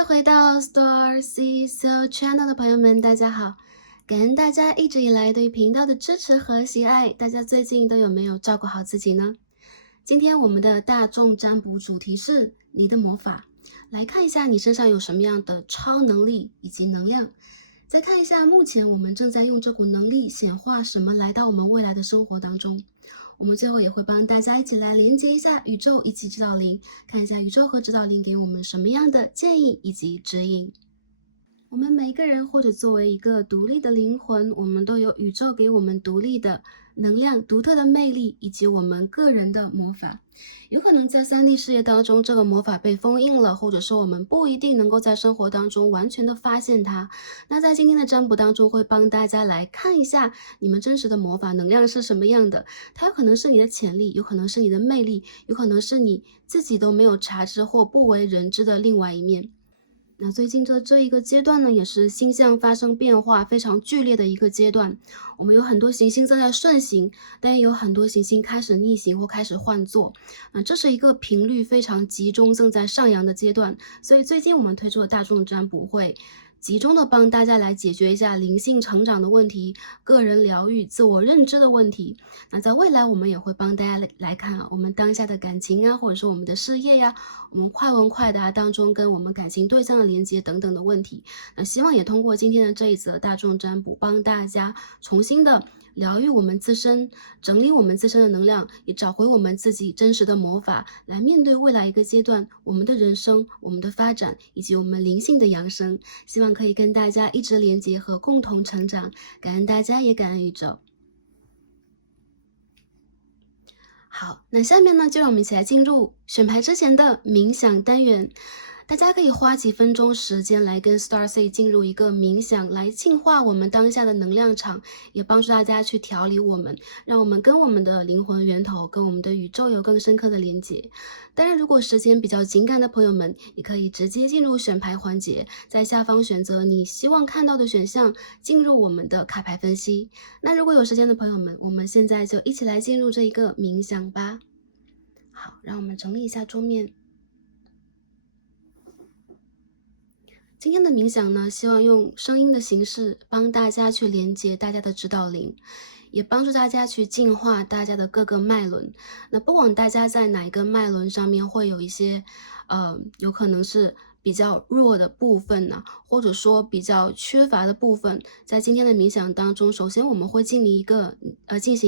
再回到 Star C So Channel 的朋友们，大家好！感恩大家一直以来对频道的支持和喜爱，大家最近都有没有照顾好自己呢？今天我们的大众占卜主题是你的魔法，来看一下你身上有什么样的超能力以及能量，再看一下目前我们正在用这股能力显化什么来到我们未来的生活当中。我们最后也会帮大家一起来连接一下宇宙以及指导灵，看一下宇宙和指导灵给我们什么样的建议以及指引。我们每一个人或者作为一个独立的灵魂，我们都有宇宙给我们独立的能量、独特的魅力以及我们个人的魔法。有可能在3D 世界当中，这个魔法被封印了，或者是我们不一定能够在生活当中完全的发现它。那在今天的占卜当中，会帮大家来看一下你们真实的魔法能量是什么样的。它有可能是你的潜力，有可能是你的魅力，有可能是你自己都没有察知或不为人知的另外一面。那最近这一个阶段呢，也是星象发生变化非常剧烈的一个阶段。我们有很多行星正在顺行，但也有很多行星开始逆行或开始换座。这是一个频率非常集中、正在上扬的阶段。所以最近我们推出的大众占卜会集中的帮大家来解决一下灵性成长的问题、个人疗愈、自我认知的问题。那在未来我们也会帮大家来看我们当下的感情啊，或者是我们的事业呀，我们快问快答当中跟我们感情对象的连接等等的问题。那希望也通过今天的这一则大众占卜，帮大家重新的疗愈我们自身，整理我们自身的能量，也找回我们自己真实的魔法，来面对未来一个阶段我们的人生、我们的发展以及我们灵性的扬升。希望可以跟大家一直连接和共同成长，感恩大家，也感恩宇宙。好，那下面呢，就让我们一起来进入选牌之前的冥想单元。大家可以花几分钟时间来跟 Starseed 进入一个冥想，来净化我们当下的能量场，也帮助大家去调理我们，让我们跟我们的灵魂源头、跟我们的宇宙有更深刻的连接。当然，如果时间比较紧赶的朋友们，也可以直接进入选牌环节，在下方选择你希望看到的选项，进入我们的卡牌分析。那如果有时间的朋友们，我们现在就一起来进入这一个冥想吧。好，让我们整理一下桌面。今天的冥想呢，希望用声音的形式帮大家去连接大家的指导灵，也帮助大家去净化大家的各个脉轮。那不管大家在哪一个脉轮上面会有一些，有可能是比较弱的部分呢，或者说比较缺乏的部分，在今天的冥想当中，首先我们会进行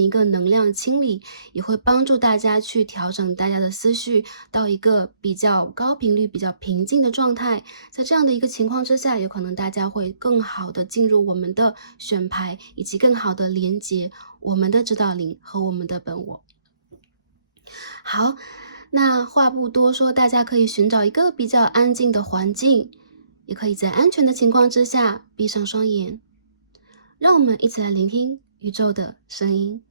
一个能量清理，也会帮助大家去调整大家的思绪到一个比较高频率、比较平静的状态。在这样的一个情况之下，有可能大家会更好的进入我们的选牌，以及更好的连接我们的指导灵和我们的本我。好，那话不多说，大家可以寻找一个比较安静的环境，也可以在安全的情况之下闭上双眼，让我们一起来聆听宇宙的声音。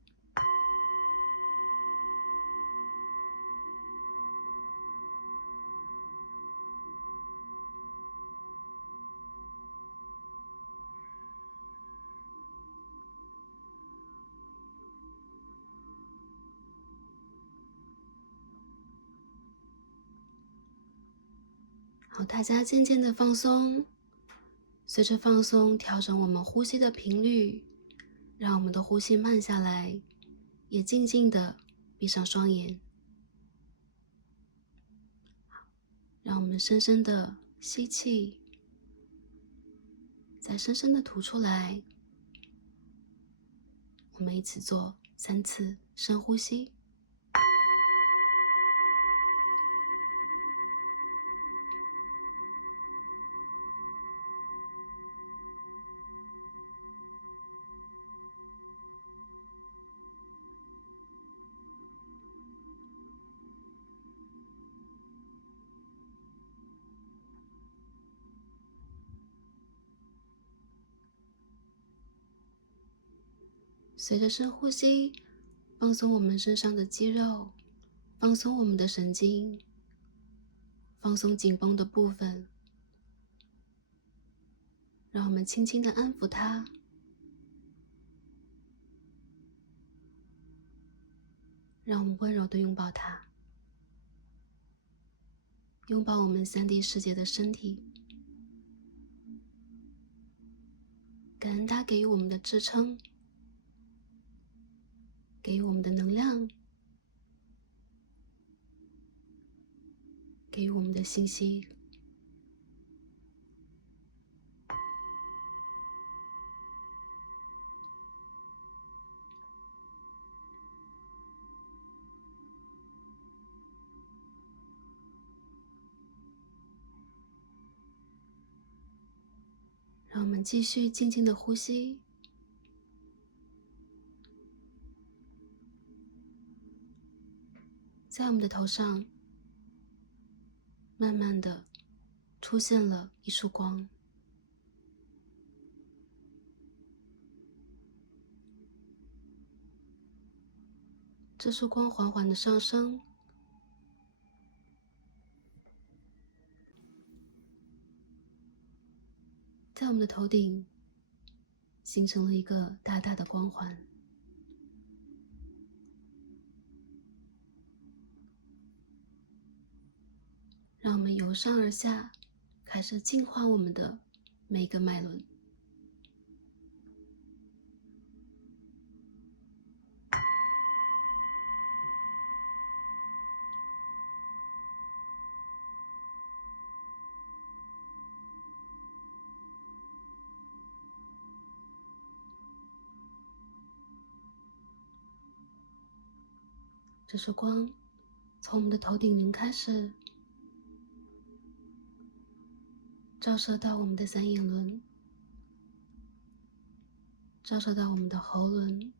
好，大家渐渐的放松，随着放松调整我们呼吸的频率，让我们的呼吸慢下来，也静静的闭上双眼。让我们深深的吸气，再深深的吐出来。我们一起做3次深呼吸。随着深呼吸，放松我们身上的肌肉，放松我们的神经，放松紧绷的部分，让我们轻轻地安抚它，让我们温柔地拥抱它，拥抱我们3D 世界的身体。感恩它给予我们的支撑，给予我们的能量，给予我们的信息。让我们继续静静的呼吸，在我们的头上，慢慢的出现了一束光。这束光缓缓的上升，在我们的头顶形成了一个大大的光环。让我们由上而下，开始净化我们的每一个脉轮。这束光从我们的头顶轮开始，照射到我们的3眼轮，照射到我们的喉轮，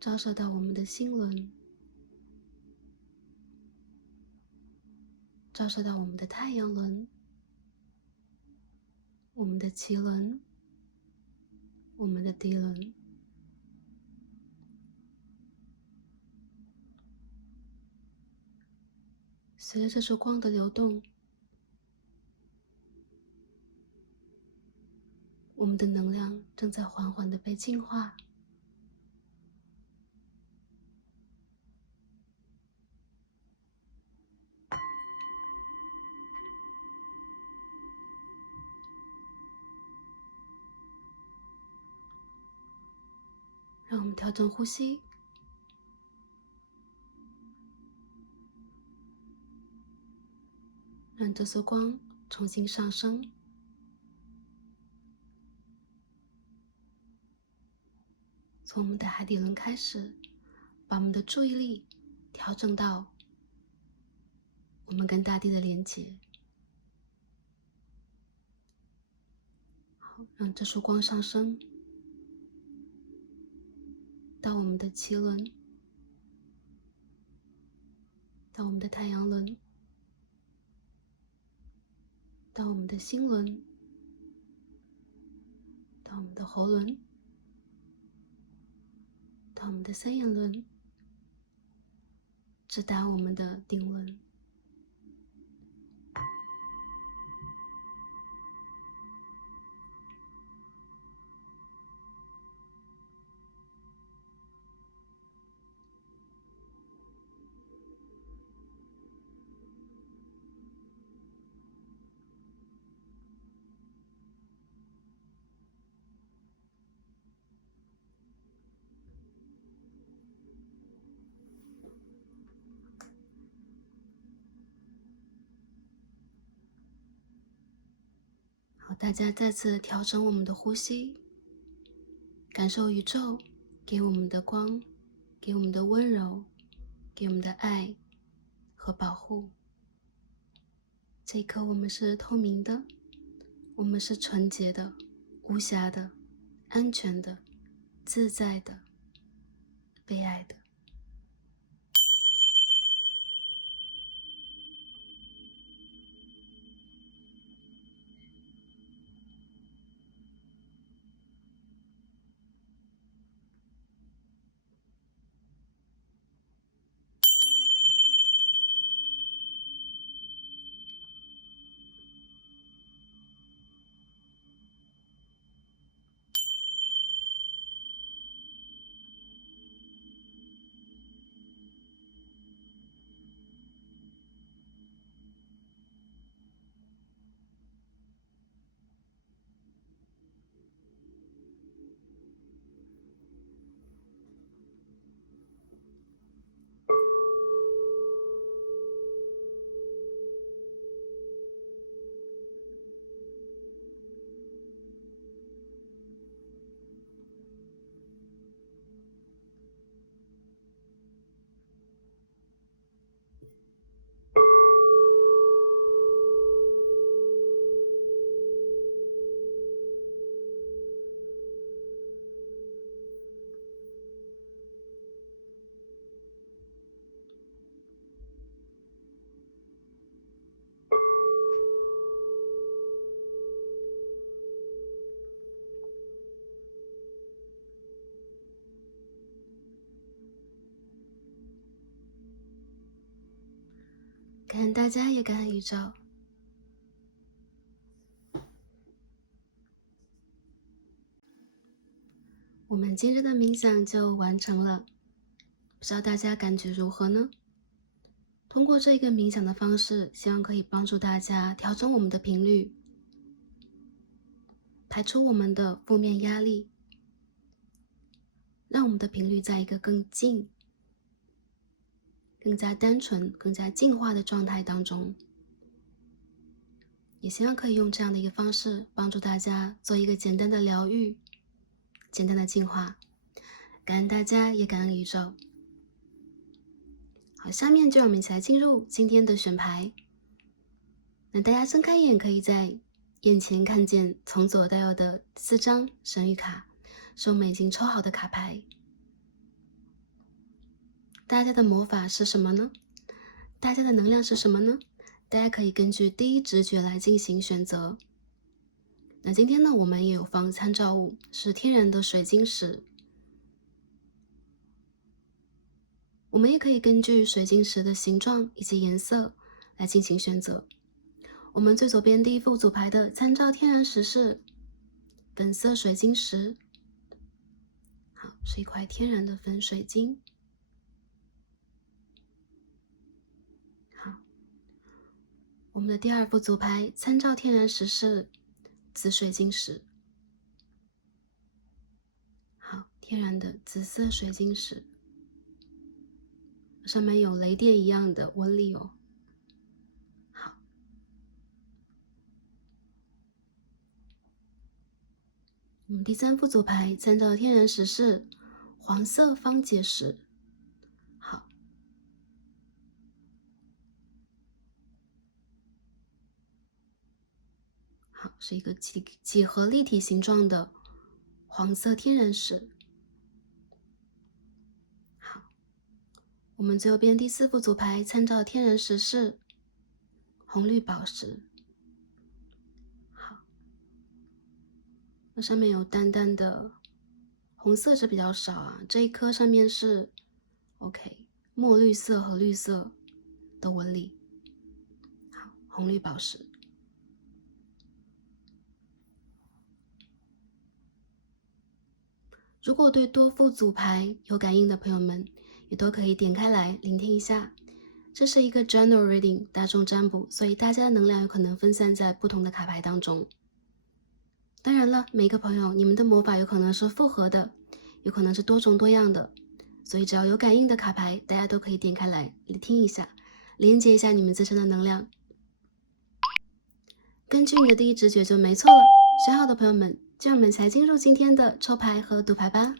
照射到我们的心轮，照射到我们的太阳轮，我们的脐轮，我们的底轮。随着这束光的流动，我们的能量正在缓缓地被净化。让我们调整呼吸，让这束光重新上升，从我们的海底轮开始，把我们的注意力调整到我们跟大地的连接。好，让这束光上升到我们的脐轮，到我们的太阳轮，到我们的心轮，到我们的喉轮，到我们的3眼轮，直达我们的顶轮。好，大家再次调整我们的呼吸，感受宇宙给我们的光，给我们的温柔，给我们的爱和保护。这一刻我们是透明的，我们是纯洁的、无瑕的、安全的、自在的、被爱的。感恩大家，也感恩宇宙。我们今日的冥想就完成了，不知道大家感觉如何呢？通过这个冥想的方式，希望可以帮助大家调整我们的频率，排除我们的负面压力，让我们的频率在一个更静、更加单纯、更加净化的状态当中。也希望可以用这样的一个方式，帮助大家做一个简单的疗愈、简单的净化。感恩大家，也感恩宇宙。好，下面就让我们一起来进入今天的选牌。那大家睁开眼，可以在眼前看见从左到右的4张神谕卡，是我们已经抽好的卡牌。大家的魔法是什么呢？大家的能量是什么呢？大家可以根据第一直觉来进行选择。那今天呢，我们也有放参照物，是天然的水晶石。我们也可以根据水晶石的形状以及颜色来进行选择。我们最左边第一副组牌的参照天然石是粉色水晶石，好，是一块天然的粉水晶。好，我们的第二副组牌参照天然石是紫水晶石，好，天然的紫色水晶石，上面有雷电一样的纹理哦。好，我们第三副组牌参照天然石是黄色方解石，好，好，是一个几何立体形状的黄色天然石。好，我们最右边第四副组牌参照天然石是红绿宝石。好，那上面有淡淡的红色是比较少啊，这一颗上面是 OK 墨绿色和绿色的纹理。好，红绿宝石。如果对多副组牌有感应的朋友们，也都可以点开来聆听一下。这是一个 general reading 大众占卜，所以大家的能量有可能分散在不同的卡牌当中。当然了，每个朋友你们的魔法有可能是复合的，有可能是多种多样的，所以只要有感应的卡牌，大家都可以点开来听一下，连接一下你们自身的能量。根据你的第一直觉就没错了。选好的朋友们，就让我们才进入今天的抽牌和读牌吧。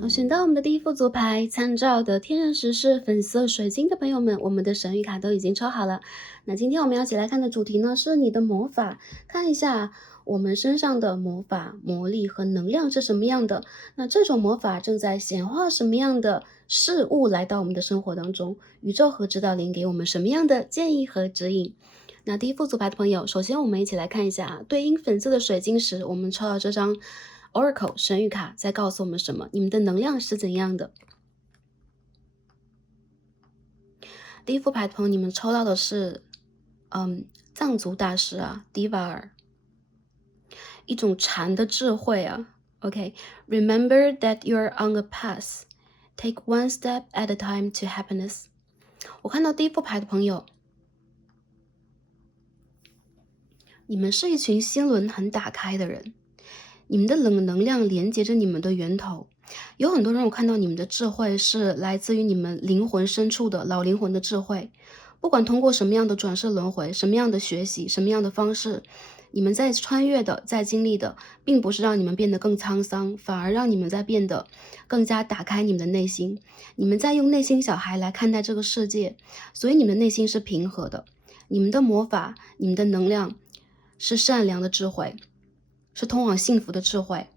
好，选到我们的第一副组牌，参照的天然石是粉色水晶的朋友们，我们的神谕卡都已经抽好了。那今天我们要一起来看的主题呢，是你的魔法，看一下我们身上的魔法、魔力和能量是什么样的。那这种魔法正在显化什么样的事物来到我们的生活当中？宇宙和指导灵给我们什么样的建议和指引？那第一副组牌的朋友，首先我们一起来看一下对应粉色的水晶石，我们抽到这张 Oracle 神谕卡在告诉我们什么？你们的能量是怎样的？第一副牌的朋友，你们抽到的是藏族大师啊，迪瓦尔，一种禅的智慧啊。OK，remember that you're on a path. Take one step at a time to happiness. 我看到第一副牌的朋友，你们是一群心轮很打开的人，你们的能量连接着你们的源头。有很多人我看到你们的智慧是来自于你们灵魂深处的老灵魂的智慧，不管通过什么样的转世轮回，什么样的学习，什么样的方式，你们在穿越的，在经历的，并不是让你们变得更沧桑，反而让你们在变得更加打开你们的内心。你们在用内心小孩来看待这个世界，所以你们的内心是平和的。你们的魔法，你们的能量是善良的智慧，是通往幸福的智慧。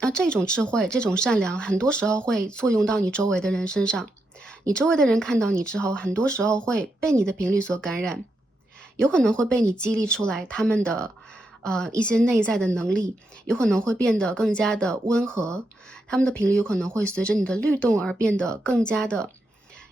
那这种智慧，这种善良，很多时候会作用到你周围的人身上。你周围的人看到你之后，很多时候会被你的频率所感染，有可能会被你激励出来他们的一些内在的能力，有可能会变得更加的温和，他们的频率有可能会随着你的律动而变得更加的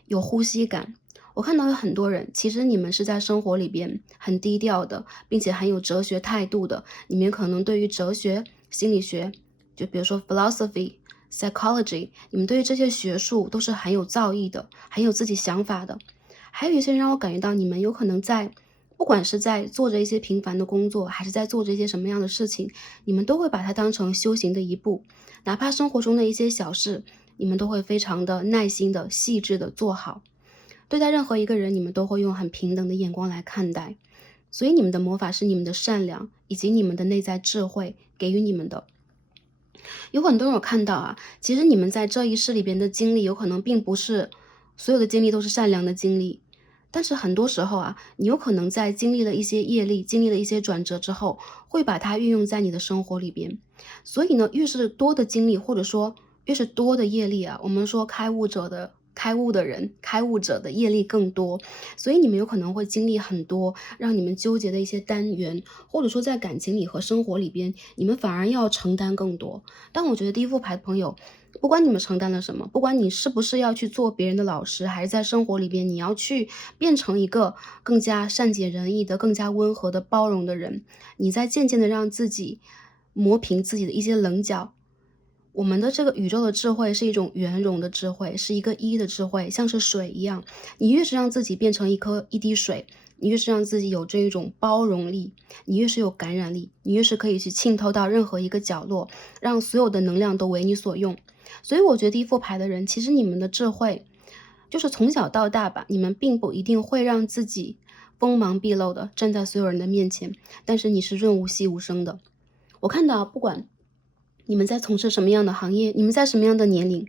有呼吸感。我看到有很多人，其实你们是在生活里边很低调的，并且很有哲学态度的，你们可能对于哲学、心理学，就比如说 philosophy、psychology，你们对于这些学术都是很有造诣的，很有自己想法的。还有一些人让我感觉到，你们有可能在不管是在做着一些平凡的工作，还是在做着一些什么样的事情，你们都会把它当成修行的一步，哪怕生活中的一些小事，你们都会非常的耐心的、细致的做好。对待任何一个人，你们都会用很平等的眼光来看待。所以你们的魔法是你们的善良，以及你们的内在智慧给予你们的。有很多人有看到啊，其实你们在这一世里边的经历，有可能并不是所有的经历都是善良的经历。但是很多时候啊，你有可能在经历了一些业力，经历了一些转折之后，会把它运用在你的生活里边。所以呢，越是多的经历，或者说越是多的业力啊，我们说开悟者的业力更多，所以你们有可能会经历很多让你们纠结的一些单元，或者说在感情里和生活里边，你们反而要承担更多。但我觉得第一副牌的朋友，不管你们承担了什么，不管你是不是要去做别人的老师，还是在生活里边你要去变成一个更加善解人意的、更加温和的、包容的人，你在渐渐的让自己磨平自己的一些棱角。我们的这个宇宙的智慧是一种圆融的智慧，是一个一的智慧，像是水一样。你越是让自己变成一滴水，你越是让自己有这一种包容力，你越是有感染力，你越是可以去浸透到任何一个角落，让所有的能量都为你所用。所以我觉得第一副牌的人，其实你们的智慧，就是从小到大吧，你们并不一定会让自己锋芒毕露的站在所有人的面前，但是你是润物细无声的。我看到不管你们在从事什么样的行业，你们在什么样的年龄，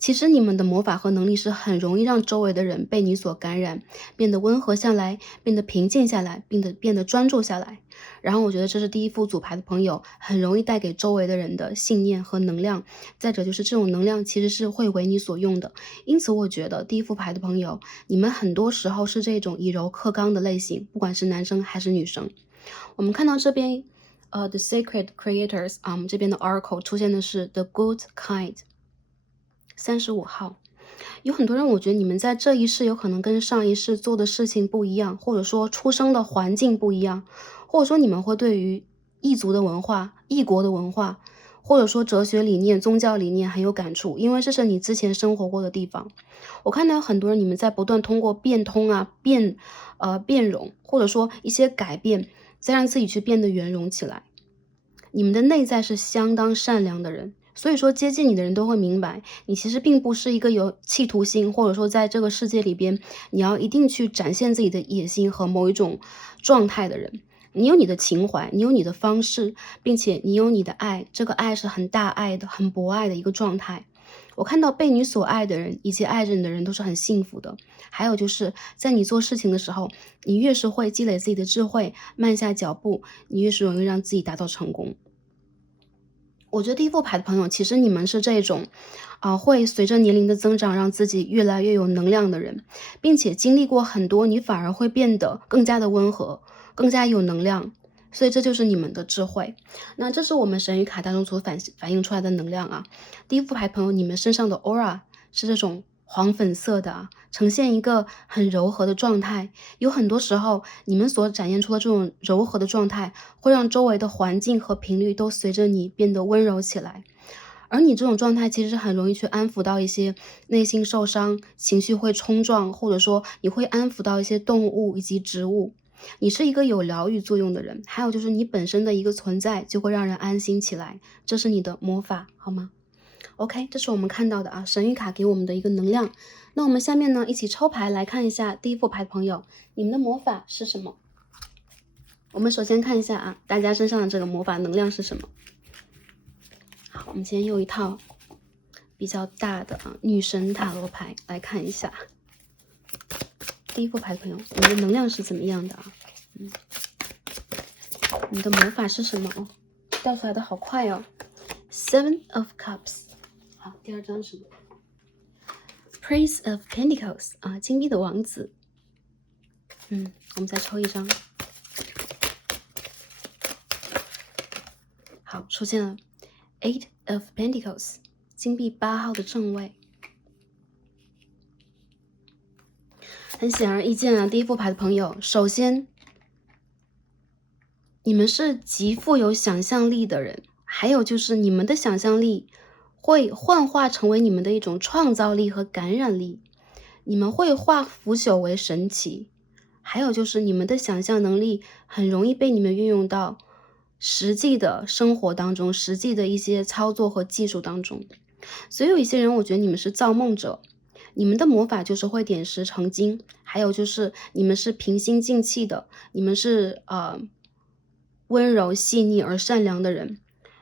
其实你们的魔法和能力是很容易让周围的人被你所感染，变得温和下来，变得平静下来，变得专注下来。然后我觉得这是第一副组牌的朋友很容易带给周围的人的信念和能量。再者就是这种能量其实是会为你所用的，因此我觉得第一副牌的朋友，你们很多时候是这种以柔克刚的类型，不管是男生还是女生。我们看到这边The Sacred Creators 啊，我们这边的 Oracle 出现的是 The Good Kind 35号。有很多人，我觉得你们在这一世有可能跟上一世做的事情不一样，或者说出生的环境不一样，或者说你们会对于异族的文化、异国的文化，或者说哲学理念、宗教理念很有感触，因为这是你之前生活过的地方。我看到有很多人，你们在不断通过变通啊、变容，或者说一些改变，再让自己去变得圆融起来。你们的内在是相当善良的人，所以说接近你的人都会明白，你其实并不是一个有企图心，或者说在这个世界里边，你要一定去展现自己的野心和某一种状态的人。你有你的情怀，你有你的方式，并且你有你的爱，这个爱是很大爱的、很博爱的一个状态。我看到被你所爱的人以及爱着你的人都是很幸福的。还有就是在你做事情的时候，你越是会积累自己的智慧，慢下脚步，你越是容易让自己达到成功。我觉得第一副牌的朋友，其实你们是这种，会随着年龄的增长，让自己越来越有能量的人，并且经历过很多，你反而会变得更加的温和，更加有能量。所以这就是你们的智慧。那这是我们神谕卡当中所反映出来的能量啊。第一副牌朋友，你们身上的 aura 是这种黄粉色的啊，呈现一个很柔和的状态。有很多时候，你们所展现出的这种柔和的状态，会让周围的环境和频率都随着你变得温柔起来。而你这种状态其实很容易去安抚到一些内心受伤、情绪会冲撞，或者说你会安抚到一些动物以及植物。你是一个有疗愈作用的人，还有就是你本身的一个存在就会让人安心起来，这是你的魔法，好吗？OK，这是我们看到的啊，神谕卡给我们的一个能量。那我们下面呢，一起抽牌来看一下第一副牌的朋友，你们的魔法是什么？我们首先看一下啊，大家身上的这个魔法能量是什么？好，我们今天用一套比较大的女神塔罗牌来看一下。第一副牌的朋友，你的能量是怎么样的啊？你的魔法是什么？掉出来的好快哦。Seven of Cups。好，第二张是什么？Prince of Pentacles 啊，金币的王子。我们再抽一张。出现了 Eight of Pentacles， 金币8号的正位。很显而易见啊，第一副牌的朋友，首先你们是极富有想象力的人，还有就是你们的想象力会幻化成为你们的一种创造力和感染力，你们会化腐朽为神奇，还有就是你们的想象能力很容易被你们运用到实际的生活当中，实际的一些操作和技术当中。所以有一些人，我觉得你们是造梦者，你们的魔法就是会点石成金，还有就是你们是平心静气的，你们是温柔细腻而善良的人。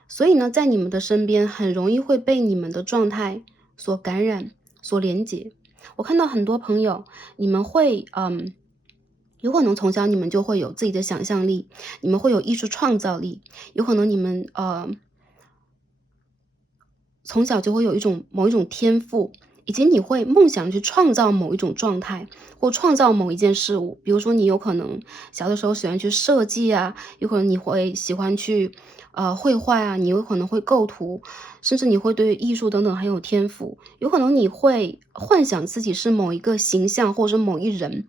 所以呢，在你们的身边很容易会被你们的状态所感染，所连接。我看到很多朋友，你们会有可能从小你们就会有自己的想象力，你们会有艺术创造力，有可能你们从小就会有某一种天赋，以及你会梦想去创造某一种状态，或创造某一件事物。比如说你有可能小的时候喜欢去设计啊，有可能你会喜欢去绘画啊，你有可能会构图，甚至你会对艺术等等很有天赋。有可能你会幻想自己是某一个形象或者某一人，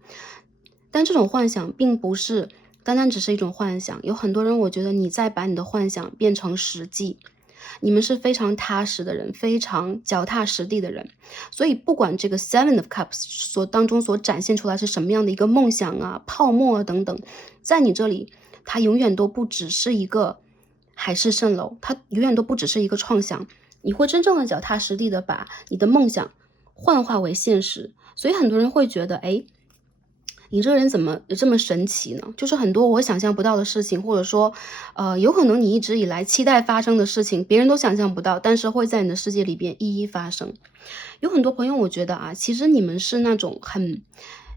但这种幻想并不是单单只是一种幻想。有很多人，我觉得你在把你的幻想变成实际。你们是非常踏实的人，非常脚踏实地的人，所以不管这个 Seven of Cups 当中所展现出来是什么样的一个梦想啊、泡沫啊等等，在你这里，它永远都不只是一个海市蜃楼，它永远都不只是一个创想，你会真正的脚踏实地的把你的梦想幻化为现实。所以很多人会觉得，哎，你这个人怎么这么神奇呢？就是很多我想象不到的事情，或者说，有可能你一直以来期待发生的事情，别人都想象不到，但是会在你的世界里边一一发生。有很多朋友，我觉得啊，其实你们是那种很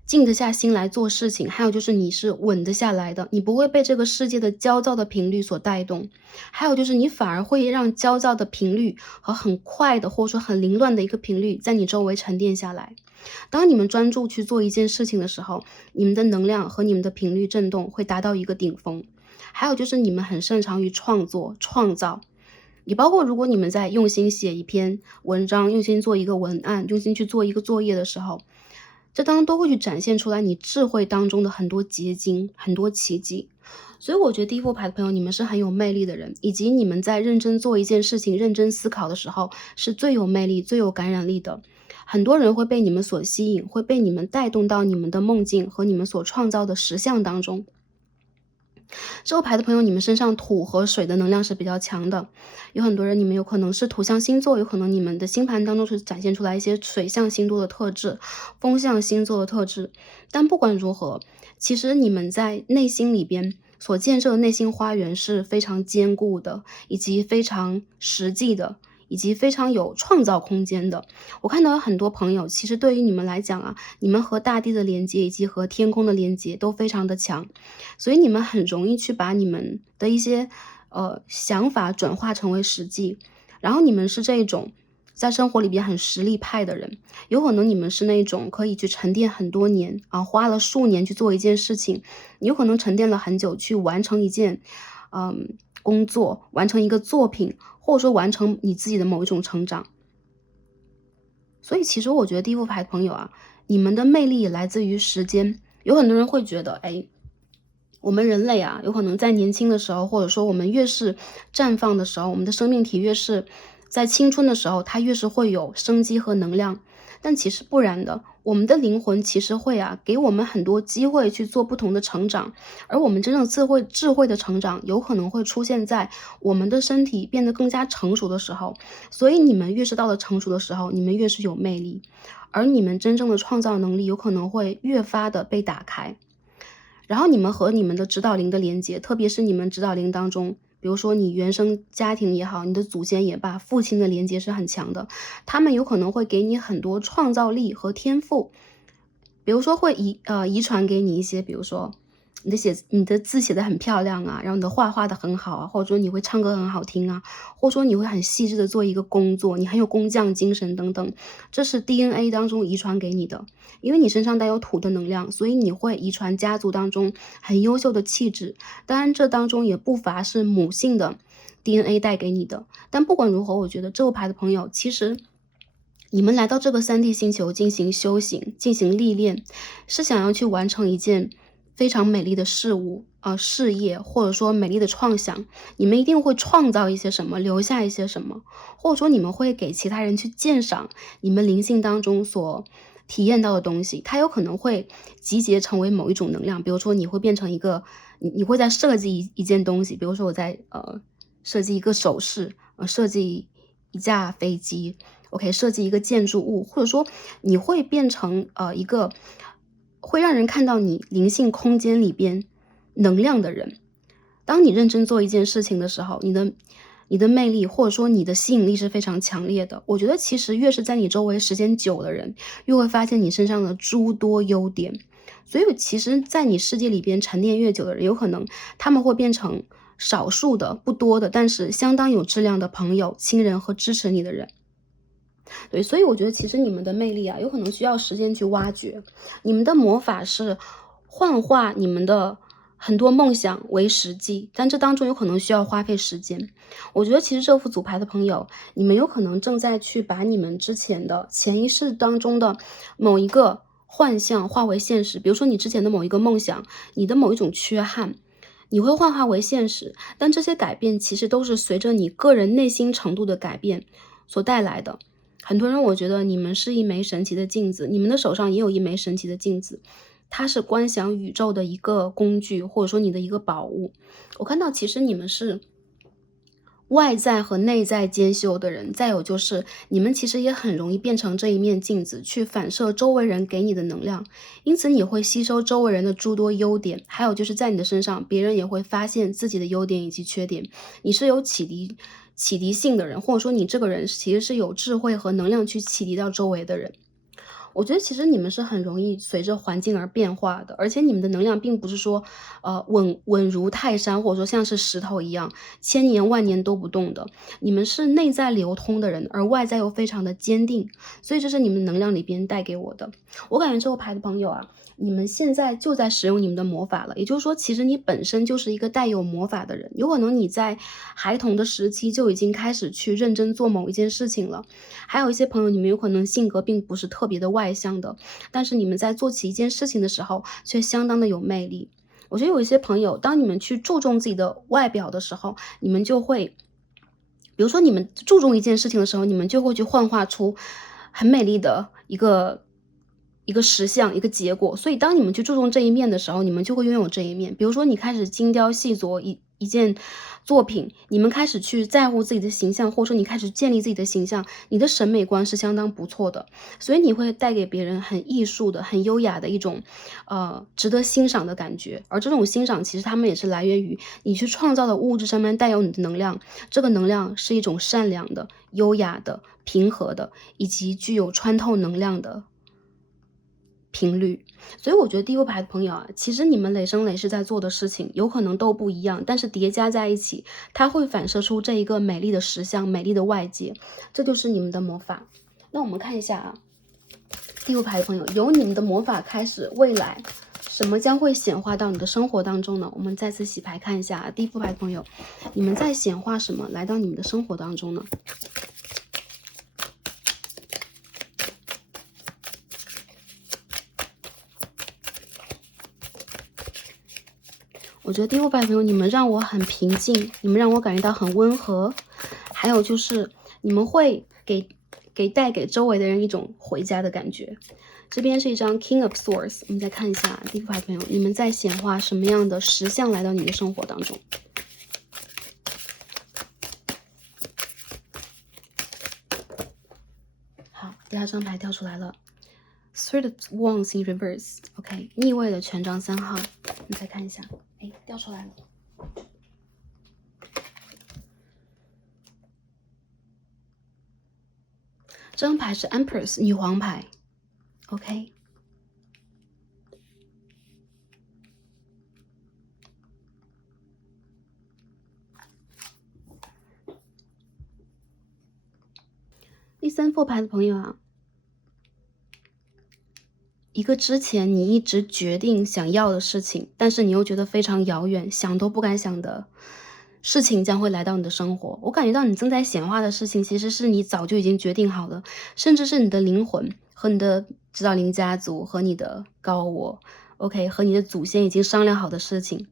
静得下心来做事情，还有就是你是稳得下来的，你不会被这个世界的焦躁的频率所带动，还有就是你反而会让焦躁的频率和很快的或者说很凌乱的一个频率在你周围沉淀下来。当你们专注去做一件事情的时候，你们的能量和你们的频率振动会达到一个顶峰。还有就是你们很擅长于创作、创造。也包括如果你们在用心写一篇文章，用心做一个文案，用心去做一个作业的时候，这当中都会去展现出来你智慧当中的很多结晶、很多奇迹。所以我觉得第一副牌的朋友，你们是很有魅力的人，以及你们在认真做一件事情、认真思考的时候，是最有魅力、最有感染力的。很多人会被你们所吸引，会被你们带动到你们的梦境和你们所创造的实相当中。这个牌的朋友，你们身上土和水的能量是比较强的，有很多人你们有可能是土象星座，有可能你们的星盘当中是展现出来一些水象星座的特质，风象星座的特质。但不管如何，其实你们在内心里边所建设的内心花园是非常坚固的，以及非常实际的，以及非常有创造空间的。我看到有很多朋友，其实对于你们来讲啊，你们和大地的连接以及和天空的连接都非常的强，所以你们很容易去把你们的一些想法转化成为实际。然后你们是这种在生活里边很实力派的人，有可能你们是那种可以去沉淀很多年啊，花了数年去做一件事情，你有可能沉淀了很久去完成一件工作，完成一个作品，或者说完成你自己的某一种成长。所以其实我觉得第一副牌的朋友啊，你们的魅力也来自于时间。有很多人会觉得，哎，我们人类啊，有可能在年轻的时候，或者说我们越是绽放的时候，我们的生命体越是在青春的时候，它越是会有生机和能量。但其实不然的，我们的灵魂其实会给我们很多机会去做不同的成长，而我们真正智慧的成长，有可能会出现在我们的身体变得更加成熟的时候。所以你们越是到了成熟的时候，你们越是有魅力，而你们真正的创造能力有可能会越发的被打开。然后你们和你们的指导灵的连接，特别是你们指导灵当中，比如说你原生家庭也好，你的祖先也罢，父亲的连接是很强的，他们有可能会给你很多创造力和天赋，比如说会遗传给你一些，比如说你的字写的很漂亮啊，然后你的画的很好啊，或者说你会唱歌很好听啊，或者说你会很细致的做一个工作，你很有工匠精神等等，这是 DNA 当中遗传给你的。因为你身上带有土的能量，所以你会遗传家族当中很优秀的气质。当然这当中也不乏是母性的 DNA 带给你的。但不管如何，我觉得这副牌的朋友，其实你们来到这个3D 星球进行修行、进行历练，是想要去完成一件非常美丽的事物、事业，或者说美丽的创想。你们一定会创造一些什么，留下一些什么，或者说你们会给其他人去鉴赏你们灵性当中所体验到的东西，它有可能会集结成为某一种能量。比如说你会变成一个，你会在设计一件东西，比如说我在设计一个首饰，设计一架飞机，OK，设计一个建筑物，或者说你会变成一个会让人看到你灵性空间里边能量的人。当你认真做一件事情的时候，你的魅力或者说你的吸引力是非常强烈的。我觉得其实越是在你周围时间久的人，越会发现你身上的诸多优点。所以其实在你世界里边沉淀越久的人，有可能他们会变成少数的、不多的，但是相当有质量的朋友、亲人和支持你的人。对，所以我觉得其实你们的魅力啊，有可能需要时间去挖掘。你们的魔法是幻化你们的很多梦想为实际，但这当中有可能需要花费时间。我觉得其实这副组牌的朋友，你们有可能正在去把你们之前的潜意识当中的某一个幻象化为现实。比如说你之前的某一个梦想，你的某一种缺憾，你会幻化为现实，但这些改变其实都是随着你个人内心程度的改变所带来的。很多人我觉得你们是一枚神奇的镜子，你们的手上也有一枚神奇的镜子，它是观想宇宙的一个工具，或者说你的一个宝物。我看到其实你们是外在和内在兼修的人，再有就是你们其实也很容易变成这一面镜子，去反射周围人给你的能量，因此你会吸收周围人的诸多优点，还有就是在你的身上，别人也会发现自己的优点以及缺点。你是有启迪性的人，或者说你这个人其实是有智慧和能量去启迪到周围的人。我觉得其实你们是很容易随着环境而变化的，而且你们的能量并不是说，稳如泰山，或者说像是石头一样，千年万年都不动的。你们是内在流通的人，而外在又非常的坚定，所以这是你们能量里边带给我的。我感觉这个牌的朋友啊，你们现在就在使用你们的魔法了，也就是说，其实你本身就是一个带有魔法的人，有可能你在孩童的时期就已经开始去认真做某一件事情了。还有一些朋友，你们有可能性格并不是特别的外向的，但是你们在做起一件事情的时候，却相当的有魅力。我觉得有一些朋友，当你们去注重自己的外表的时候，你们就会比如说你们注重一件事情的时候，你们就会去幻化出很美丽的一个实相、一个结果。所以当你们去注重这一面的时候，你们就会拥有这一面。比如说你开始精雕细琢一件作品，你们开始去在乎自己的形象，或者说你开始建立自己的形象，你的审美观是相当不错的。所以你会带给别人很艺术的、很优雅的一种值得欣赏的感觉。而这种欣赏其实他们也是来源于你去创造的物质上面带有你的能量，这个能量是一种善良的、优雅的、平和的，以及具有穿透能量的频率。所以我觉得第六排的朋友啊，其实你们累生累世在做的事情有可能都不一样，但是叠加在一起，它会反射出这一个美丽的实相、美丽的外界，这就是你们的魔法。那我们看一下啊，第六排的朋友，由你们的魔法开始，未来什么将会显化到你的生活当中呢？我们再次洗牌看一下啊，第一副牌的朋友，你们在显化什么来到你们的生活当中呢？我觉得第六排朋友，你们让我很平静，你们让我感觉到很温和，还有就是你们会带给周围的人一种回家的感觉。这边是一张 King of Swords， 我们再看一下第六排朋友，你们在显化什么样的实相来到你的生活当中？好，第二张牌跳出来了。Three of Wands in reverse，OK， 逆位的权杖3号，我们再看一下，哎，掉出来了。这张牌是 Empress 女皇牌 ，OK。第三副牌的朋友啊，一个之前你一直决定想要的事情，但是你又觉得非常遥远，想都不敢想的事情将会来到你的生活。我感觉到你正在显化的事情，其实是你早就已经决定好的，甚至是你的灵魂和你的指导灵家族和你的高我，OK，和你的祖先已经商量好的事情。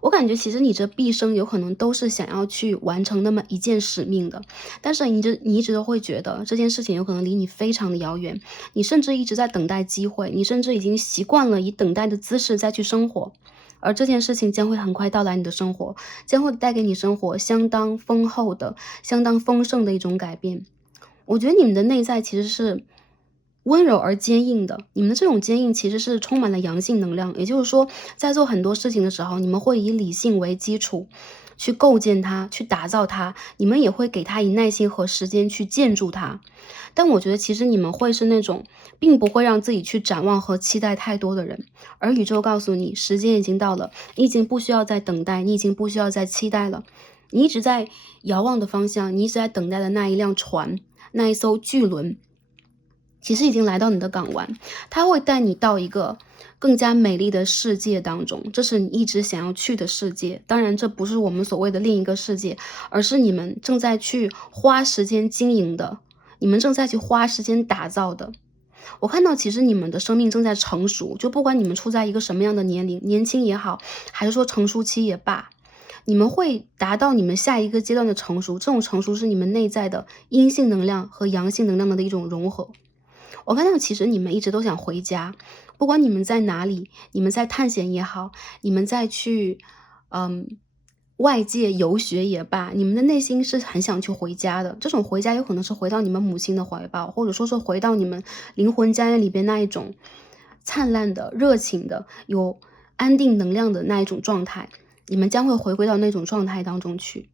我感觉其实你这毕生有可能都是想要去完成那么一件使命的，但是你一直都会觉得这件事情有可能离你非常的遥远，你甚至一直在等待机会，你甚至已经习惯了以等待的姿势再去生活。而这件事情将会很快到来你的生活，将会带给你生活相当丰厚的、相当丰盛的一种改变。我觉得你们的内在其实是温柔而坚硬的，你们的这种坚硬其实是充满了阳性能量，也就是说，在做很多事情的时候，你们会以理性为基础，去构建它，去打造它，你们也会给它以耐心和时间去建筑它。但我觉得其实你们会是那种并不会让自己去展望和期待太多的人，而宇宙告诉你，时间已经到了，你已经不需要再等待，你已经不需要再期待了。你一直在遥望的方向，你一直在等待的那一辆船，那一艘巨轮，其实已经来到你的港湾，它会带你到一个更加美丽的世界当中，这是你一直想要去的世界。当然，这不是我们所谓的另一个世界，而是你们正在去花时间经营的，你们正在去花时间打造的。我看到其实你们的生命正在成熟，就不管你们处在一个什么样的年龄，年轻也好，还是说成熟期也罢，你们会达到你们下一个阶段的成熟，这种成熟是你们内在的阴性能量和阳性能量的一种融合。我看到其实你们一直都想回家，不管你们在哪里，你们在探险也好，你们在去外界游学也罢，你们的内心是很想去回家的。这种回家有可能是回到你们母亲的怀抱，或者说是回到你们灵魂家园里边那一种灿烂的、热情的、有安定能量的那一种状态，你们将会回归到那种状态当中去。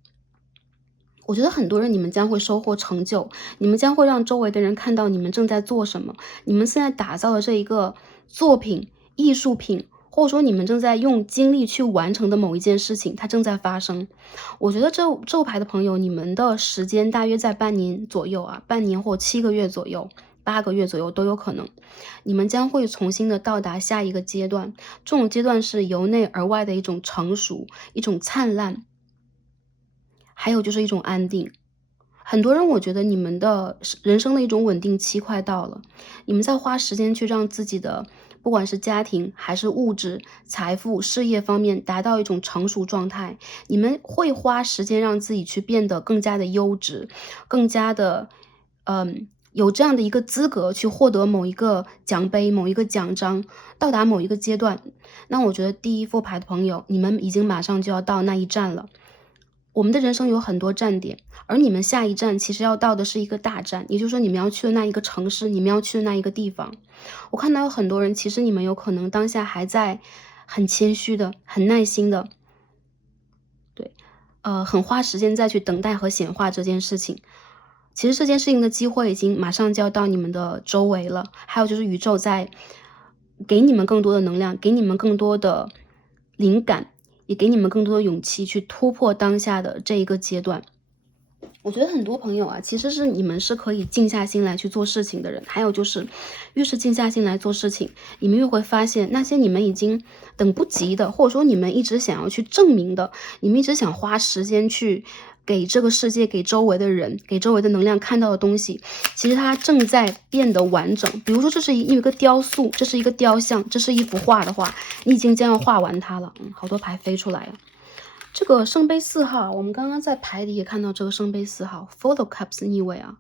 我觉得很多人你们将会收获成就，你们将会让周围的人看到你们正在做什么，你们现在打造的这一个作品、艺术品，或者说你们正在用精力去完成的某一件事情，它正在发生。我觉得这牌的朋友，你们的时间大约在半年左右啊，半年或7个月左右。8个月左右都有可能，你们将会重新的到达下一个阶段，这种阶段是由内而外的一种成熟，一种灿烂，还有就是一种安定。很多人我觉得你们的人生的一种稳定期快到了，你们在花时间去让自己的不管是家庭还是物质、财富、事业方面达到一种成熟状态，你们会花时间让自己去变得更加的优质，更加的有这样的一个资格去获得某一个奖杯、某一个奖章，到达某一个阶段。那我觉得第一副牌的朋友，你们已经马上就要到那一站了。我们的人生有很多站点，而你们下一站其实要到的是一个大站，也就是说你们要去的那一个城市，你们要去的那一个地方。我看到有很多人，其实你们有可能当下还在很谦虚的、很耐心的，对，很花时间再去等待和显化这件事情。其实这件事情的机会已经马上就要到你们的周围了，还有就是宇宙在给你们更多的能量，给你们更多的灵感，也给你们更多的勇气去突破当下的这一个阶段。我觉得很多朋友啊，其实是你们是可以静下心来去做事情的人。还有就是，越是静下心来做事情，你们越会发现那些你们已经等不及的，或者说你们一直想要去证明的，你们一直想花时间去给这个世界、给周围的人、给周围的能量看到的东西，其实它正在变得完整。比如说，这是一个雕塑，这是一个雕像，这是一幅画的话，你已经将要画完它了。好多牌飞出来了。这个圣杯4号，我们刚刚在牌里也看到这个圣杯4号 Four of Cups 逆位啊。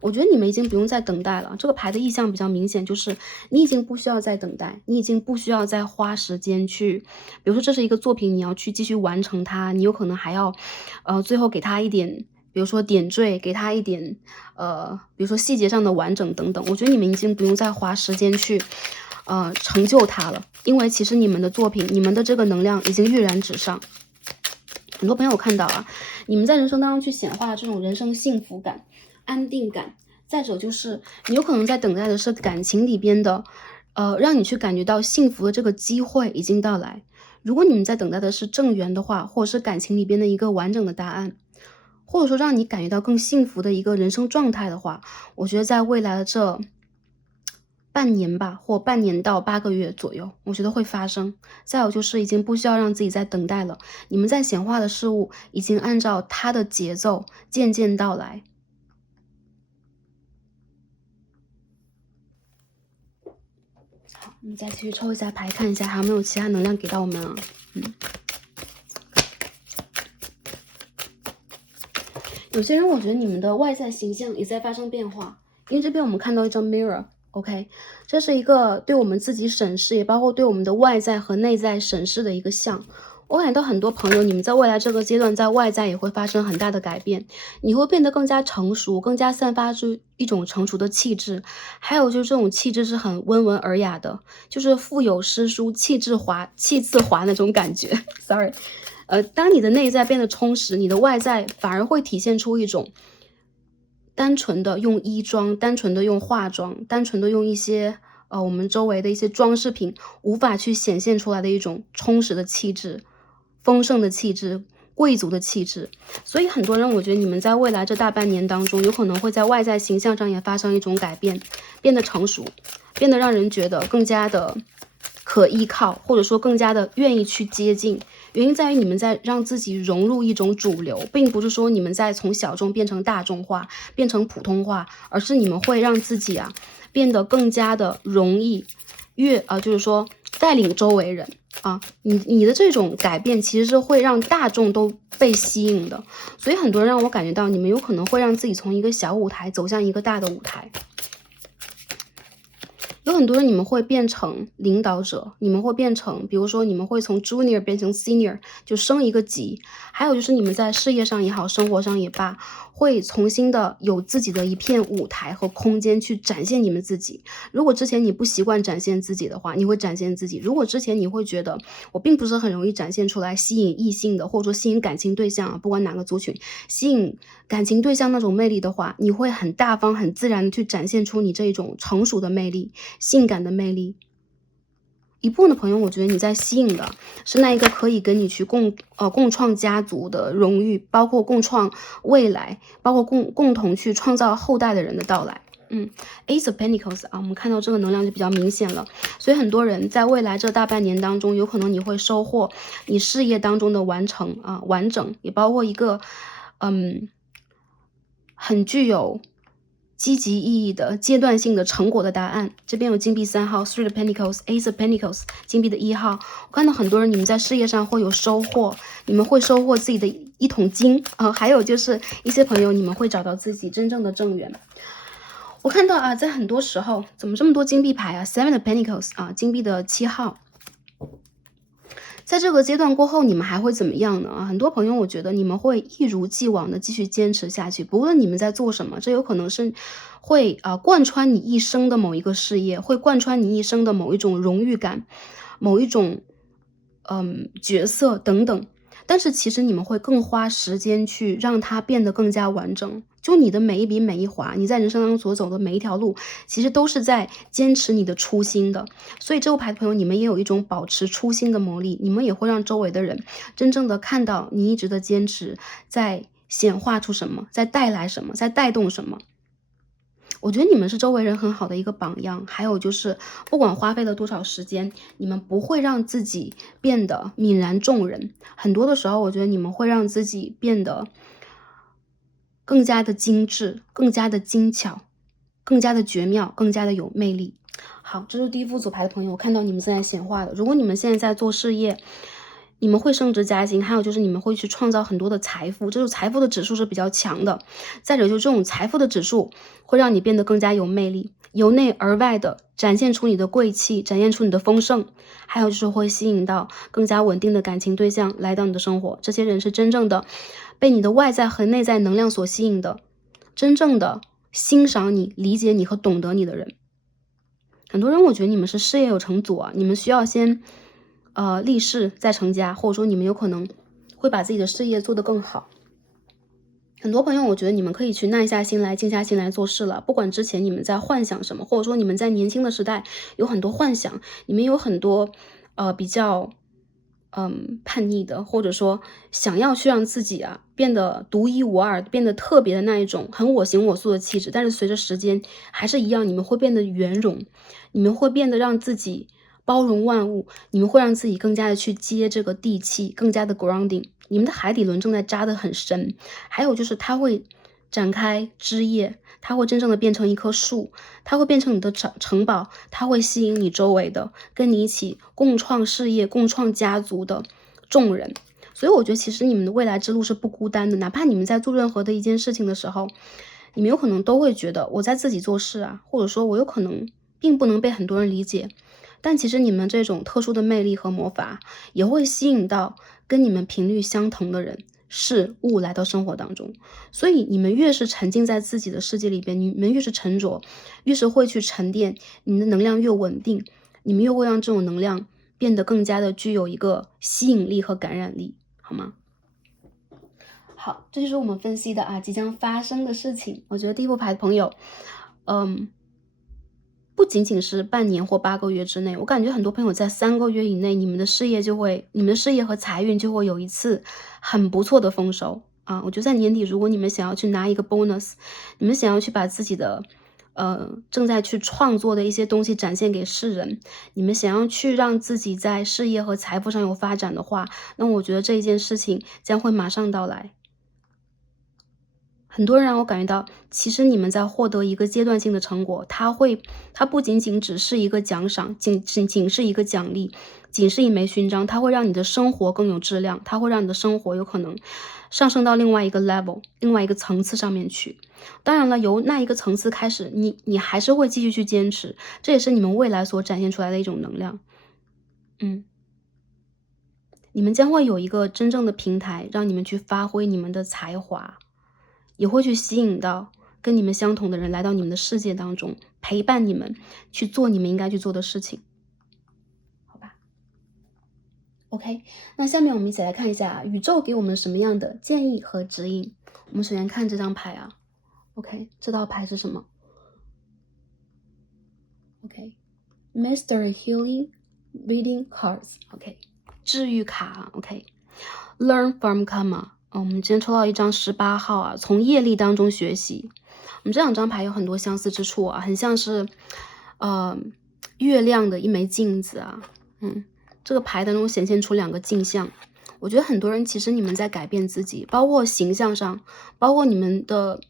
我觉得你们已经不用再等待了，这个牌的意象比较明显，就是你已经不需要再等待，你已经不需要再花时间去，比如说这是一个作品，你要去继续完成它，你有可能还要，最后给它一点，比如说点缀，给它一点，比如说细节上的完整等等。我觉得你们已经不用再花时间去，成就它了，因为其实你们的作品，你们的这个能量已经跃然纸上。很多朋友看到啊，你们在人生当中去显化这种人生幸福感、安定感。再者就是你有可能在等待的是感情里边的，让你去感觉到幸福的这个机会已经到来。如果你们在等待的是正缘的话，或者是感情里边的一个完整的答案，或者说让你感觉到更幸福的一个人生状态的话，我觉得在未来的这半年吧，或半年到8个月左右，我觉得会发生。再有就是已经不需要让自己再等待了，你们在显化的事物已经按照它的节奏渐渐到来。好，我们再继续抽一下牌，看一下还有没有其他能量给到我们啊。有些人我觉得你们的外在形象也在发生变化，因为这边我们看到一张 mirror。OK， 这是一个对我们自己审视，也包括对我们的外在和内在审视的一个像。我感觉到很多朋友，你们在未来这个阶段，在外在也会发生很大的改变，你会变得更加成熟，更加散发出一种成熟的气质。还有就是这种气质是很温文尔雅的，就是腹有诗书气自华那种感觉。Sorry，当你的内在变得充实，你的外在反而会体现出一种单纯的用衣装，单纯的用化妆，单纯的用一些我们周围的一些装饰品无法去显现出来的一种充实的气质、丰盛的气质、贵族的气质。所以很多人我觉得你们在未来这大半年当中，有可能会在外在形象上也发生一种改变，变得成熟，变得让人觉得更加的可依靠，或者说更加的愿意去接近。原因在于你们在让自己融入一种主流，并不是说你们在从小众变成大众化，变成普通话，而是你们会让自己变得更加的容易就是说带领周围人你的这种改变其实是会让大众都被吸引的。所以很多人让我感觉到你们有可能会让自己从一个小舞台走向一个大的舞台。有很多人你们会变成领导者，你们会变成比如说你们会从 junior 变成 senior， 就升一个级。还有就是你们在事业上也好，生活上也罢，会重新的有自己的一片舞台和空间去展现你们自己。如果之前你不习惯展现自己的话，你会展现自己。如果之前你会觉得我并不是很容易展现出来吸引异性的，或者说吸引感情对象不管哪个族群，吸引感情对象那种魅力的话，你会很大方很自然的去展现出你这种成熟的魅力，性感的魅力。一部分的朋友，我觉得你在吸引的是那一个可以跟你去共创家族的荣誉，包括共创未来，包括共同去创造后代的人的到来。Ace of Pentacles 我们看到这个能量就比较明显了。所以很多人在未来这大半年当中，有可能你会收获你事业当中的完成完整，也包括一个很具有积极意义的阶段性的成果的答案。这边有金币3号 Three of Pentacles Ace of Pentacles 金币的1号。我看到很多人你们在事业上会有收获，你们会收获自己的一桶金还有就是一些朋友你们会找到自己真正的正缘。我看到在很多时候怎么这么多金币牌Seven of Pentacles 金币的7号。在这个阶段过后，你们还会怎么样呢？很多朋友我觉得你们会一如既往的继续坚持下去，不论你们在做什么，这有可能是会贯穿你一生的某一个事业，会贯穿你一生的某一种荣誉感，某一种角色等等。但是其实你们会更花时间去让它变得更加完整。就你的每一笔每一划，你在人生当中所走的每一条路，其实都是在坚持你的初心的。所以这个牌的朋友，你们也有一种保持初心的魔力，你们也会让周围的人真正的看到你一直的坚持在显化出什么，在带来什么，在带动什么。我觉得你们是周围人很好的一个榜样。还有就是不管花费了多少时间，你们不会让自己变得泯然众人。很多的时候我觉得你们会让自己变得更加的精致，更加的精巧，更加的绝妙，更加的有魅力。好，这是第一副组牌的朋友，我看到你们现在显化了。如果你们现在在做事业，你们会升职加薪，还有就是你们会去创造很多的财富，这种财富的指数是比较强的。再者就是这种财富的指数会让你变得更加有魅力，由内而外的展现出你的贵气，展现出你的丰盛。还有就是会吸引到更加稳定的感情对象来到你的生活，这些人是真正的被你的外在和内在能量所吸引的，真正的欣赏你、理解你和懂得你的人。很多人我觉得你们是事业有成组你们需要先立誓再成家，或者说你们有可能会把自己的事业做得更好。很多朋友我觉得你们可以去耐下心来，静下心来做事了。不管之前你们在幻想什么，或者说你们在年轻的时代有很多幻想，你们有很多比较叛逆的，或者说想要去让自己啊变得独一无二，变得特别的那一种很我行我素的气质，但是随着时间还是一样，你们会变得圆融，你们会变得让自己包容万物，你们会让自己更加的去接这个地气，更加的 grounding， 你们的海底轮正在扎得很深，还有就是它会展开枝叶，它会真正的变成一棵树，它会变成你的城堡，它会吸引你周围的跟你一起共创事业、共创家族的众人。所以我觉得其实你们的未来之路是不孤单的，哪怕你们在做任何的一件事情的时候，你们有可能都会觉得我在自己做事啊，或者说我有可能并不能被很多人理解，但其实你们这种特殊的魅力和魔法也会吸引到跟你们频率相同的人事物来到生活当中。所以你们越是沉浸在自己的世界里边，你们越是沉着，越是会去沉淀，你们的能量越稳定，你们越会让这种能量变得更加的具有一个吸引力和感染力，好吗？好，这就是我们分析的啊即将发生的事情。我觉得第一副牌的朋友不仅仅是半年或8个月之内，我感觉很多朋友在3个月以内，你们的事业和财运就会有一次很不错的丰收啊！我觉得在年底，如果你们想要去拿一个 bonus， 你们想要去把自己的正在去创作的一些东西展现给世人，你们想要去让自己在事业和财富上有发展的话，那我觉得这一件事情将会马上到来。很多人让我感觉到，其实你们在获得一个阶段性的成果，它不仅仅只是一个奖赏，仅是一个奖励，仅是一枚勋章，它会让你的生活更有质量，它会让你的生活有可能上升到另外一个 level， 另外一个层次上面去。当然了，由那一个层次开始，你还是会继续去坚持，这也是你们未来所展现出来的一种能量。你们将会有一个真正的平台，让你们去发挥你们的才华。也会去吸引到跟你们相同的人来到你们的世界当中，陪伴你们去做你们应该去做的事情，好吧 ？OK， 那下面我们一起来看一下宇宙给我们什么样的建议和指引。我们首先看这张牌啊 ，OK， 这道牌是什么 ？OK，Mystery Healing Reading Cards，OK， 治愈卡 ，OK，Learn from Karma。我们今天抽到一张18号啊，从业力当中学习。我们这两张牌有很多相似之处啊，很像是月亮的一枚镜子啊。这个牌当中显现出2个镜像。我觉得很多人其实你们在改变自己，包括形象上，包括你们的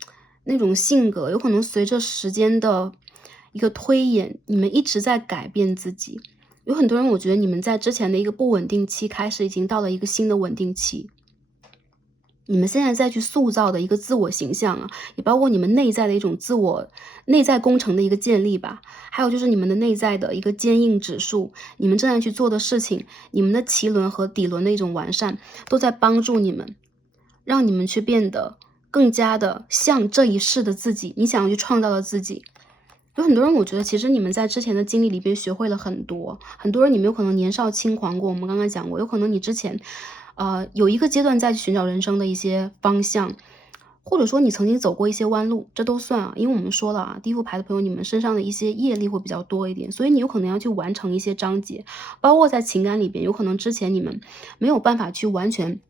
那种性格，有可能随着时间的一个推演，你们一直在改变自己。有很多人我觉得你们在之前的一个不稳定期开始，已经到了一个新的稳定期。你们现在再去塑造的一个自我形象啊，也包括你们内在的一种内在工程的一个建立吧，还有就是你们的内在的一个坚硬指数，你们正在去做的事情，你们的脐轮和底轮的一种完善，都在帮助你们，让你们去变得更加的像这一世的自己，你想要去创造的自己。有很多人我觉得其实你们在之前的经历里边学会了很多，很多人你们有可能年少轻狂过，我们刚刚讲过，有可能你之前有一个阶段在寻找人生的一些方向，或者说你曾经走过一些弯路，这都算啊。因为我们说了啊，第一副牌的朋友，你们身上的一些业力会比较多一点，所以你有可能要去完成一些章节，包括在情感里边，有可能之前你们没有办法去完全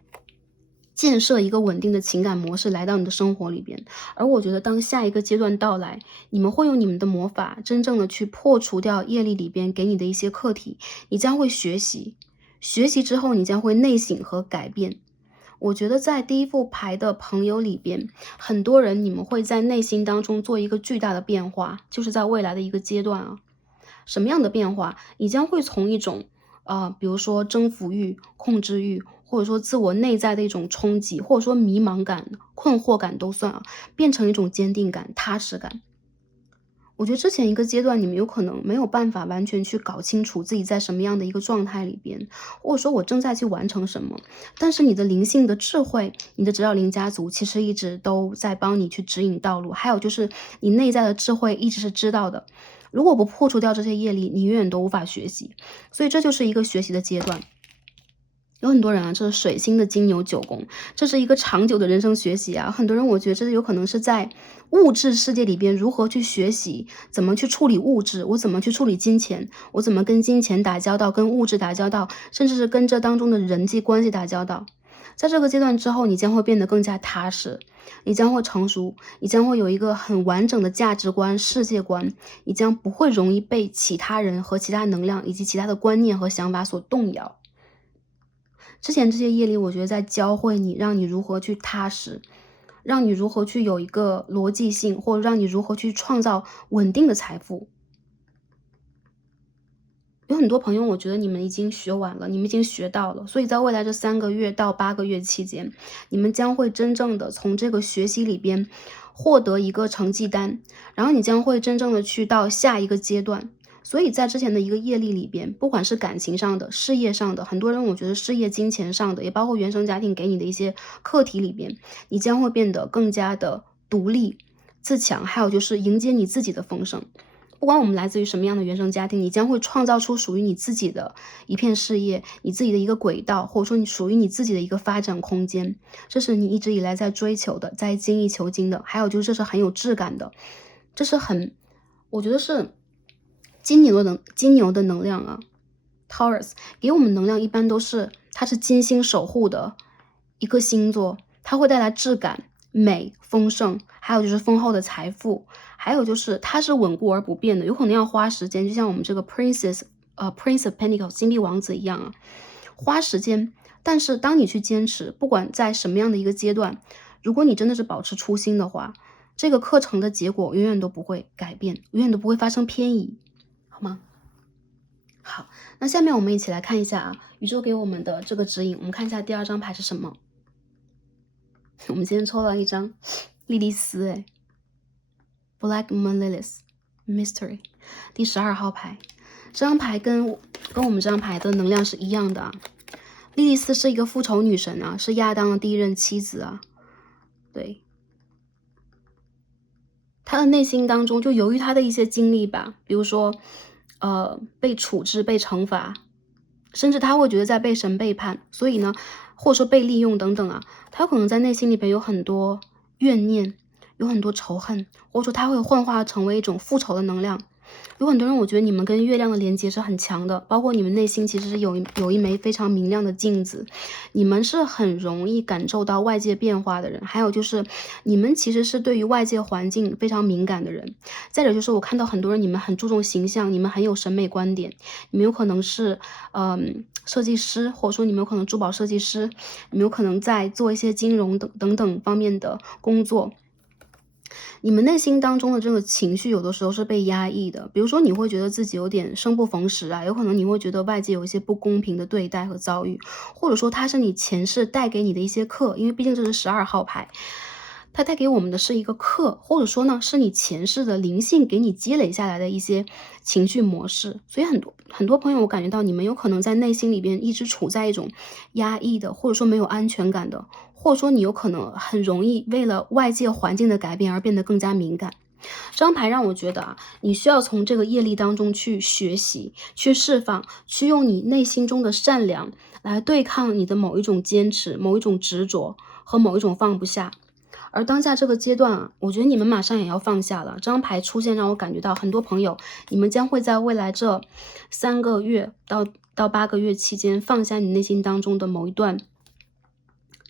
建设一个稳定的情感模式来到你的生活里边。而我觉得当下一个阶段到来，你们会用你们的魔法真正的去破除掉业力里边给你的一些课题，你将会学习之后，你将会内省和改变。我觉得在第一副牌的朋友里边，很多人你们会在内心当中做一个巨大的变化，就是在未来的一个阶段啊。什么样的变化？你将会从一种比如说征服欲、控制欲，或者说自我内在的一种冲击，或者说迷茫感、困惑感都算啊，变成一种坚定感、踏实感。我觉得之前一个阶段，你们有可能没有办法完全去搞清楚自己在什么样的一个状态里边，或者说我正在去完成什么，但是你的灵性的智慧，你的指导灵家族其实一直都在帮你去指引道路，还有就是你内在的智慧一直是知道的，如果不破除掉这些业力，你永远都无法学习，所以这就是一个学习的阶段。有很多人啊，这是水星的金牛九宫，这是一个长久的人生学习啊。很多人我觉得这有可能是在物质世界里边如何去学习，怎么去处理物质，我怎么去处理金钱，我怎么跟金钱打交道，跟物质打交道，甚至是跟这当中的人际关系打交道。在这个阶段之后，你将会变得更加踏实，你将会成熟，你将会有一个很完整的价值观、世界观，你将不会容易被其他人和其他能量以及其他的观念和想法所动摇。之前这些业力，我觉得在教会你，让你如何去踏实，让你如何去有一个逻辑性，或者让你如何去创造稳定的财富。有很多朋友，我觉得你们已经学完了，你们已经学到了，所以在未来这3个月到8个月期间，你们将会真正的从这个学习里边获得一个成绩单，然后你将会真正的去到下一个阶段。所以在之前的一个业力里边，不管是感情上的、事业上的，很多人我觉得事业、金钱上的，也包括原生家庭给你的一些课题里边，你将会变得更加的独立、自强，还有就是迎接你自己的丰盛。不管我们来自于什么样的原生家庭，你将会创造出属于你自己的一片事业，你自己的一个轨道，或者说你属于你自己的一个发展空间。这是你一直以来在追求的，在精益求精的，还有就是这是很有质感的，这是我觉得是金牛的能量啊，Taurus 给我们能量一般都是它是金星守护的一个星座，它会带来质感、美、丰盛，还有就是丰厚的财富。还有就是它是稳固而不变的，有可能要花时间，就像我们这个 Prince of Pentacles 金币王子一样啊，花时间。但是当你去坚持，不管在什么样的一个阶段，如果你真的是保持初心的话，这个课程的结果永远都不会改变，永远都不会发生偏移，好吗？好，那下面我们一起来看一下啊，宇宙给我们的这个指引。我们看一下第2张牌是什么。我们今天抽了一张莉莉丝，哎。Black Moon Lilies Mystery 第12号牌，这张牌跟我们这张牌的能量是一样的啊。莉莉丝是一个复仇女神啊，是亚当的第1任妻子啊。对，她的内心当中就由于她的一些经历吧，比如说被处置、被惩罚，甚至她会觉得在被神背叛，所以呢，或者说被利用等等啊，她有可能在内心里边有很多怨念。有很多仇恨，或者说它会幻化成为一种复仇的能量。有很多人，我觉得你们跟月亮的连接是很强的，包括你们内心其实是有一枚非常明亮的镜子，你们是很容易感受到外界变化的人。还有就是你们其实是对于外界环境非常敏感的人。再者就是我看到很多人，你们很注重形象，你们很有审美观点，你们有可能是设计师，或者说你们有可能珠宝设计师，你们有可能在做一些金融等等方面的工作。你们内心当中的这个情绪有的时候是被压抑的，比如说你会觉得自己有点生不逢时啊，有可能你会觉得外界有一些不公平的对待和遭遇，或者说它是你前世带给你的一些课，因为毕竟这是12号牌，它带给我们的是一个课，或者说呢是你前世的灵性给你积累下来的一些情绪模式。所以很多朋友，我感觉到你们有可能在内心里边一直处在一种压抑的，或者说没有安全感的，或者说你有可能很容易为了外界环境的改变而变得更加敏感。这张牌让我觉得啊，你需要从这个业力当中去学习，去释放，去用你内心中的善良来对抗你的某一种坚持、某一种执着和某一种放不下。而当下这个阶段啊，我觉得你们马上也要放下了。这张牌出现让我感觉到很多朋友，你们将会在未来这3个月到8个月期间放下你内心当中的某一段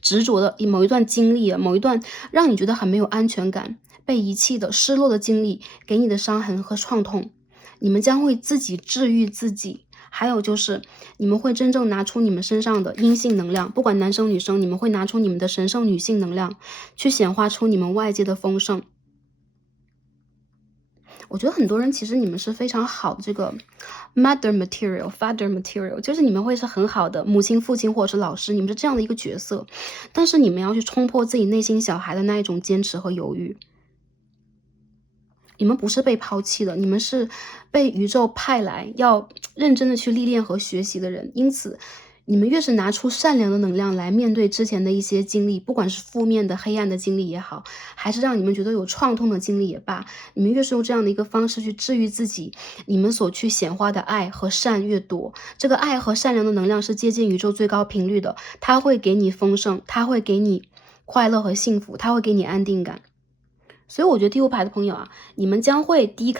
执着的某一段经历啊，某一段让你觉得很没有安全感、被遗弃的失落的经历给你的伤痕和创痛，你们将会自己治愈自己。还有就是你们会真正拿出你们身上的阴性能量，不管男生女生，你们会拿出你们的神圣女性能量，去显化出你们外界的丰盛。我觉得很多人其实你们是非常好的这个 father material， 就是你们会是很好的母亲、父亲或者是老师，你们是这样的一个角色，但是你们要去冲破自己内心小孩的那一种坚持和犹豫。你们不是被抛弃的，你们是被宇宙派来要认真的去历练和学习的人。因此你们越是拿出善良的能量来面对之前的一些经历，不管是负面的黑暗的经历也好，还是让你们觉得有创痛的经历也罢，你们越是用这样的一个方式去治愈自己，你们所去显化的爱和善越多，这个爱和善良的能量是接近宇宙最高频率的，它会给你丰盛，它会给你快乐和幸福，它会给你安定感。所以我觉得第5排的朋友啊，你们将会低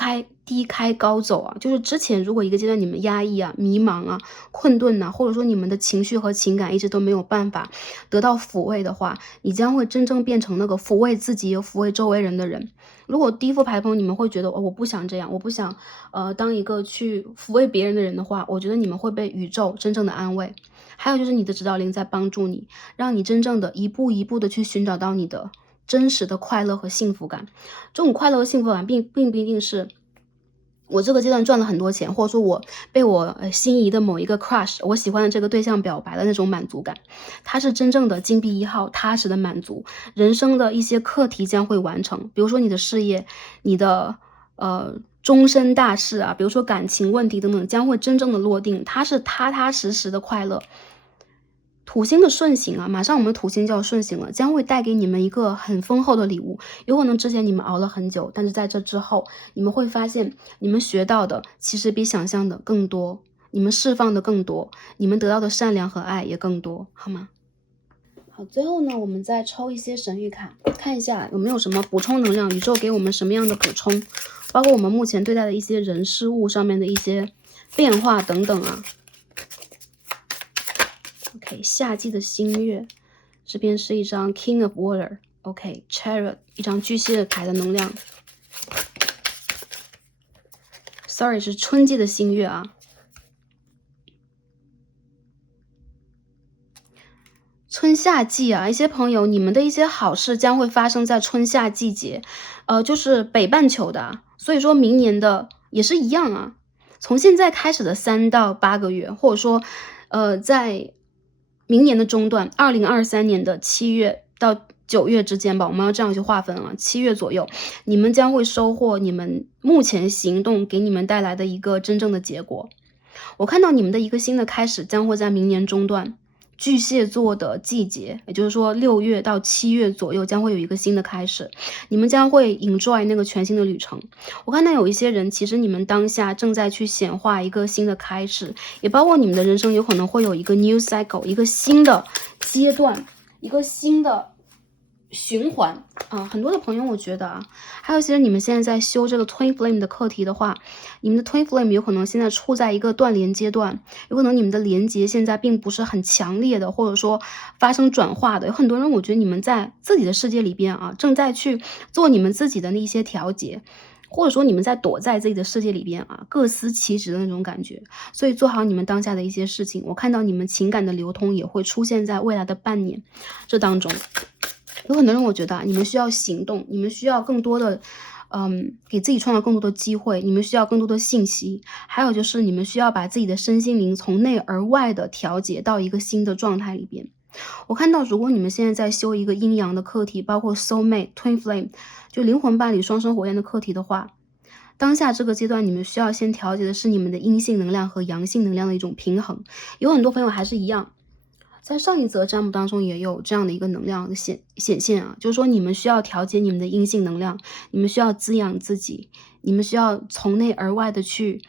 开高走啊，就是之前如果一个阶段你们压抑啊、迷茫啊、困顿啊，或者说你们的情绪和情感一直都没有办法得到抚慰的话，你将会真正变成那个抚慰自己也抚慰周围人的人。如果第1副牌的朋友你们会觉得我不想这样，我不想当一个去抚慰别人的人的话，我觉得你们会被宇宙真正的安慰。还有就是你的指导灵在帮助你，让你真正的一步一步的去寻找到你的真实的快乐和幸福感。这种快乐和幸福感并不一定是我这个阶段赚了很多钱，或者说我被我心仪的某一个 crush， 我喜欢的这个对象表白的那种满足感，它是真正的金币1号踏实的满足。人生的一些课题将会完成，比如说你的事业，你的终身大事啊，比如说感情问题等等，将会真正的落定，它是踏踏实实的快乐。土星的顺行啊，马上我们的土星就要顺行了，将会带给你们一个很丰厚的礼物。有可能之前你们熬了很久，但是在这之后，你们会发现你们学到的其实比想象的更多，你们释放的更多，你们得到的善良和爱也更多，好吗？好，最后呢，我们再抽一些神谕卡，看一下有没有什么补充能量，宇宙给我们什么样的补充，包括我们目前对待的一些人事物上面的一些变化等等啊。OK， 夏季的新月，这边是一张 King of Water。OK，Chariot， 一张巨蟹牌的能量。Sorry， 是春季的新月啊。春夏季啊，一些朋友，你们的一些好事将会发生在春夏季节，就是北半球的啊，所以说明年的也是一样啊。从现在开始的3到8个月，或者说，在明年的中段，2023年的7月到9月之间吧，我们要这样去划分啊，7月左右，你们将会收获你们目前行动给你们带来的一个真正的结果。我看到你们的一个新的开始将会在明年中段。巨蟹座的季节，也就是说6月到7月左右将会有一个新的开始，你们将会 enjoy 那个全新的旅程。我看到有一些人，其实你们当下正在去显化一个新的开始，也包括你们的人生有可能会有一个 new cycle， 一个新的阶段，一个新的循环啊，很多的朋友我觉得啊，还有其实你们现在在修这个 Twin Flame 的课题的话，你们的 Twin Flame 有可能现在处在一个断联阶段，有可能你们的连接现在并不是很强烈的，或者说发生转化的。有很多人我觉得你们在自己的世界里边啊，正在去做你们自己的那些调节，或者说你们在躲在自己的世界里边啊，各司其职的那种感觉。所以做好你们当下的一些事情，我看到你们情感的流通也会出现在未来的半年这当中。有很多人我觉得你们需要行动，你们需要更多的给自己创造更多的机会，你们需要更多的信息，还有就是你们需要把自己的身心灵从内而外的调节到一个新的状态里边。我看到如果你们现在在修一个阴阳的课题，包括 soul mate、twin flame， 就灵魂伴侣、双生火焰的课题的话，当下这个阶段你们需要先调节的是你们的阴性能量和阳性能量的一种平衡。有很多朋友还是一样，在上一则占卜当中也有这样的一个能量的显现啊，就是说你们需要调节你们的阴性能量，你们需要滋养自己，你们需要从内而外的去，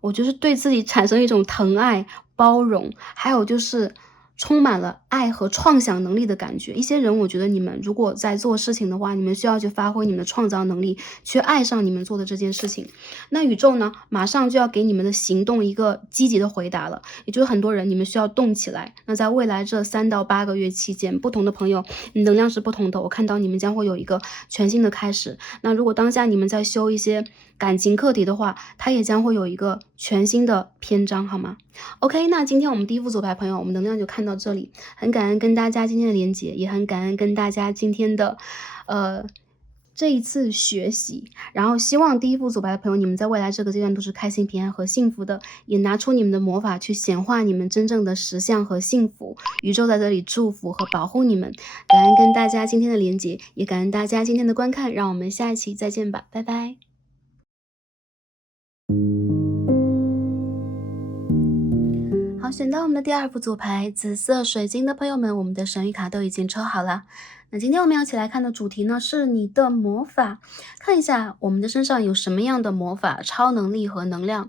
我就是对自己产生一种疼爱、包容，还有就是充满了爱和创想能力的感觉。一些人我觉得你们如果在做事情的话，你们需要去发挥你们的创造能力，去爱上你们做的这件事情。那宇宙呢，马上就要给你们的行动一个积极的回答了，也就是很多人你们需要动起来。那在未来这3到8个月期间，不同的朋友能量是不同的，我看到你们将会有一个全新的开始。那如果当下你们在修一些感情课题的话，它也将会有一个全新的篇章，好吗？ OK， 那今天我们第一副组牌朋友，我们能量就看到这里，很感恩跟大家今天的连结，也很感恩跟大家今天的这一次学习，然后希望第一副组牌的朋友，你们在未来这个阶段都是开心、平安和幸福的，也拿出你们的魔法去显化你们真正的实相和幸福。宇宙在这里祝福和保护你们，感恩跟大家今天的连结，也感恩大家今天的观看，让我们下一期再见吧，拜拜。好好，选到我们的第2副组牌紫色水晶的朋友们，我们的神谕卡都已经抽好了。那今天我们要一起来看的主题呢，是你的魔法。看一下我们的身上有什么样的魔法、超能力和能量。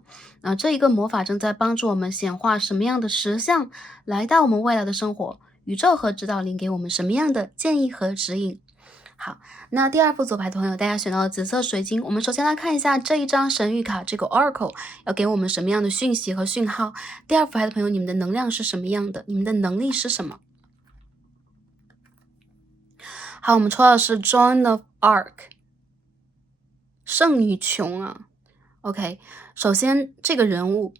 这一个魔法正在帮助我们显化什么样的实相，来到我们未来的生活。宇宙和指导灵给我们什么样的建议和指引？好，那第2副组牌的朋友，大家选到了紫色水晶。我们首先来看一下这一张神谕卡，这个 Oracle 要给我们什么样的讯息和讯号？第2副牌的朋友，你们的能量是什么样的？你们的能力是什么？好，我们抽到的是 Joan of Arc， 圣女琼啊。OK， 首先这个人物，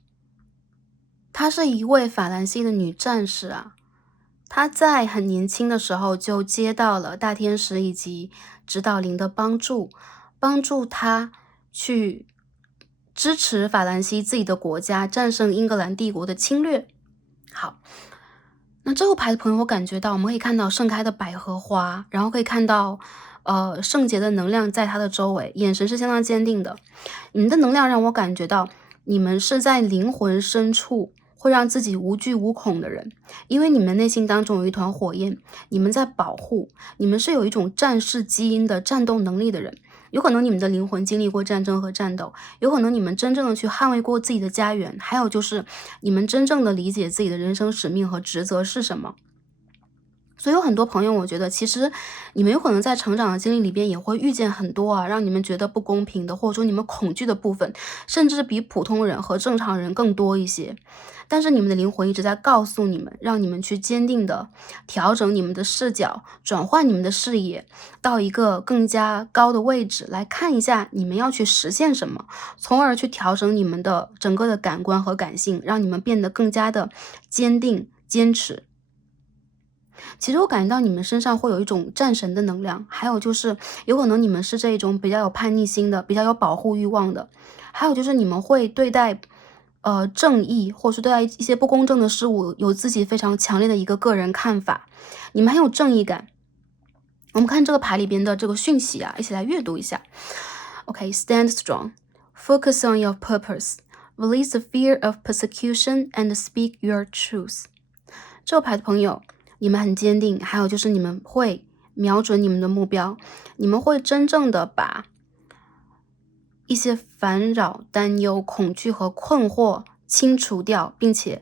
她是一位法兰西的女战士啊。他在很年轻的时候就接到了大天使以及指导灵的帮助他去支持法兰西自己的国家战胜英格兰帝国的侵略。好，那这副牌的朋友，我感觉到我们可以看到盛开的百合花，然后可以看到圣洁的能量在他的周围，眼神是相当坚定的。你们的能量让我感觉到你们是在灵魂深处会让自己无惧无恐的人，因为你们内心当中有一团火焰，你们在保护，你们是有一种战士基因的战斗能力的人。有可能你们的灵魂经历过战争和战斗，有可能你们真正的去捍卫过自己的家园，还有就是你们真正的理解自己的人生使命和职责是什么。所以有很多朋友，我觉得其实你们有可能在成长的经历里边也会遇见很多让你们觉得不公平的，或者说你们恐惧的部分，甚至比普通人和正常人更多一些。但是你们的灵魂一直在告诉你们，让你们去坚定的调整你们的视角，转换你们的视野，到一个更加高的位置来看一下你们要去实现什么，从而去调整你们的整个的感官和感性，让你们变得更加的坚定坚持。其实我感觉到你们身上会有一种战神的能量，还有就是有可能你们是这种比较有叛逆心的，比较有保护欲望的，还有就是你们会对待正义，或者是对待一些不公正的事物有自己非常强烈的一个个人看法，你们很有正义感。我们看这个牌里边的这个讯息一起来阅读一下。Okay, stand strong. Focus on your purpose. Release the fear of persecution and speak your truth. 这个牌的朋友，你们很坚定，还有就是你们会瞄准你们的目标，你们会真正的把一些烦扰、担忧、恐惧和困惑清除掉，并且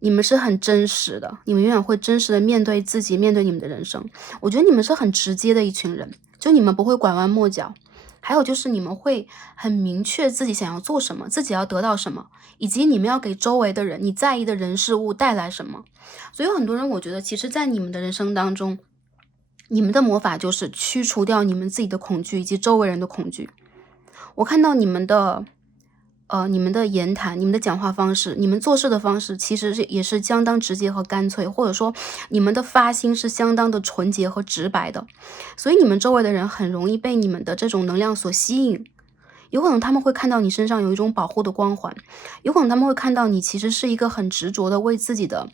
你们是很真实的，你们永远会真实的面对自己，面对你们的人生。我觉得你们是很直接的一群人，就你们不会拐弯抹角，还有就是你们会很明确自己想要做什么，自己要得到什么，以及你们要给周围的人，你在意的人事物带来什么。所以有很多人，我觉得其实在你们的人生当中，你们的魔法就是驱除掉你们自己的恐惧以及周围人的恐惧。我看到你们的言谈，你们的讲话方式，你们做事的方式，其实也是相当直接和干脆，或者说你们的发心是相当的纯洁和直白的，所以你们周围的人很容易被你们的这种能量所吸引。有可能他们会看到你身上有一种保护的光环，有可能他们会看到你其实是一个很执着的为自己的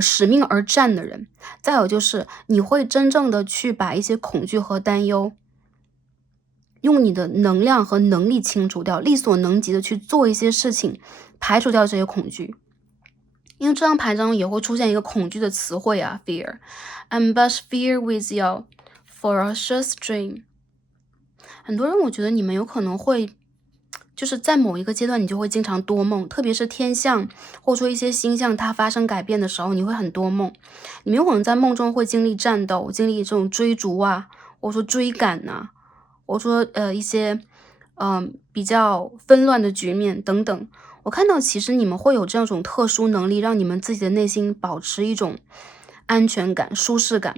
使命而战的人。再有就是你会真正的去把一些恐惧和担忧用你的能量和能力清除掉，力所能及的去做一些事情，排除掉这些恐惧。因为这张牌中也会出现一个恐惧的词汇fear. Ambush fear with your ferocious dream. 很多人我觉得你们有可能会就是在某一个阶段你就会经常多梦，特别是天象或者说一些星象它发生改变的时候，你会很多梦。你们有可能在梦中会经历战斗，经历这种追逐或者说追赶或者说一些比较纷乱的局面等等。我看到其实你们会有这种特殊能力，让你们自己的内心保持一种安全感、舒适感，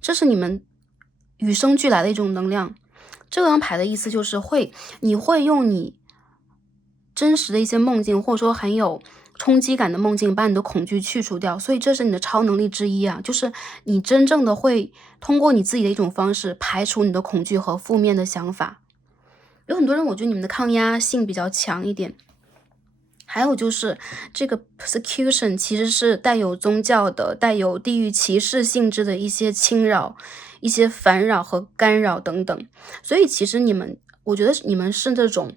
这是你们与生俱来的一种能量。这张牌的意思就是你会用你真实的一些梦境，或者说很有冲击感的梦境，把你的恐惧去除掉，所以这是你的超能力之一就是你真正的会通过你自己的一种方式排除你的恐惧和负面的想法。有很多人我觉得你们的抗压性比较强一点，还有就是这个 persecution 其实是带有宗教的、带有地域歧视性质的一些侵扰、一些烦扰和干扰等等。所以其实我觉得你们是这种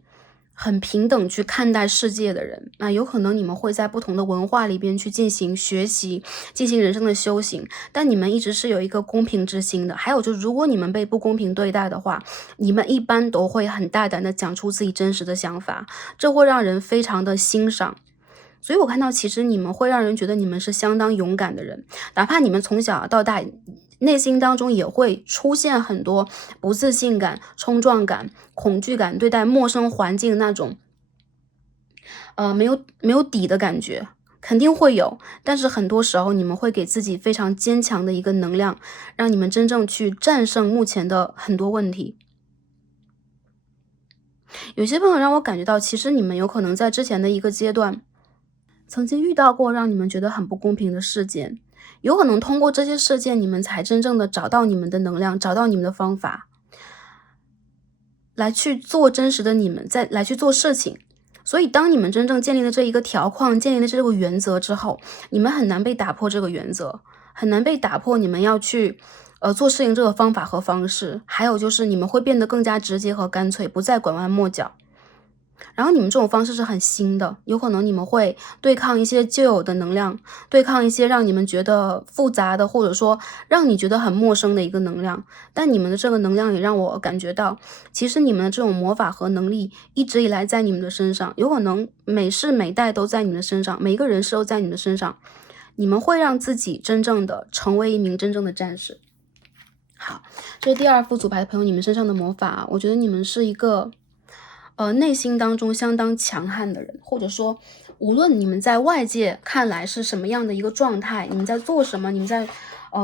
很平等去看待世界的人啊，有可能你们会在不同的文化里边去进行学习，进行人生的修行，但你们一直是有一个公平之心的。还有就是如果你们被不公平对待的话，你们一般都会很大胆的讲出自己真实的想法，这会让人非常的欣赏。所以我看到其实你们会让人觉得你们是相当勇敢的人，哪怕你们从小到大内心当中也会出现很多不自信感、冲撞感、恐惧感，对待陌生环境那种没有底的感觉，肯定会有。但是很多时候你们会给自己非常坚强的一个能量，让你们真正去战胜目前的很多问题。有些朋友让我感觉到，其实你们有可能在之前的一个阶段曾经遇到过让你们觉得很不公平的事件，有可能通过这些事件，你们才真正的找到你们的能量，找到你们的方法，来去做真实的你们，再来去做事情。所以当你们真正建立了这一个条框，建立了这个原则之后，你们很难被打破这个原则，很难被打破你们要去做事情这个方法和方式。还有就是你们会变得更加直接和干脆，不再拐弯抹角。然后你们这种方式是很新的，有可能你们会对抗一些旧有的能量，对抗一些让你们觉得复杂的，或者说让你觉得很陌生的一个能量。但你们的这个能量也让我感觉到，其实你们的这种魔法和能力一直以来在你们的身上，有可能每世每代都在你们的身上，每一个人都在你们的身上。你们会让自己真正的成为一名真正的战士。好，这是第二副组牌的朋友，你们身上的魔法，我觉得你们是一个内心当中相当强悍的人，或者说无论你们在外界看来是什么样的一个状态，你们在做什么，你们在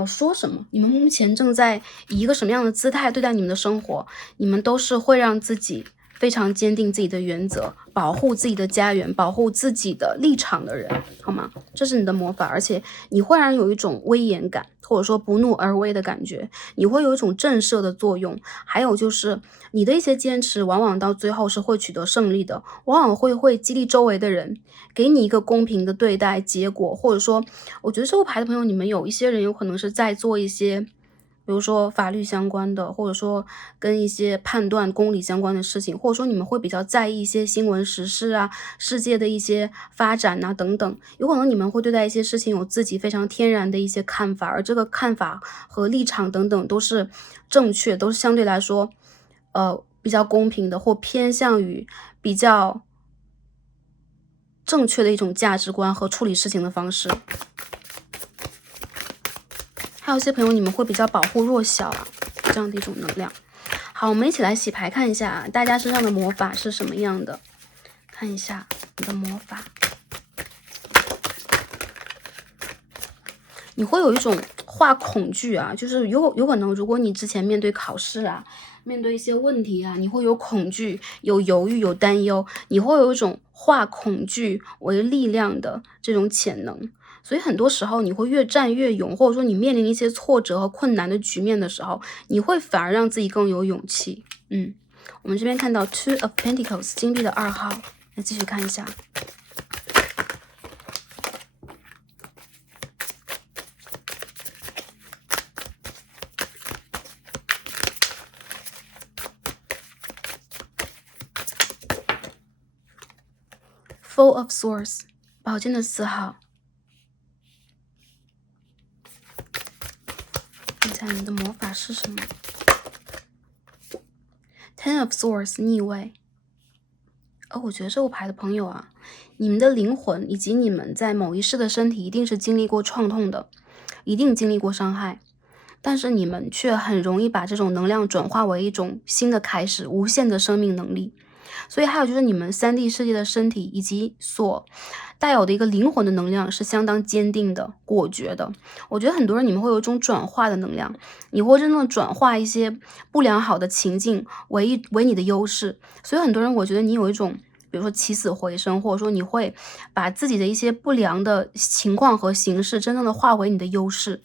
说什么，你们目前正在以一个什么样的姿态对待你们的生活，你们都是会让自己非常坚定自己的原则，保护自己的家园，保护自己的立场的人，好吗？这是你的魔法，而且你会让人有一种威严感，或者说不怒而威的感觉，你会有一种震慑的作用。还有就是你的一些坚持，往往到最后是会取得胜利的，往往会激励周围的人，给你一个公平的对待结果。或者说，我觉得这个牌的朋友，你们有一些人有可能是在做一些比如说法律相关的，或者说跟一些判断公理相关的事情，或者说你们会比较在意一些新闻时事啊，世界的一些发展啊等等，有可能你们会对待一些事情有自己非常天然的一些看法，而这个看法和立场等等都是正确，都是相对来说比较公平的，或偏向于比较正确的一种价值观和处理事情的方式。还有一些朋友，你们会比较保护弱小啊，这样的一种能量。好，我们一起来洗牌看一下大家身上的魔法是什么样的。看一下你的魔法，你会有一种化恐惧啊，就是有可能，如果你之前面对考试啊，面对一些问题啊，你会有恐惧、有犹豫、有担忧，你会有一种化恐惧为力量的这种潜能。所以很多时候你会越战越勇，或者说你面临一些挫折和困难的局面的时候，你会反而让自己更有勇气。我们这边看到 Two of Pentacles 金币的2号，来继续看一下。Four of Swords 宝剑的4号。看一下你的魔法是什么。Ten of Swords 逆位。我觉得这副牌的朋友啊，你们的灵魂以及你们在某一世的身体一定是经历过创痛的，一定经历过伤害，但是你们却很容易把这种能量转化为一种新的开始，无限的生命能力。所以还有就是你们3D 世界的身体以及所带有的一个灵魂的能量是相当坚定的、果决的。我觉得很多人你们会有一种转化的能量，你会真正的转化一些不良好的情境为你的优势。所以很多人我觉得你有一种比如说起死回生，或者说你会把自己的一些不良的情况和形式真正的化为你的优势。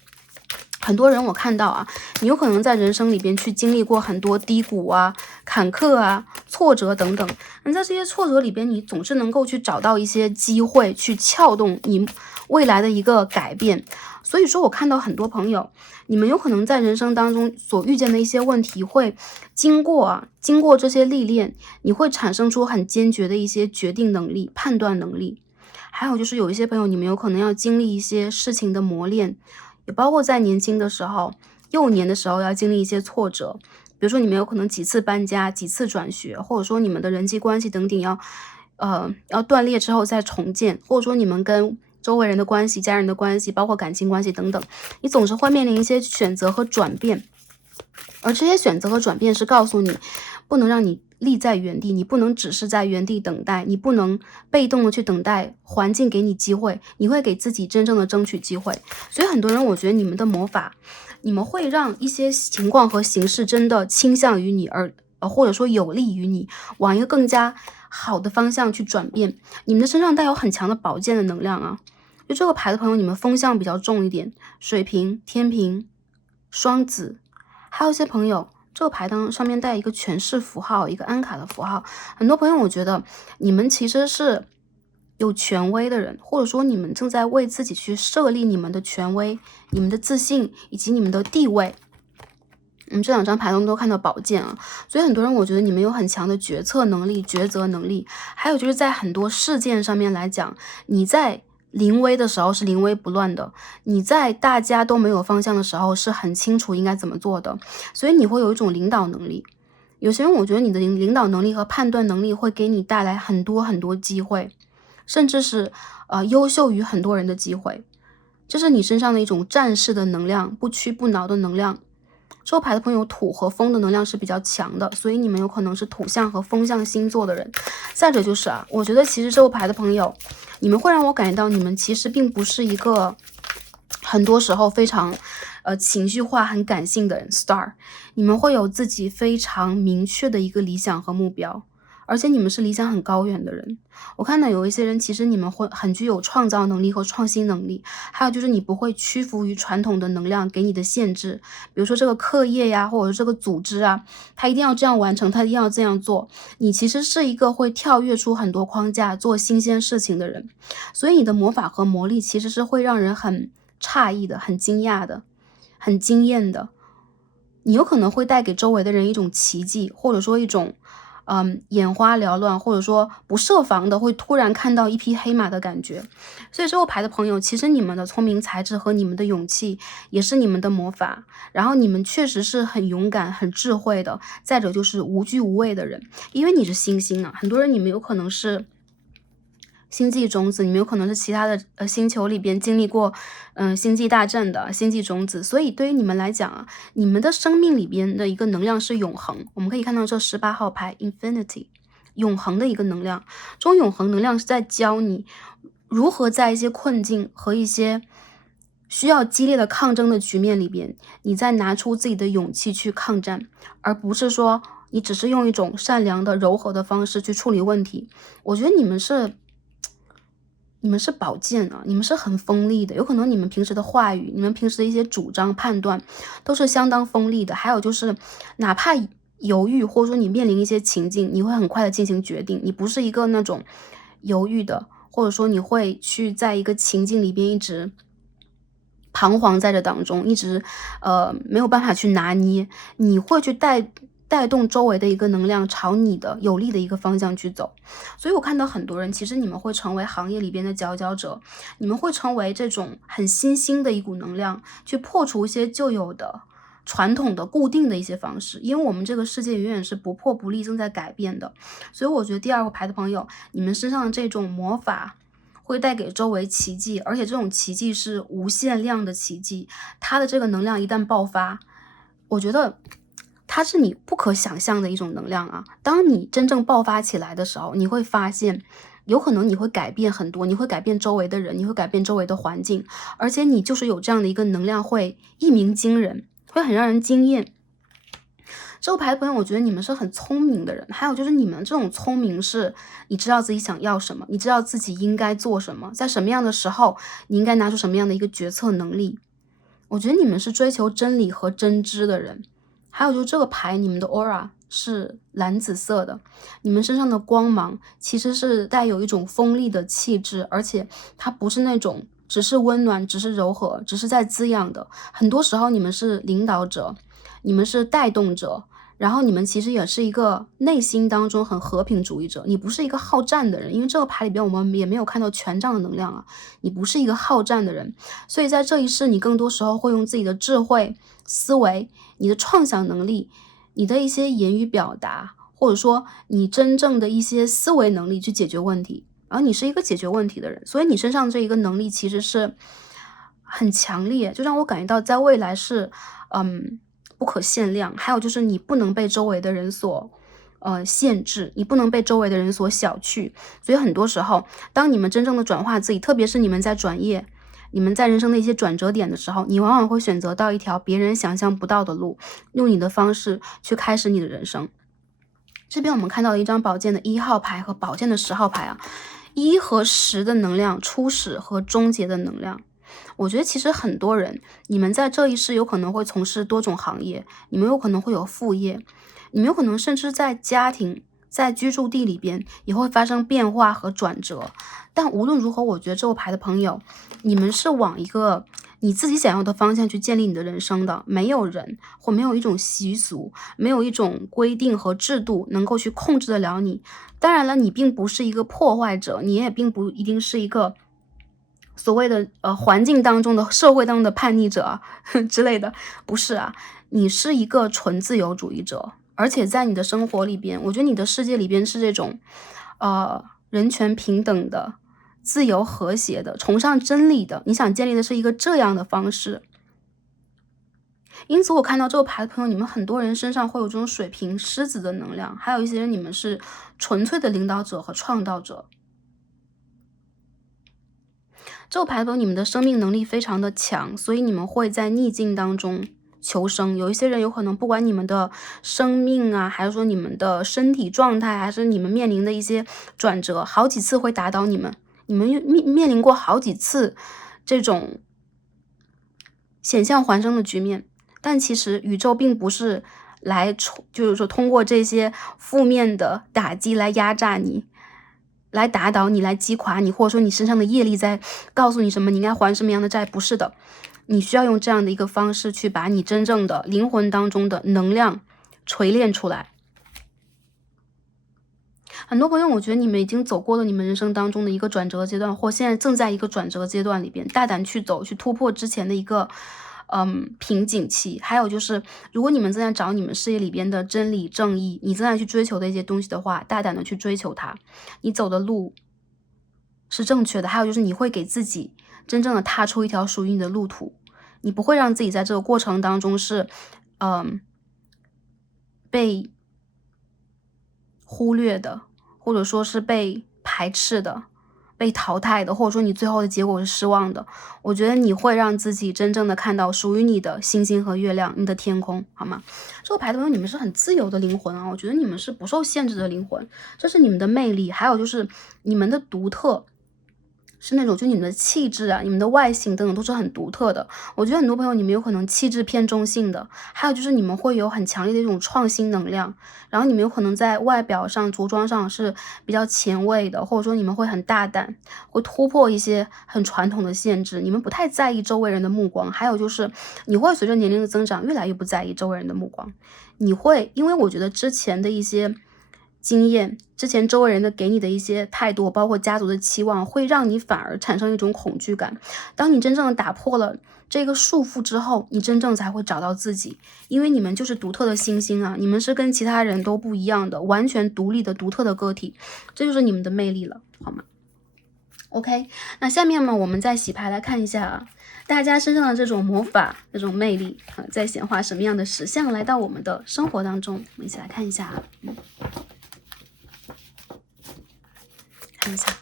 很多人我看到啊，你有可能在人生里边去经历过很多低谷啊、坎坷啊、挫折等等。在这些挫折里边，你总是能够去找到一些机会去撬动你未来的一个改变。所以说我看到很多朋友，你们有可能在人生当中所遇见的一些问题，会经过这些历练，你会产生出很坚决的一些决定能力、判断能力。还有就是有一些朋友，你们有可能要经历一些事情的磨练，也包括在年轻的时候、幼年的时候要经历一些挫折。比如说你们有可能几次搬家、几次转学，或者说你们的人际关系等等要断裂之后再重建，或者说你们跟周围人的关系、家人的关系，包括感情关系等等，你总是会面临一些选择和转变。而这些选择和转变是告诉你，不能让你立在原地，你不能只是在原地等待，你不能被动的去等待环境给你机会，你会给自己真正的争取机会。所以很多人，我觉得你们的魔法，你们会让一些情况和形势真的倾向于你，或者说有利于你往一个更加好的方向去转变。你们的身上带有很强的宝剑的能量啊。就这个牌的朋友，你们风象比较重一点，水瓶、天平、双子，还有一些朋友这个牌当上面带一个权势符号，一个安卡的符号。很多朋友我觉得你们其实是有权威的人，或者说你们正在为自己去设立你们的权威、你们的自信以及你们的地位。这两张牌中都看到宝剑啊，所以很多人我觉得你们有很强的决策能力、抉择能力，还有就是在很多事件上面来讲，你在临危的时候是临危不乱的，你在大家都没有方向的时候是很清楚应该怎么做的，所以你会有一种领导能力。有些人我觉得你的领导能力和判断能力会给你带来很多很多机会，甚至是优秀于很多人的机会，这是你身上的一种战士的能量，不屈不挠的能量。这个牌的朋友，土和风的能量是比较强的，所以你们有可能是土象和风象星座的人。再者就是我觉得其实这个牌的朋友，你们会让我感觉到你们其实并不是一个很多时候非常情绪化、很感性的人 star， 你们会有自己非常明确的一个理想和目标。而且你们是理想很高远的人，我看到有一些人，其实你们会很具有创造能力和创新能力，还有就是你不会屈服于传统的能量给你的限制，比如说这个课业呀，或者这个组织啊，他一定要这样完成，他一定要这样做。你其实是一个会跳跃出很多框架，做新鲜事情的人，所以你的魔法和魔力其实是会让人很诧异的、很惊讶的、很惊艳的。你有可能会带给周围的人一种奇迹，或者说一种眼花缭乱，或者说不设防的会突然看到一匹黑马的感觉。所以这个牌的朋友，其实你们的聪明才智和你们的勇气也是你们的魔法，然后你们确实是很勇敢很智慧的，再者就是无惧无畏的人。因为你是星星啊，很多人你们有可能是星际种子，你们有可能是其他的星球里边经历过星际大战的星际种子，所以对于你们来讲啊，你们的生命里边的一个能量是永恒。我们可以看到这18号牌 Infinity， 永恒的一个能量，这种永恒能量是在教你如何在一些困境和一些需要激烈的抗争的局面里边，你再拿出自己的勇气去抗战，而不是说你只是用一种善良的柔和的方式去处理问题。我觉得你们是宝剑啊，你们是很锋利的，有可能你们平时的话语，你们平时的一些主张判断都是相当锋利的。还有就是哪怕犹豫，或者说你面临一些情境，你会很快的进行决定，你不是一个那种犹豫的，或者说你会去在一个情境里边一直彷徨在这当中，一直没有办法去拿捏，你会去带动周围的一个能量朝你的有利的一个方向去走。所以我看到很多人，其实你们会成为行业里边的佼佼者，你们会成为这种很新兴的一股能量，去破除一些旧有的传统的固定的一些方式。因为我们这个世界永远是不破不立，正在改变的。所以我觉得第二个牌的朋友，你们身上的这种魔法会带给周围奇迹，而且这种奇迹是无限量的奇迹，它的这个能量一旦爆发，我觉得它是你不可想象的一种能量啊！当你真正爆发起来的时候，你会发现，有可能你会改变很多，你会改变周围的人，你会改变周围的环境，而且你就是有这样的一个能量，会一鸣惊人，会很让人惊艳。这个牌的朋友，我觉得你们是很聪明的人，还有就是你们这种聪明是，你知道自己想要什么，你知道自己应该做什么，在什么样的时候，你应该拿出什么样的一个决策能力。我觉得你们是追求真理和真知的人。还有就是这个牌，你们的 aura 是蓝紫色的，你们身上的光芒其实是带有一种锋利的气质，而且它不是那种只是温暖，只是柔和，只是在滋养的。很多时候你们是领导者，你们是带动者，然后你们其实也是一个内心当中很和平主义者，你不是一个好战的人，因为这个牌里边我们也没有看到权杖的能量啊，你不是一个好战的人，所以在这一世你更多时候会用自己的智慧、思维、你的创想能力、你的一些言语表达，或者说你真正的一些思维能力去解决问题，然后你是一个解决问题的人，所以你身上这一个能力其实是很强烈，就让我感觉到在未来是不可限量。还有就是你不能被周围的人所限制，你不能被周围的人所小觑。所以很多时候当你们真正的转化自己，特别是你们在转业，你们在人生的一些转折点的时候，你往往会选择到一条别人想象不到的路，用你的方式去开始你的人生。这边我们看到了一张宝剑的1号牌和宝剑的10号牌啊，1和10的能量，初始和终结的能量。我觉得其实很多人，你们在这一世有可能会从事多种行业，你们有可能会有副业，你们有可能甚至在家庭、在居住地里边也会发生变化和转折。但无论如何，我觉得这个牌的朋友，你们是往一个你自己想要的方向去建立你的人生的，没有人或没有一种习俗，没有一种规定和制度能够去控制得了你。当然了，你并不是一个破坏者，你也并不一定是一个所谓的环境当中的社会当中的叛逆者啊之类的，不是啊，你是一个纯自由主义者，而且在你的生活里边，我觉得你的世界里边是这种人权平等的、自由和谐的、崇尚真理的，你想建立的是一个这样的方式。因此我看到这个牌的朋友，你们很多人身上会有这种水瓶狮子的能量，还有一些人你们是纯粹的领导者和创造者。这个牌的朋友，你们的生命能力非常的强，所以你们会在逆境当中求生。有一些人有可能不管你们的生命啊，还是说你们的身体状态，还是你们面临的一些转折，好几次会打倒你们，你们面临过好几次这种险象环生的局面。但其实宇宙并不是来就是说通过这些负面的打击来压榨你，来打倒你，来击垮你，或者说你身上的业力在告诉你什么，你应该还什么样的债，不是的。你需要用这样的一个方式去把你真正的灵魂当中的能量锤炼出来。很多朋友，我觉得你们已经走过了你们人生当中的一个转折阶段，或现在正在一个转折阶段里边，大胆去走，去突破之前的一个瓶颈期。还有就是，如果你们正在找你们事业里边的真理正义，你正在去追求的一些东西的话，大胆的去追求它，你走的路是正确的。还有就是你会给自己真正的踏出一条属于你的路途，你不会让自己在这个过程当中是被忽略的，或者说是被排斥的，被淘汰的，或者说你最后的结果是失望的。我觉得你会让自己真正的看到属于你的星星和月亮，你的天空，好吗？这个牌的朋友，你们是很自由的灵魂啊，我觉得你们是不受限制的灵魂，这是你们的魅力，还有就是你们的独特。是那种就你们的气质啊，你们的外形等等都是很独特的。我觉得很多朋友你们有可能气质偏中性的，还有就是你们会有很强烈的一种创新能量，然后你们有可能在外表上着装上是比较前卫的，或者说你们会很大胆，会突破一些很传统的限制，你们不太在意周围人的目光，还有就是你会随着年龄的增长越来越不在意周围人的目光，你会因为我觉得之前的一些经验，之前周围人的给你的一些态度，包括家族的期望，会让你反而产生一种恐惧感。当你真正的打破了这个束缚之后，你真正才会找到自己，因为你们就是独特的星星啊，你们是跟其他人都不一样的，完全独立的独特的个体，这就是你们的魅力了，好吗？OK， 那下面呢，我们再洗牌来看一下啊，大家身上的这种魔法、这种魅力在显化什么样的实相来到我们的生活当中？我们一起来看一下啊。看一下，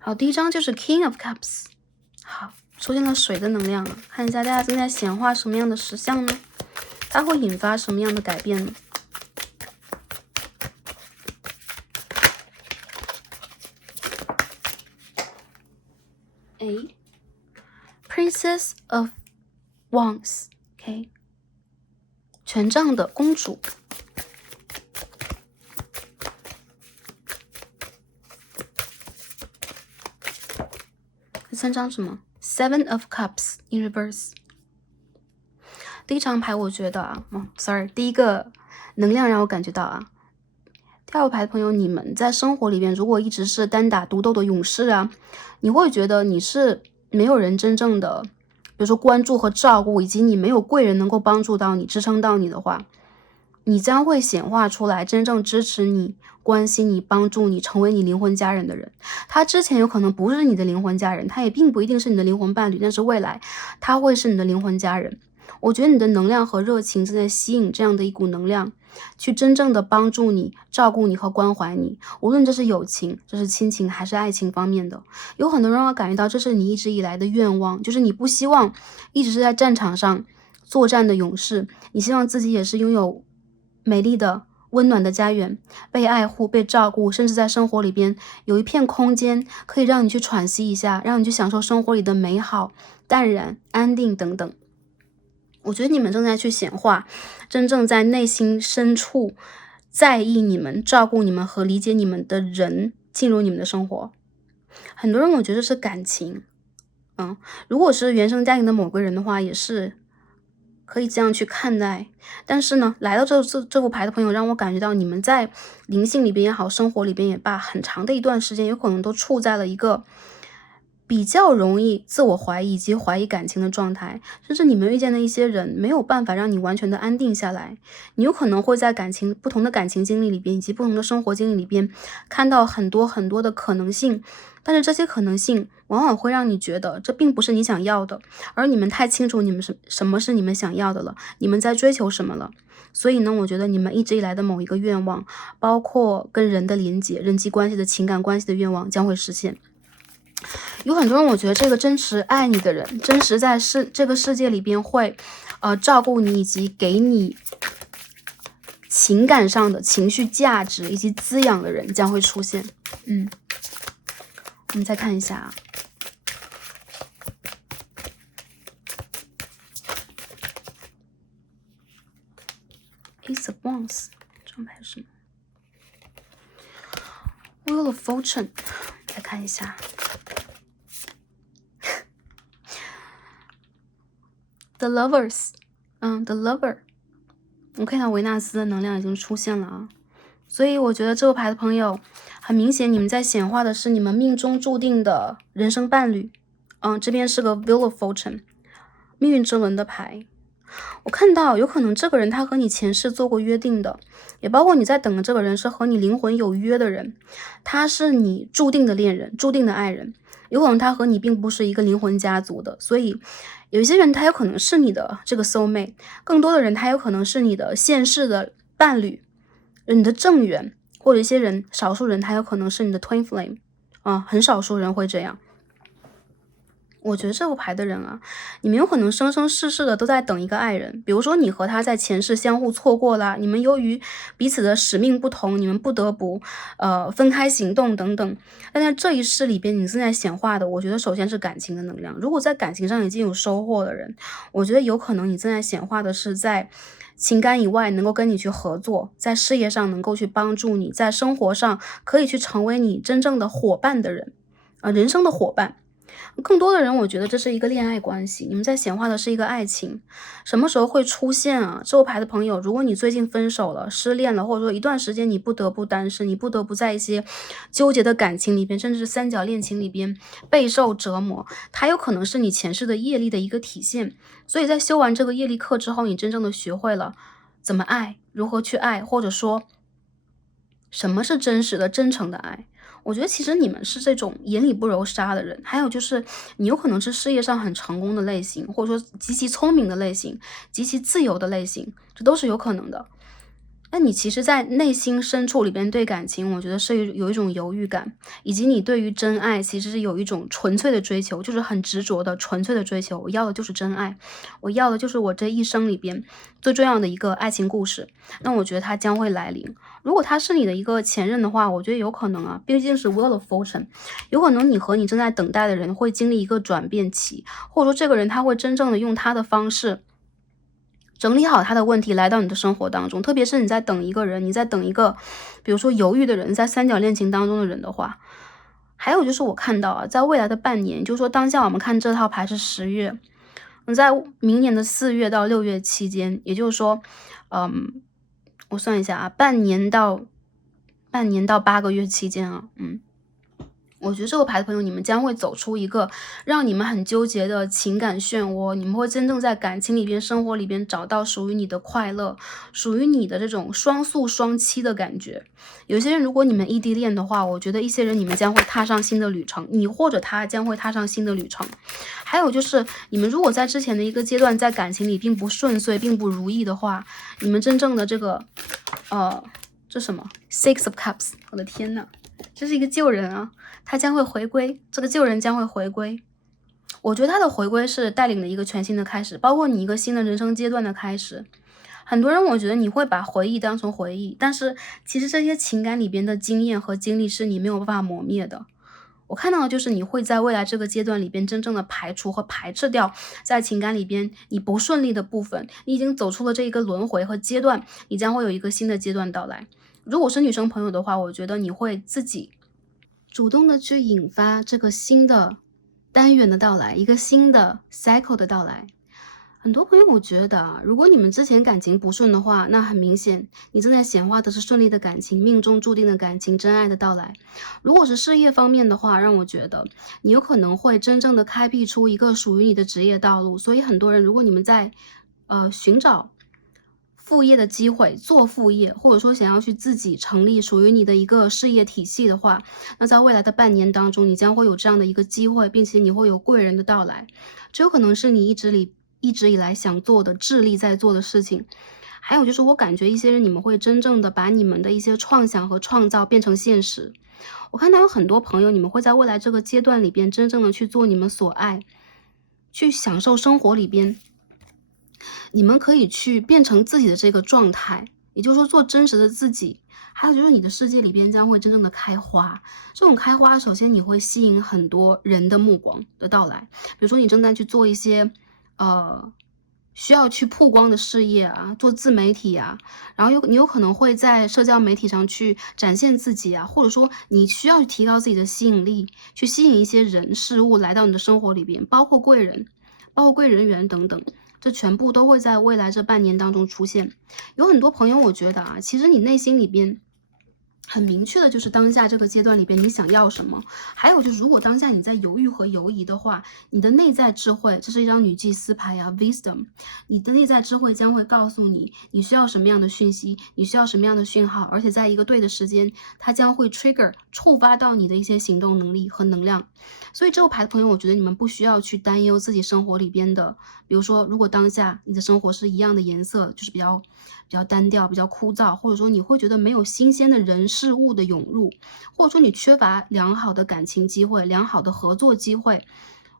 好，第一张就是 King of Cups， 好，出现了水的能量了，看一下大家正在显化什么样的实相呢？它会引发什么样的改变呢？A Princess of Wands， OK， 权杖的公主。3张什么 ？Seven of Cups in reverse。第一张牌我觉得啊，sorry，第一个能量让我感觉到啊，第二个牌的朋友，你们在生活里边如果一直是单打独斗的勇士啊，你会觉得你是没有人真正的，比如说关注和照顾，以及你没有贵人能够帮助到你、支撑到你的话，你将会显化出来真正支持你、关心你、帮助你、成为你灵魂家人的人。他之前有可能不是你的灵魂家人，他也并不一定是你的灵魂伴侣，但是未来他会是你的灵魂家人。我觉得你的能量和热情正在吸引这样的一股能量，去真正的帮助你、照顾你和关怀你，无论这是友情、这是亲情还是爱情方面的。有很多人会感觉到这是你一直以来的愿望，就是你不希望一直是在战场上作战的勇士，你希望自己也是拥有美丽的温暖的家园，被爱护、被照顾，甚至在生活里边有一片空间可以让你去喘息一下，让你去享受生活里的美好、淡然、安定等等。我觉得你们正在去显化真正在内心深处在意你们、照顾你们和理解你们的人进入你们的生活。很多人我觉得是感情，如果是原生家庭的某个人的话，也是可以这样去看待。但是呢，来到这副牌的朋友，让我感觉到你们在灵性里边也好，生活里边也罢，很长的一段时间有可能都处在了一个比较容易自我怀疑以及怀疑感情的状态，甚至你们遇见的一些人没有办法让你完全的安定下来。你有可能会在不同的感情经历里边以及不同的生活经历里边看到很多很多的可能性，但是这些可能性往往会让你觉得这并不是你想要的，而你们太清楚你们什么是你们想要的了，你们在追求什么了。所以呢，我觉得你们一直以来的某一个愿望，包括跟人的连结、人际关系的情感关系的愿望将会实现。有很多人我觉得这个真实爱你的人，真实在这个世界里边会照顾你以及给你情感上的情绪价值以及滋养的人将会出现。我们再看一下啊，Ace of Wands 这张牌是什么 ？Wheel of Fortune 再看一下The Lovers， The Lover， 我看到维纳斯的能量已经出现了啊，所以我觉得这个牌的朋友，很明显你们在显化的是你们命中注定的人生伴侣。这边是个 Wheel of Fortune， 命运之轮的牌。我看到有可能这个人他和你前世做过约定的，也包括你在等的这个人是和你灵魂有约的人，他是你注定的恋人、注定的爱人。有可能他和你并不是一个灵魂家族的，所以有一些人他有可能是你的这个 soul mate， 更多的人他有可能是你的现世的伴侣，你的正缘，或者一些人少数人他有可能是你的 twin flame， 很少数人会这样。我觉得这副牌的人啊，你们有可能生生世世的都在等一个爱人，比如说你和他在前世相互错过啦，你们由于彼此的使命不同，你们不得不分开行动等等。但在这一世里边，你正在显化的，我觉得首先是感情的能量。如果在感情上已经有收获的人，我觉得有可能你正在显化的是在情感以外能够跟你去合作，在事业上能够去帮助你，在生活上可以去成为你真正的伙伴的人，人生的伙伴。更多的人我觉得这是一个恋爱关系，你们在显化的是一个爱情。什么时候会出现啊？这副牌的朋友，如果你最近分手了、失恋了，或者说一段时间你不得不单身，你不得不在一些纠结的感情里边，甚至是三角恋情里边备受折磨，它有可能是你前世的业力的一个体现。所以在修完这个业力课之后，你真正的学会了怎么爱，如何去爱，或者说什么是真实的、真诚的爱。我觉得其实你们是这种眼里不揉沙的人，还有就是你有可能是事业上很成功的类型，或者说极其聪明的类型，极其自由的类型，这都是有可能的。那你其实在内心深处里边对感情，我觉得是有一种犹豫感，以及你对于真爱其实是有一种纯粹的追求，就是很执着的纯粹的追求。我要的就是真爱，我要的就是我这一生里边最重要的一个爱情故事。那我觉得它将会来临。如果他是你的一个前任的话，我觉得有可能啊，毕竟是 Wheel of Fortune， 有可能你和你正在等待的人会经历一个转变期，或者说这个人他会真正的用他的方式整理好他的问题来到你的生活当中。特别是你在等一个人，你在等一个比如说犹豫的人，在三角恋情当中的人的话，还有就是我看到啊，在未来的半年，就是说当下我们看这套牌是10月，在明年的4月到6月期间，也就是说，我算一下啊，半年到8个月期间啊，我觉得这个牌的朋友，你们将会走出一个让你们很纠结的情感漩涡，你们会真正在感情里边、生活里边找到属于你的快乐，属于你的这种双宿双栖的感觉。有些人，如果你们异地恋的话，我觉得一些人你们将会踏上新的旅程，你或者他将会踏上新的旅程。还有就是，你们如果在之前的一个阶段在感情里并不顺遂、并不如意的话，你们真正的这个，这什么 Six of Cups， 我的天呐！这是一个旧人啊，他将会回归，这个旧人将会回归。我觉得他的回归是带领了一个全新的开始，包括你一个新的人生阶段的开始。很多人我觉得你会把回忆当成回忆，但是其实这些情感里边的经验和经历是你没有办法磨灭的。我看到的就是你会在未来这个阶段里边真正的排除和排斥掉在情感里边你不顺利的部分，你已经走出了这一个轮回和阶段，你将会有一个新的阶段到来。如果是女生朋友的话，我觉得你会自己主动的去引发这个新的单元的到来，一个新的 cycle 的到来。很多朋友我觉得啊，如果你们之前感情不顺的话，那很明显你正在显化的是顺利的感情，命中注定的感情，真爱的到来。如果是事业方面的话，让我觉得你有可能会真正的开辟出一个属于你的职业道路。所以很多人，如果你们在寻找副业的机会，做副业，或者说想要去自己成立属于你的一个事业体系的话，那在未来的半年当中，你将会有这样的一个机会，并且你会有贵人的到来，这有可能是你一直以来想做的、致力在做的事情。还有就是我感觉一些人，你们会真正的把你们的一些创想和创造变成现实。我看到有很多朋友，你们会在未来这个阶段里边，真正的去做你们所爱，去享受生活里边你们可以去变成自己的这个状态，也就是说做真实的自己。还有就是你的世界里边将会真正的开花，这种开花首先你会吸引很多人的目光的到来，比如说你正在去做一些需要去曝光的事业啊，做自媒体啊，然后你有可能会在社交媒体上去展现自己啊，或者说你需要提高自己的吸引力，去吸引一些人事物来到你的生活里边，包括贵人，包括贵人缘等等。这全部都会在未来这半年当中出现。有很多朋友，我觉得啊，其实你内心里边很明确的就是当下这个阶段里边你想要什么。还有就是，如果当下你在犹豫和犹疑的话，你的内在智慧，这是一张女祭司牌啊 ，Wisdom，你的内在智慧将会告诉你，你需要什么样的讯息，你需要什么样的讯号，而且在一个对的时间，它将会 trigger 触发到你的一些行动能力和能量。所以这个牌的朋友，我觉得你们不需要去担忧自己生活里边的，比如说，如果当下你的生活是一样的颜色，就是比较单调、比较枯燥，或者说你会觉得没有新鲜的人事物的涌入，或者说你缺乏良好的感情机会、良好的合作机会，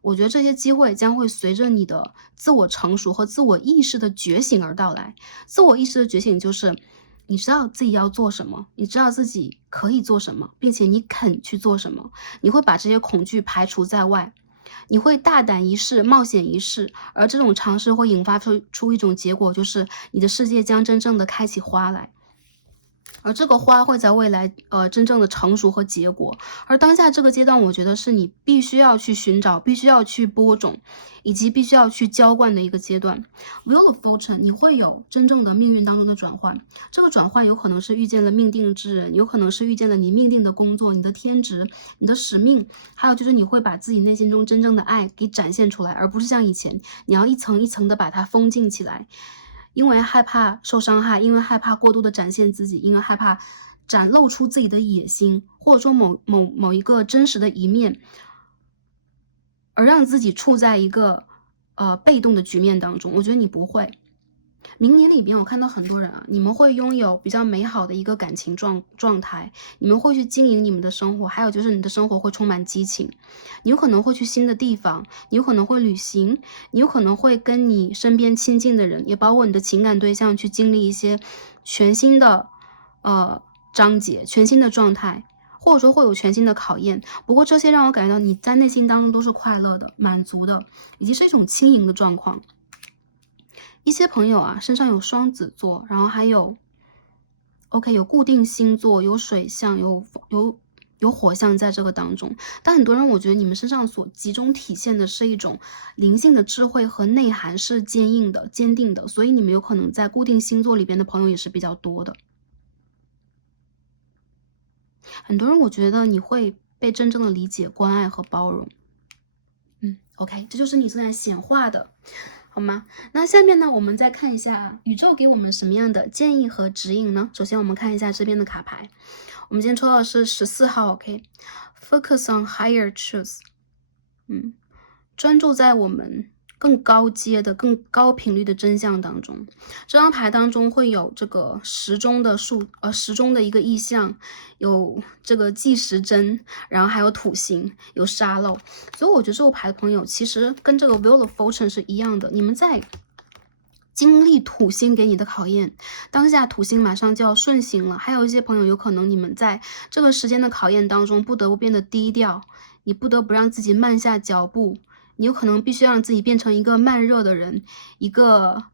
我觉得这些机会将会随着你的自我成熟和自我意识的觉醒而到来。自我意识的觉醒就是你知道自己要做什么，你知道自己可以做什么，并且你肯去做什么，你会把这些恐惧排除在外。你会大胆一试，冒险一试，而这种尝试会引发出一种结果，就是你的世界将真正的开起花来。而这个花会在未来，真正的成熟和结果。而当下这个阶段，我觉得是你必须要去寻找、必须要去播种，以及必须要去浇灌的一个阶段。Wheel of Fortune，你会有真正的命运当中的转换。这个转换有可能是遇见了命定之人，有可能是遇见了你命定的工作、你的天职、你的使命，还有就是你会把自己内心中真正的爱给展现出来，而不是像以前你要一层一层的把它封禁起来。因为害怕受伤害，因为害怕过度的展现自己，因为害怕展露出自己的野心，或者说某一个真实的一面，而让自己处在一个被动的局面当中。我觉得你不会。明年里边，我看到很多人啊，你们会拥有比较美好的一个感情状态，你们会去经营你们的生活，还有就是你的生活会充满激情，你有可能会去新的地方，你有可能会旅行，你有可能会跟你身边亲近的人，也包括你的情感对象去经历一些全新的章节，全新的状态。或者说会有全新的考验，不过这些让我感觉到你在内心当中都是快乐的、满足的，以及是一种轻盈的状况。一些朋友啊，身上有双子座，然后还有 OK 有固定星座，有水象，有有火象在这个当中。但很多人我觉得你们身上所集中体现的是一种灵性的智慧和内涵是坚硬的、坚定的，所以你们有可能在固定星座里边的朋友也是比较多的。很多人我觉得你会被真正的理解、关爱和包容。OK， 这就是你正在显化的，好吗？那下面呢，我们再看一下宇宙给我们什么样的建议和指引呢？首先我们看一下这边的卡牌，我们今天抽到的是14号 ，OK，Focus on higher truth，专注在我们更高阶的、更高频率的真相当中。这张牌当中会有这个时钟的时钟的一个意象，有这个计时针，然后还有土星，有沙漏。所以我觉得这个牌的朋友其实跟这个 Wheel of Fortune 是一样的，你们在经历土星给你的考验，当下土星马上就要顺行了。还有一些朋友有可能你们在这个时间的考验当中不得不变得低调，你不得不让自己慢下脚步，你有可能必须让自己变成一个慢热的人，一个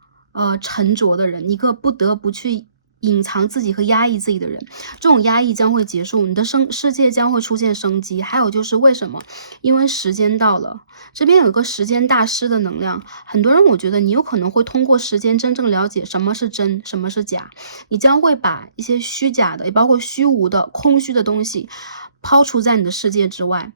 沉着的人，一个不得不去隐藏自己和压抑自己的人。这种压抑将会结束，你的世界将会出现生机。还有就是为什么？因为时间到了，这边有一个时间大师的能量。很多人我觉得你有可能会通过时间真正了解什么是真，什么是假。你将会把一些虚假的，也包括虚无的、空虚的东西抛除在你的世界之外。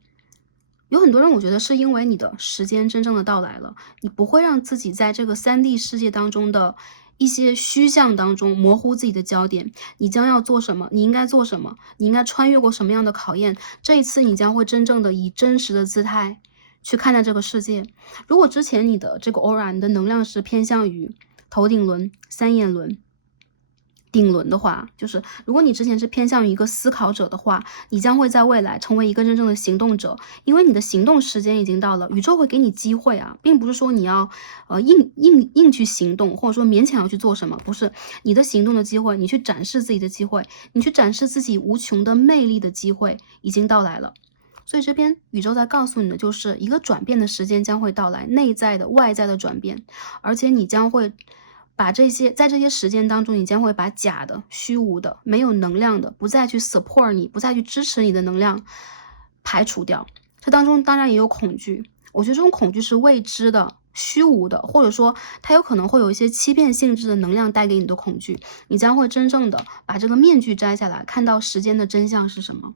有很多人我觉得是因为你的时间真正的到来了，你不会让自己在这个3D 世界当中的一些虚像当中模糊自己的焦点。你将要做什么，你应该做什么，你应该穿越过什么样的考验，这一次你将会真正的以真实的姿态去看待这个世界。如果之前你的这个 aura， 你的能量是偏向于头顶轮、三眼轮、顶轮的话，就是如果你之前是偏向于一个思考者的话，你将会在未来成为一个真正的行动者，因为你的行动时间已经到了，宇宙会给你机会啊，并不是说你要硬去行动，或者说勉强要去做什么，不是，你的行动的机会，你去展示自己的机会，你去展示自己无穷的魅力的机会已经到来了。所以这边宇宙在告诉你的就是一个转变的时间将会到来，内在的、外在的转变，而且你将会把在这些时间当中，你将会把假的、虚无的、没有能量的、不再去 support 你、不再去支持你的能量排除掉。这当中当然也有恐惧，我觉得这种恐惧是未知的、虚无的，或者说它有可能会有一些欺骗性质的能量带给你的恐惧。你将会真正的把这个面具摘下来，看到时间的真相是什么。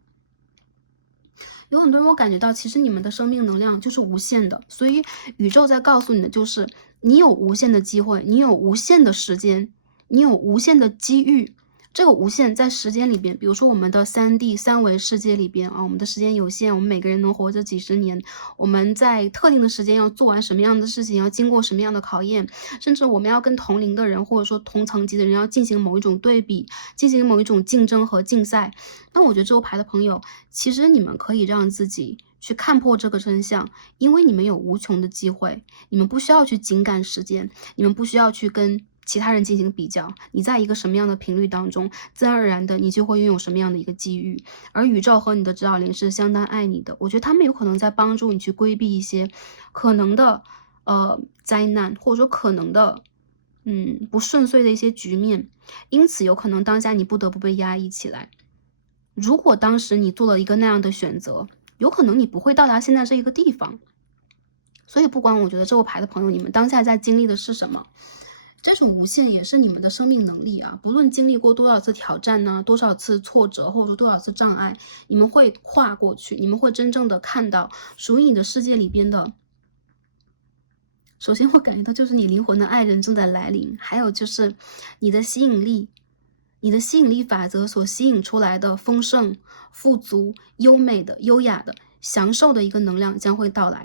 有很多人我感觉到，其实你们的生命能量就是无限的，所以宇宙在告诉你的就是，你有无限的机会，你有无限的时间，你有无限的机遇。这个无限在时间里边，比如说我们的3D 三维世界里边啊，我们的时间有限，我们每个人能活着几十年，我们在特定的时间要做完什么样的事情，要经过什么样的考验，甚至我们要跟同龄的人或者说同层级的人要进行某一种对比，进行某一种竞争和竞赛。那我觉得这个牌的朋友，其实你们可以让自己去看破这个真相，因为你们有无穷的机会，你们不需要去紧赶时间，你们不需要去跟其他人进行比较，你在一个什么样的频率当中，自然而然的你就会拥有什么样的一个机遇。而宇宙和你的指导灵是相当爱你的，我觉得他们有可能在帮助你去规避一些可能的灾难，或者说可能的不顺遂的一些局面，因此有可能当下你不得不被压抑起来。如果当时你做了一个那样的选择，有可能你不会到达现在这一个地方。所以不管我觉得这个牌的朋友，你们当下在经历的是什么，这种无限也是你们的生命能力啊！不论经历过多少次挑战呢，多少次挫折，或者说多少次障碍，你们会跨过去，你们会真正的看到属于你的世界里边的。首先我感觉到就是你灵魂的爱人正在来临，还有就是你的吸引力，你的吸引力法则所吸引出来的丰盛、富足、优美的、优雅的、享受的一个能量将会到来。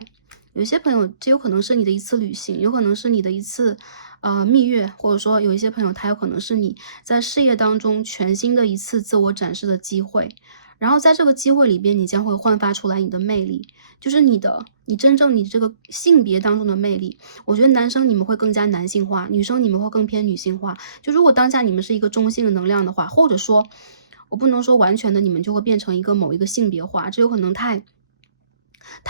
有些朋友，这有可能是你的一次旅行，有可能是你的一次蜜月，或者说有一些朋友，他有可能是你在事业当中全新的一次自我展示的机会。然后在这个机会里边，你将会焕发出来你的魅力，就是你真正你这个性别当中的魅力。我觉得男生你们会更加男性化，女生你们会更偏女性化。就如果当下你们是一个中性的能量的话，或者说我不能说完全的你们就会变成一个某一个性别化，这有可能太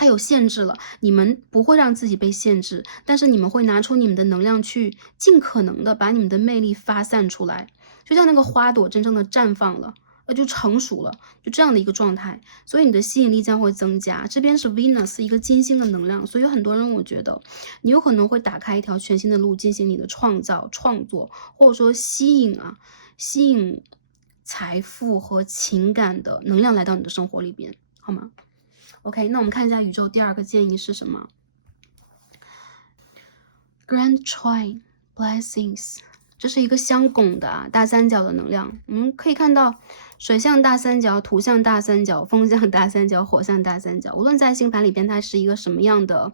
有限制了，你们不会让自己被限制，但是你们会拿出你们的能量去尽可能的把你们的魅力发散出来，就像那个花朵真正的绽放了，就成熟了，就这样的一个状态，所以你的吸引力将会增加。这边是 Venus 一个金星的能量，所以有很多人我觉得你有可能会打开一条全新的路，进行你的创造、创作，或者说吸引财富和情感的能量来到你的生活里边，好吗？ OK， 那我们看一下宇宙第二个建议是什么？ Grand Trine Blessings， 这是一个相拱的大三角的能量。我们可以看到水象大三角、土象大三角、风象大三角、火象大三角，无论在星盘里边它是一个什么样的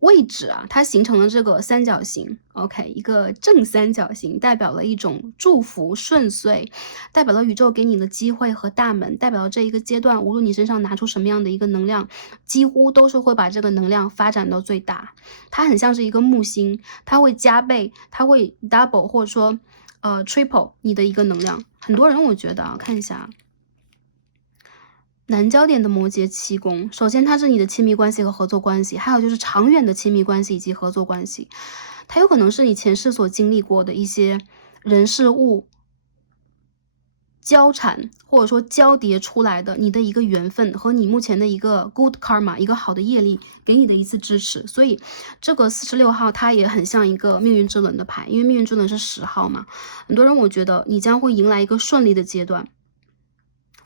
位置啊，它形成了这个三角形 ，OK， 一个正三角形，代表了一种祝福顺遂，代表了宇宙给你的机会和大门，代表了这一个阶段，无论你身上拿出什么样的一个能量，几乎都是会把这个能量发展到最大。它很像是一个木星，它会加倍，它会 double 或者说triple 你的一个能量。很多人我觉得啊，看一下。南焦点的摩羯7宫，首先它是你的亲密关系和合作关系，还有就是长远的亲密关系以及合作关系，它有可能是你前世所经历过的一些人事物交缠或者说交叠出来的你的一个缘分和你目前的一个 good karma， 一个好的业力给你的一次支持。所以这个46号它也很像一个命运之轮的牌，因为命运之轮是10号嘛，很多人我觉得你将会迎来一个顺利的阶段。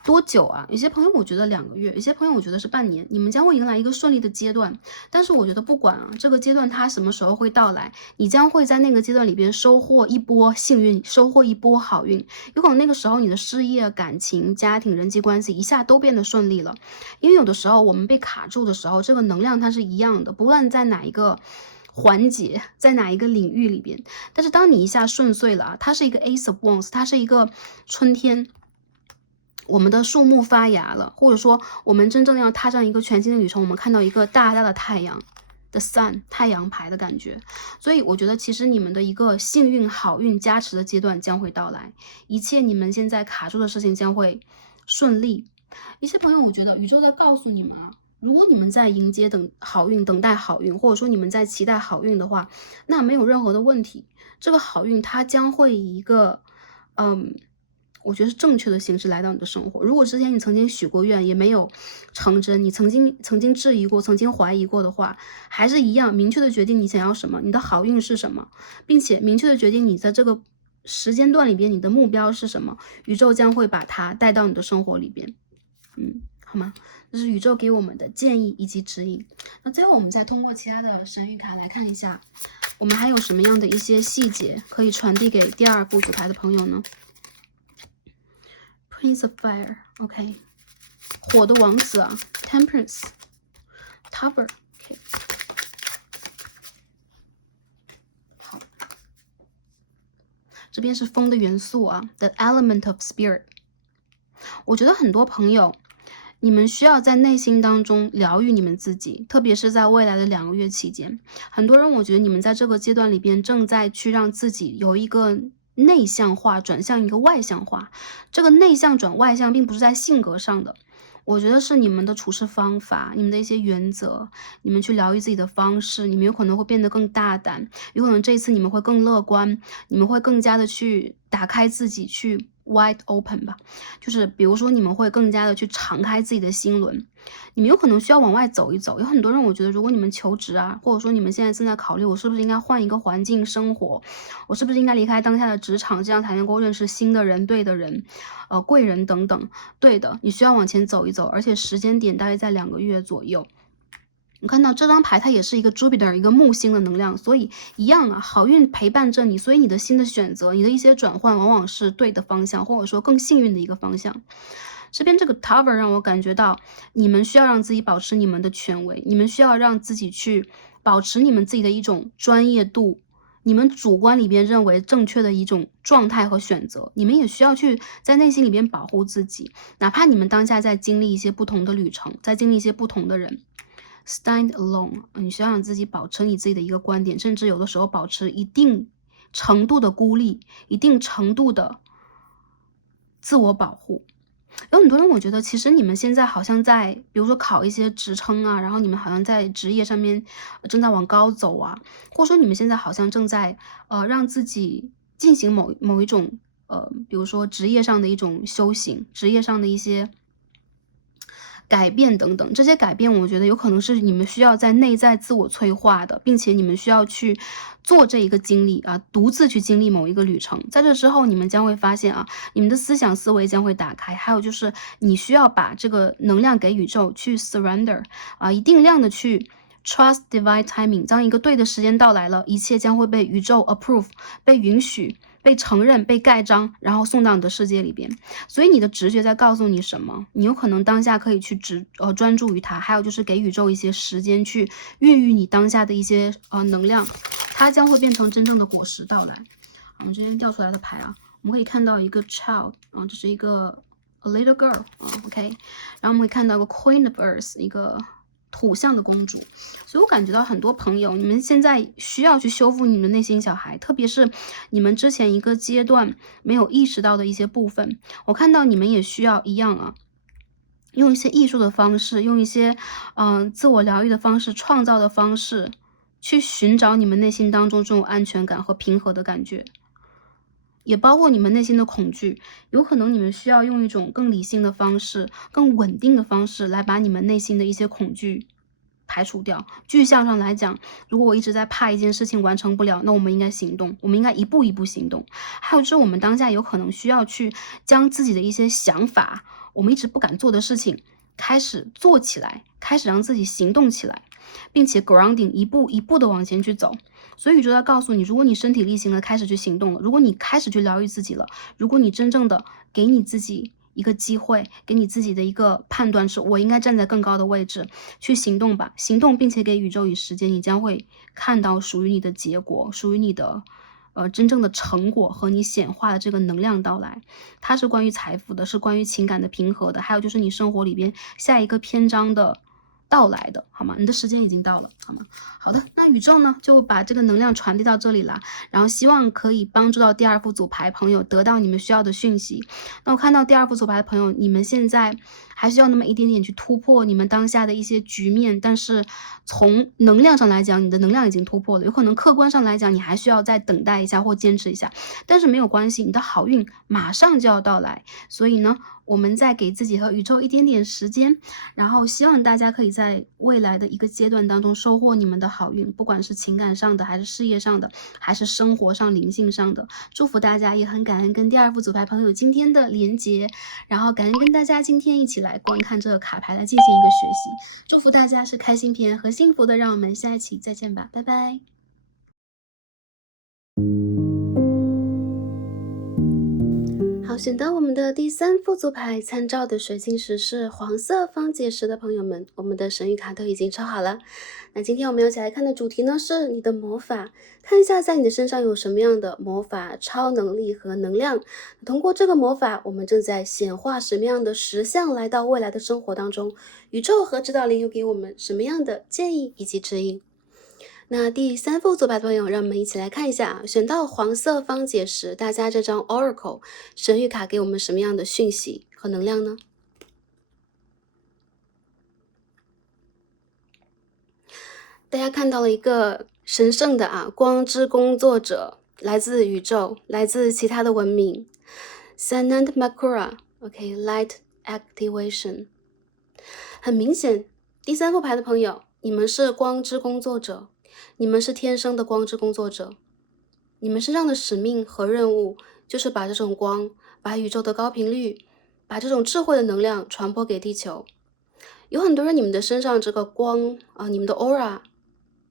多久啊？有些朋友我觉得2个月，有些朋友我觉得是半年，你们将会迎来一个顺利的阶段。但是我觉得不管啊，这个阶段它什么时候会到来，你将会在那个阶段里边收获一波幸运，收获一波好运。有可能那个时候你的事业、感情、家庭、人际关系一下都变得顺利了。因为有的时候我们被卡住的时候，这个能量它是一样的，不论在哪一个环节，在哪一个领域里边。但是当你一下顺遂了，它是一个 Ace of Wands， 它是一个春天。我们的树木发芽了，或者说我们真正要踏上一个全新的旅程，我们看到一个大大的太阳的 sun 太阳牌的感觉。所以我觉得其实你们的一个幸运好运加持的阶段将会到来，一切你们现在卡住的事情将会顺利。一些朋友我觉得宇宙在告诉你们啊，如果你们在迎接好运，等待好运，或者说你们在期待好运的话，那没有任何的问题。这个好运它将会以一个我觉得是正确的形式来到你的生活。如果之前你曾经许过愿也没有成真，你曾经质疑过，曾经怀疑过的话，还是一样明确的决定你想要什么，你的好运是什么，并且明确的决定你在这个时间段里边你的目标是什么，宇宙将会把它带到你的生活里边。好吗？这是宇宙给我们的建议以及指引。那最后我们再通过其他的神谕卡来看一下，我们还有什么样的一些细节可以传递给第2副组牌的朋友呢？Prince of Fire， OK， 火的王子啊 ，Temperance， Tower， OK， 好，这边是风的元素啊 ，The Element of Spirit。我觉得很多朋友，你们需要在内心当中疗愈你们自己，特别是在未来的2个月期间。很多人，我觉得你们在这个阶段里边正在去让自己有一个内向化转向一个外向化，这个内向转外向并不是在性格上的，我觉得是你们的处事方法，你们的一些原则，你们去疗愈自己的方式，你们有可能会变得更大胆，有可能这一次你们会更乐观，你们会更加的去打开自己，去 wide open 吧，就是比如说你们会更加的去敞开自己的心轮，你们有可能需要往外走一走。有很多人我觉得如果你们求职啊，或者说你们现在正在考虑我是不是应该换一个环境生活，我是不是应该离开当下的职场，这样才能够认识新的人，对的人，贵人等等，对的，你需要往前走一走，而且时间点大概在2个月左右。你看到这张牌它也是一个 Jupiter 一个木星的能量，所以一样啊，好运陪伴着你，所以你的新的选择，你的一些转换往往是对的方向，或者说更幸运的一个方向。这边这个 Tower 让我感觉到你们需要让自己保持你们的权威，你们需要让自己去保持你们自己的一种专业度，你们主观里边认为正确的一种状态和选择，你们也需要去在内心里边保护自己，哪怕你们当下在经历一些不同的旅程，在经历一些不同的人。Stand alone， 你需要让自己保持你自己的一个观点，甚至有的时候保持一定程度的孤立，一定程度的自我保护。有很多人我觉得其实你们现在好像在比如说考一些职称啊，然后你们好像在职业上面正在往高走啊，或者说你们现在好像正在让自己进行某一种比如说职业上的一种修行，职业上的一些改变等等，这些改变我觉得有可能是你们需要在内在自我催化的，并且你们需要去做这一个经历啊，独自去经历某一个旅程。在这之后，你们将会发现啊，你们的思维将会打开，还有就是你需要把这个能量给宇宙，去 surrender 啊，一定量的去trust divine timing，当一个对的时间到来了，一切将会被宇宙 approve，被允许，被承认，被盖章，然后送到你的世界里边。所以你的直觉在告诉你什么？你有可能当下可以去专注于它，还有就是给宇宙一些时间去孕育你当下的一些能量，它将会变成真正的果实到来。我们这边调出来的牌啊，我们可以看到一个 child 啊，这是一个 a little girl 啊，OK，然后我们会看到一个 Queen of Earth， 一个土象的公主。所以我感觉到很多朋友，你们现在需要去修复你们的内心小孩，特别是你们之前一个阶段没有意识到的一些部分。我看到你们也需要一样啊，用一些艺术的方式，用一些自我疗愈的方式，创造的方式，去寻找你们内心当中这种安全感和平和的感觉。也包括你们内心的恐惧，有可能你们需要用一种更理性的方式、更稳定的方式来把你们内心的一些恐惧排除掉。具象上来讲，如果我一直在怕一件事情完成不了，那我们应该行动，我们应该一步一步行动。还有就是我们当下有可能需要去将自己的一些想法，我们一直不敢做的事情，开始做起来，开始让自己行动起来，并且 grounding 一步一步的往前去走。所以宇宙在告诉你，如果你身体力行的开始去行动了，如果你开始去疗愈自己了，如果你真正的给你自己一个机会，给你自己的一个判断是我应该站在更高的位置去行动吧，行动并且给宇宙以时间，你将会看到属于你的结果，属于你的真正的成果和你显化的这个能量到来。它是关于财富的，是关于情感的平和的，还有就是你生活里边下一个篇章的到来的，好吗？你的时间已经到了，好吗？好的，那宇宙呢就把这个能量传递到这里了，然后希望可以帮助到第二副组牌朋友得到你们需要的讯息。那我看到第二副组牌的朋友，你们现在还需要那么一点点去突破你们当下的一些局面，但是从能量上来讲，你的能量已经突破了，有可能客观上来讲，你还需要再等待一下或坚持一下，但是没有关系，你的好运马上就要到来。所以呢，我们再给自己和宇宙一点点时间，然后希望大家可以在未来的一个阶段当中收获你们的好运，不管是情感上的，还是事业上的，还是生活上灵性上的。祝福大家，也很感恩跟第二副组牌朋友今天的连结，然后感恩跟大家今天一起来观看这个卡牌来进行一个学习。祝福大家是开心平安和幸福的，让我们下一期再见吧，拜拜。好，选到我们的第三副组牌，参照的水晶石是黄色方解石的朋友们，我们的神谕卡都已经抽好了。那今天我们要一起来看的主题呢是你的魔法，看一下在你的身上有什么样的魔法、超能力和能量。通过这个魔法，我们正在显化什么样的实相来到未来的生活当中？宇宙和指导灵又给我们什么样的建议以及指引？那第三副组牌的朋友，让我们一起来看一下，选到黄色方解石，大家这张 Oracle 神谕卡给我们什么样的讯息和能量呢？大家看到了一个神圣的光之工作者，来自宇宙，来自其他的文明 Sanand Makura OK Light Activation。 很明显，第三副牌的朋友，你们是光之工作者，你们是天生的光之工作者，你们身上的使命和任务就是把这种光，把宇宙的高频率，把这种智慧的能量传播给地球。有很多人，你们的身上这个光你们的 aura，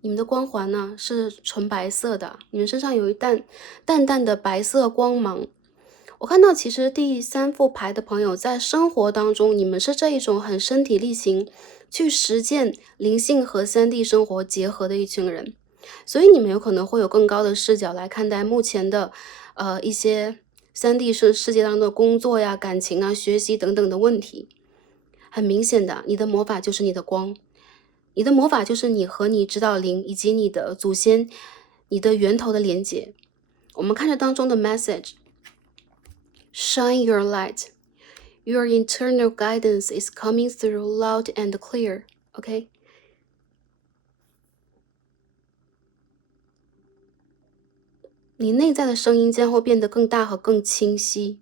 你们的光环呢是纯白色的，你们身上有一淡淡的白色光芒。我看到其实第三副牌的朋友在生活当中，你们是这一种很身体力行去实践灵性和3D 生活结合的一群人，所以你们有可能会有更高的视角来看待目前的一些3D 世界当中的工作呀、感情啊、学习等等的问题。很明显的，你的魔法就是你的光，你的魔法就是你和你指导灵以及你的祖先、你的源头的连接。我们看着当中的 message， Shine your light. Your internal guidance is coming through loud and clear. OK，你内在的声音将会变得更大和更清晰。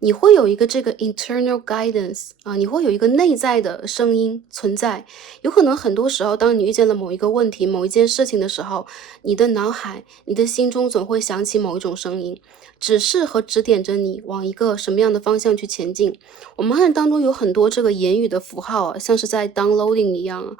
你会有一个这个 internal guidance 啊，你会有一个内在的声音存在。有可能很多时候，当你遇见了某一个问题、某一件事情的时候，你的脑海、你的心中总会响起某一种声音，指示和指点着你往一个什么样的方向去前进。我们汉语当中有很多这个言语的符号啊，像是在 downloading 一样啊。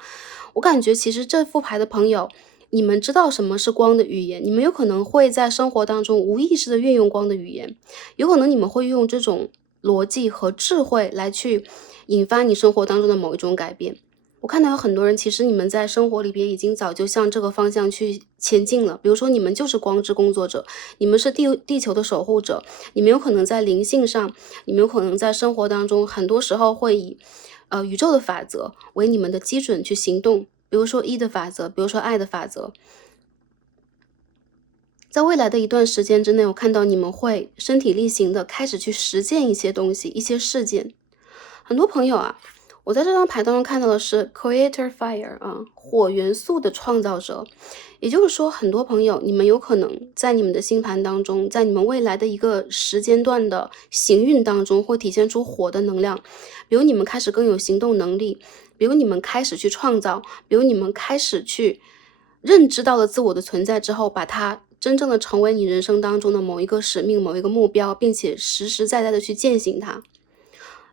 我感觉其实这副牌的朋友，你们知道什么是光的语言，你们有可能会在生活当中无意识的运用光的语言，有可能你们会用这种逻辑和智慧来去引发你生活当中的某一种改变。我看到有很多人，其实你们在生活里边已经早就向这个方向去前进了。比如说，你们就是光之工作者，你们是地球的守护者，你们有可能在灵性上，你们有可能在生活当中，很多时候会以宇宙的法则为你们的基准去行动。比如说一的法则，比如说爱的法则。在未来的一段时间之内，我看到你们会身体力行的开始去实践一些东西、一些事件。很多朋友啊，我在这张牌当中看到的是 Creator Fire 啊，火元素的创造者。也就是说，很多朋友，你们有可能在你们的星盘当中，在你们未来的一个时间段的行运当中，会体现出火的能量。比如你们开始更有行动能力，比如你们开始去创造，比如你们开始去认知到了自我的存在之后，把它真正的成为你人生当中的某一个使命、某一个目标，并且实实在在的去践行它。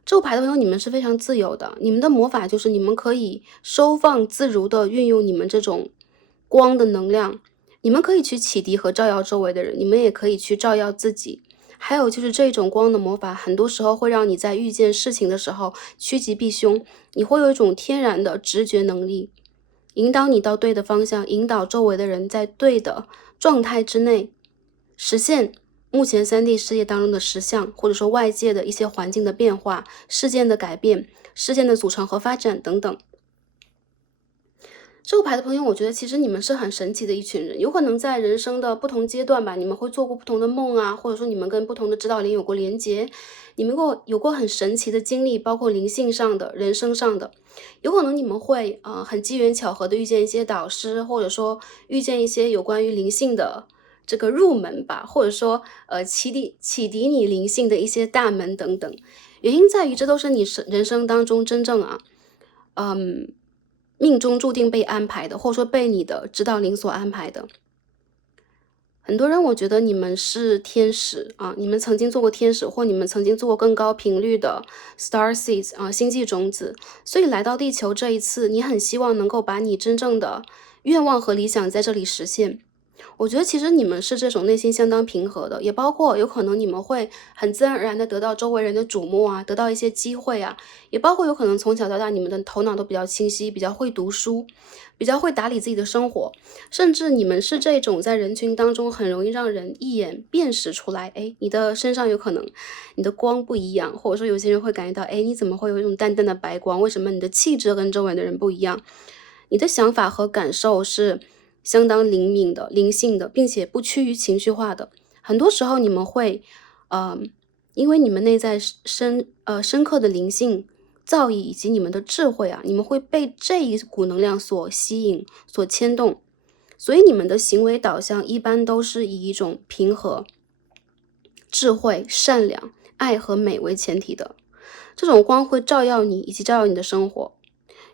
这副牌的朋友，你们是非常自由的，你们的魔法就是你们可以收放自如的运用你们这种光的能量，你们可以去启迪和照耀周围的人，你们也可以去照耀自己。还有就是这种光的魔法，很多时候会让你在遇见事情的时候趋吉避凶，你会有一种天然的直觉能力，引导你到对的方向，引导周围的人在对的状态之内实现目前3D 世界当中的实相，或者说外界的一些环境的变化、事件的改变、事件的组成和发展等等。这个牌的朋友，我觉得其实你们是很神奇的一群人，有可能在人生的不同阶段吧，你们会做过不同的梦啊，或者说你们跟不同的指导灵有过连接，你们有过很神奇的经历，包括灵性上的、人生上的，有可能你们会很机缘巧合的遇见一些导师，或者说遇见一些有关于灵性的这个入门吧，或者说启迪你灵性的一些大门等等。原因在于这都是你人生当中真正命中注定被安排的，或者说被你的指导灵所安排的。很多人我觉得你们是天使啊，你们曾经做过天使，或你们曾经做过更高频率的 star seeds 啊，星际种子，所以来到地球这一次，你很希望能够把你真正的愿望和理想在这里实现。我觉得其实你们是这种内心相当平和的，也包括有可能你们会很自然而然的得到周围人的瞩目啊，得到一些机会啊，也包括有可能从小到大你们的头脑都比较清晰，比较会读书，比较会打理自己的生活，甚至你们是这种在人群当中很容易让人一眼辨识出来，哎，你的身上有可能你的光不一样，或者说有些人会感觉到，哎，你怎么会有一种淡淡的白光？为什么你的气质跟周围的人不一样？你的想法和感受是相当灵敏的、灵性的，并且不趋于情绪化的。很多时候你们会，因为你们内在深刻的灵性造诣以及你们的智慧啊，你们会被这一股能量所吸引、所牵动，所以你们的行为导向一般都是以一种平和、智慧、善良、爱和美为前提的。这种光会照耀你，以及照耀你的生活。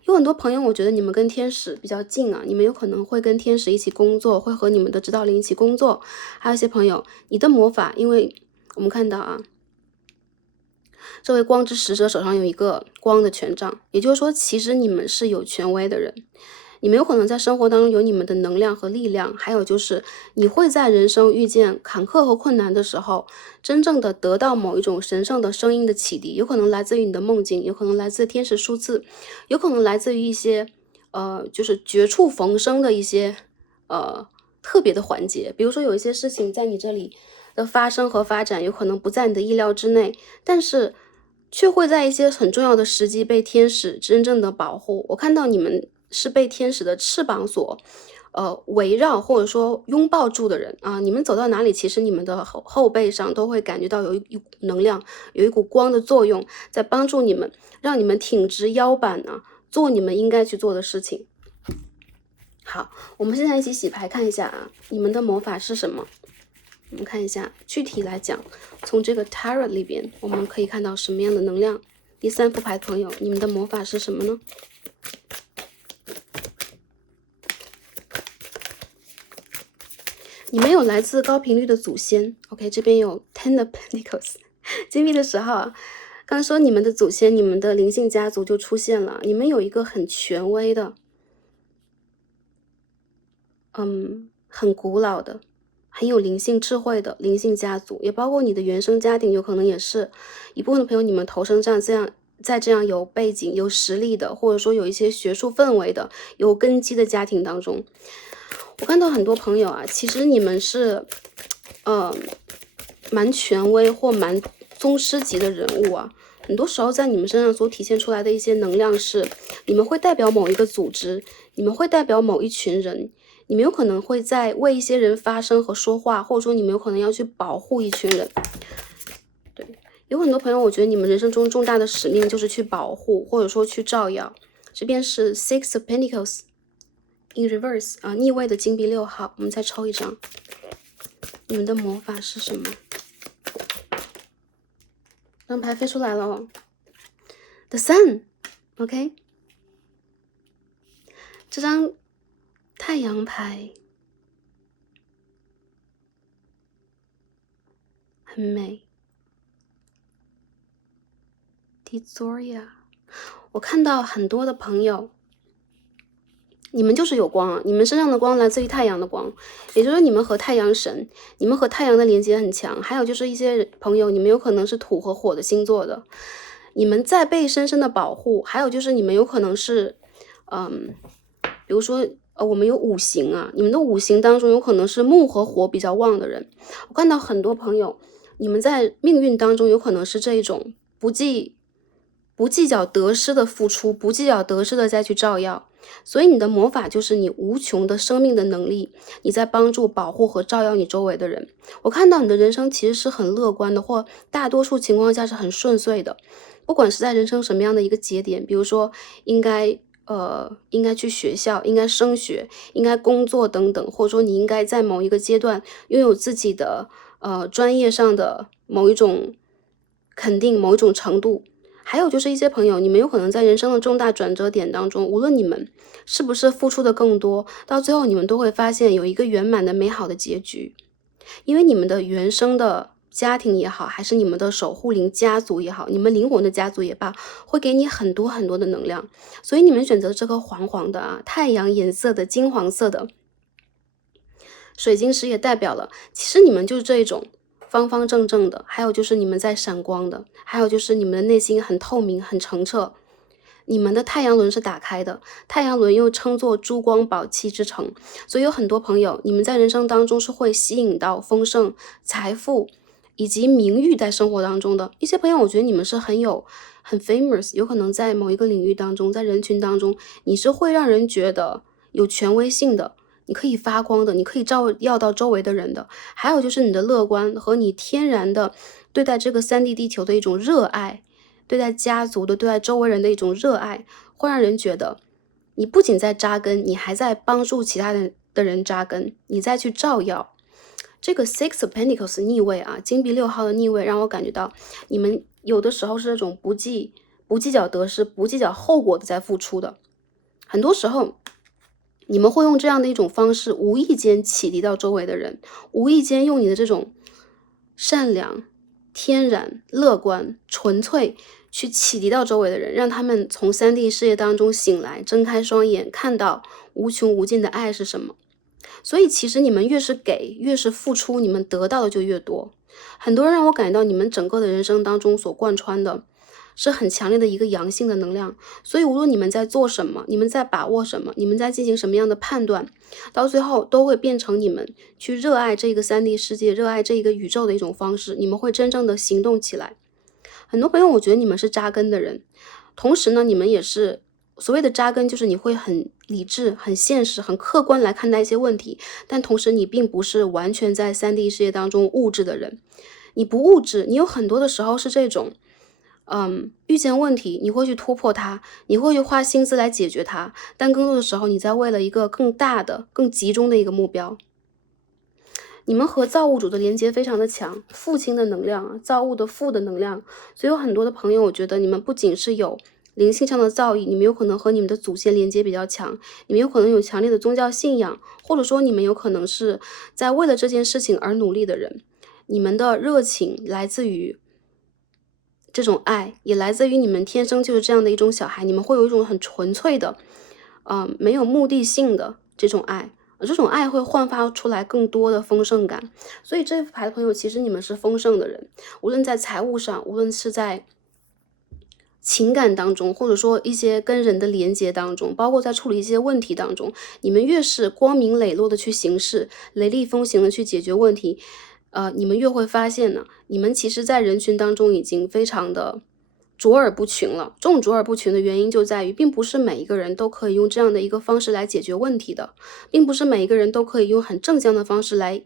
有很多朋友，我觉得你们跟天使比较近啊，你们有可能会跟天使一起工作，会和你们的指导灵一起工作。还有一些朋友，你的魔法，因为我们看到啊，这位光之使者手上有一个光的权杖，也就是说，其实你们是有权威的人。你们有可能在生活当中有你们的能量和力量，还有就是你会在人生遇见坎坷和困难的时候，真正的得到某一种神圣的声音的启迪，有可能来自于你的梦境，有可能来自天使数字，有可能来自于一些就是绝处逢生的一些特别的环节。比如说有一些事情在你这里的发生和发展，有可能不在你的意料之内，但是却会在一些很重要的时机被天使真正的保护。我看到你们是被天使的翅膀所围绕或者说拥抱住的人啊，你们走到哪里，其实你们的后背上都会感觉到有一股能量，有一股光的作用，在帮助你们，让你们挺直腰板啊，做你们应该去做的事情。好，我们现在一起洗牌看一下啊，你们的魔法是什么？我们看一下，具体来讲，从这个 Tarot 里边，我们可以看到什么样的能量？第3副牌朋友，你们的魔法是什么呢？你们有来自高频率的祖先 ，OK， 这边有 Ten of Pentacles， 金币的10号啊。刚说你们的祖先，你们的灵性家族就出现了，你们有一个很权威的，很古老的，很有灵性智慧的灵性家族，也包括你的原生家庭，有可能也是一部分的朋友，你们投生在这样有背景、有实力的，或者说有一些学术氛围的、有根基的家庭当中。我看到很多朋友啊，其实你们是，蛮权威或蛮宗师级的人物啊。很多时候在你们身上所体现出来的一些能量是，你们会代表某一个组织，你们会代表某一群人，你们有可能会在为一些人发声和说话，或者说你们有可能要去保护一群人。对，有很多朋友，我觉得你们人生中重大的使命就是去保护，或者说去照耀。这边是 Six of Pentacles in reverse 啊，逆位的金币6号，我们再抽一张。你们的魔法是什么？这张牌飞出来了哦 ，The Sun，OK，这张太阳牌很美 ，Tezoria， 我看到很多的朋友。你们就是有光啊！你们身上的光来自于太阳的光，也就是说你们和太阳神，你们和太阳的连接很强。还有就是一些朋友，你们有可能是土和火的星座的，你们在被深深的保护。还有就是你们有可能是，比如说我们有五行啊，你们的五行当中有可能是木和火比较旺的人。我看到很多朋友，你们在命运当中有可能是这一种不计较得失的付出，不计较得失的再去照耀。所以你的魔法就是你无穷的生命的能力，你在帮助保护和照耀你周围的人。我看到你的人生其实是很乐观的，或大多数情况下是很顺遂的。不管是在人生什么样的一个节点，比如说应该去学校，应该升学，应该工作等等，或者说你应该在某一个阶段拥有自己的专业上的某一种肯定，某一种程度。还有就是一些朋友，你们有可能在人生的重大转折点当中，无论你们是不是付出的更多，到最后你们都会发现有一个圆满的美好的结局。因为你们的原生的家庭也好，还是你们的守护灵家族也好，你们灵魂的家族也罢，会给你很多很多的能量。所以你们选择这颗黄黄的啊，太阳颜色的金黄色的水晶石，也代表了其实你们就是这一种方方正正的，还有就是你们在闪光的，还有就是你们的内心很透明很澄澈，你们的太阳轮是打开的，太阳轮又称作珠光宝气之城。所以有很多朋友，你们在人生当中是会吸引到丰盛财富以及名誉在生活当中的一些朋友，我觉得你们是很 famous， 有可能在某一个领域当中，在人群当中，你是会让人觉得有权威性的，你可以发光的，你可以照耀到周围的人的。还有就是你的乐观和你天然的对待这个3D 地球的一种热爱，对待家族的，对待周围人的一种热爱，会让人觉得你不仅在扎根，你还在帮助其他的人扎根，你再去照耀。这个 Six of Pentacles 逆位啊，金币6号的逆位，让我感觉到你们有的时候是这种不计较得失、不计较后果的在付出的。很多时候你们会用这样的一种方式，无意间启迪到周围的人，无意间用你的这种善良、天然、乐观、纯粹去启迪到周围的人，让他们从3D 世界当中醒来，睁开双眼，看到无穷无尽的爱是什么。所以其实你们越是给，越是付出，你们得到的就越多。很多人让我感觉到你们整个的人生当中所贯穿的是很强烈的一个阳性的能量。所以无论你们在做什么，你们在把握什么，你们在进行什么样的判断，到最后都会变成你们去热爱这个3D 世界，热爱这一个宇宙的一种方式。你们会真正的行动起来。很多朋友，我觉得你们是扎根的人，同时呢，你们也是所谓的扎根，就是你会很理智、很现实、很客观来看待一些问题，但同时你并不是完全在3D 世界当中物质的人，你不物质，你有很多的时候是这种，遇见问题你会去突破它，你会去花心思来解决它，但更多的时候你在为了一个更大的、更集中的一个目标。你们和造物主的连接非常的强，父亲的能量啊，造物的父的能量，所以有很多的朋友，我觉得你们不仅是有灵性上的造诣，你们有可能和你们的祖先连接比较强，你们有可能有强烈的宗教信仰，或者说你们有可能是在为了这件事情而努力的人，你们的热情来自于这种爱，也来自于你们天生就是这样的一种小孩，你们会有一种很纯粹的，没有目的性的这种爱。这种爱会焕发出来更多的丰盛感，所以这副牌的朋友，其实你们是丰盛的人，无论在财务上，无论是在情感当中，或者说一些跟人的连接当中，包括在处理一些问题当中，你们越是光明磊落的去行事，雷厉风行的去解决问题，你们越会发现呢，你们其实在人群当中已经非常的卓尔不群了。这种卓尔不群的原因就在于，并不是每一个人都可以用这样的一个方式来解决问题的，并不是每一个人都可以用很正向的方式来，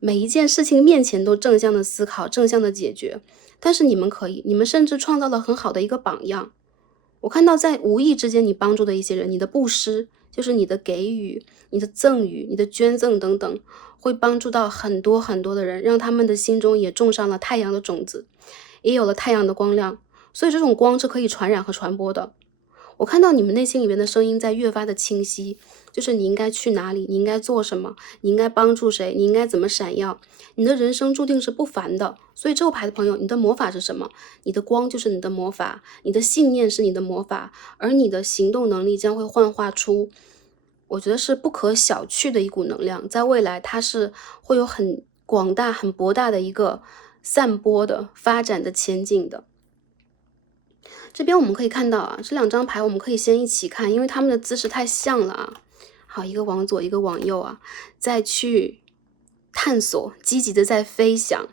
每一件事情面前都正向的思考、正向的解决。但是你们可以，你们甚至创造了很好的一个榜样。我看到在无意之间你帮助的一些人，你的布施，就是你的给予、你的赠予、你的捐赠等等，会帮助到很多很多的人，让他们的心中也种上了太阳的种子，也有了太阳的光亮。所以这种光是可以传染和传播的。我看到你们内心里面的声音在越发的清晰，就是你应该去哪里，你应该做什么，你应该帮助谁，你应该怎么闪耀，你的人生注定是不凡的。所以这个牌的朋友，你的魔法是什么？你的光就是你的魔法，你的信念是你的魔法，而你的行动能力将会幻化出，我觉得是不可小觑的一股能量，在未来它是会有很广大、很博大的一个散播的发展的前景的。这边我们可以看到啊，这两张牌我们可以先一起看，因为他们的姿势太像了啊。好，一个往左，一个往右啊，再去探索，积极的在飞翔。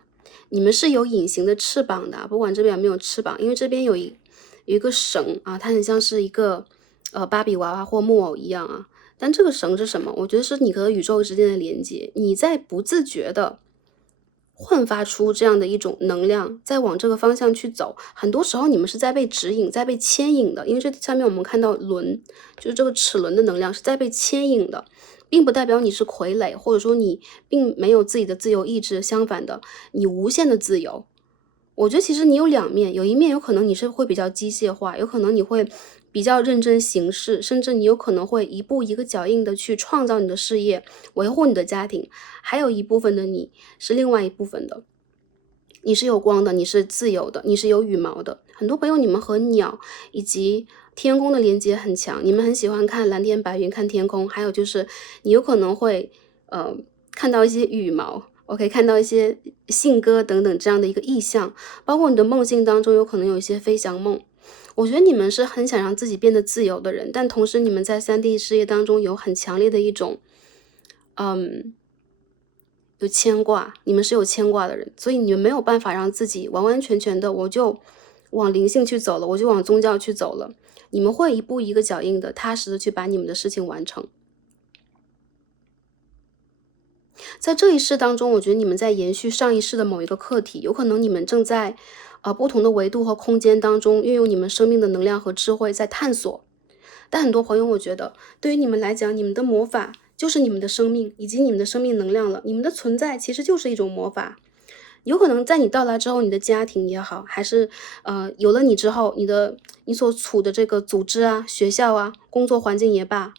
你们是有隐形的翅膀的，不管这边有没有翅膀，因为这边有一个绳啊，它很像是一个芭比娃娃或木偶一样啊。但这个绳是什么？我觉得是你和宇宙之间的连接，你在不自觉的焕发出这样的一种能量，再往这个方向去走。很多时候你们是在被指引，在被牵引的，因为这下面我们看到轮，就是这个齿轮的能量是在被牵引的，并不代表你是傀儡，或者说你并没有自己的自由意志，相反的，你无限的自由。我觉得其实你有两面，有一面有可能你是会比较机械化，有可能你会比较认真行事，甚至你有可能会一步一个脚印的去创造你的事业，维护你的家庭。还有一部分的你是另外一部分的，你是有光的，你是自由的，你是有羽毛的。很多朋友你们和鸟以及天空的连接很强，你们很喜欢看蓝天白云，看天空，还有就是你有可能会看到一些羽毛。OK，看到一些信鸽等等这样的一个意象，包括你的梦境当中有可能有一些飞翔梦。我觉得你们是很想让自己变得自由的人，但同时你们在3D 事业当中有很强烈的一种，有牵挂，你们是有牵挂的人，所以你们没有办法让自己完完全全的，我就往灵性去走了，我就往宗教去走了。你们会一步一个脚印的，踏实的去把你们的事情完成。在这一世当中，我觉得你们在延续上一世的某一个课题，有可能你们正在不同的维度和空间当中运用你们生命的能量和智慧在探索。但很多朋友，我觉得对于你们来讲，你们的魔法就是你们的生命以及你们的生命能量了。你们的存在其实就是一种魔法。有可能在你到来之后，你的家庭也好，还是有了你之后，你所处的这个组织啊、学校啊、工作环境也罢，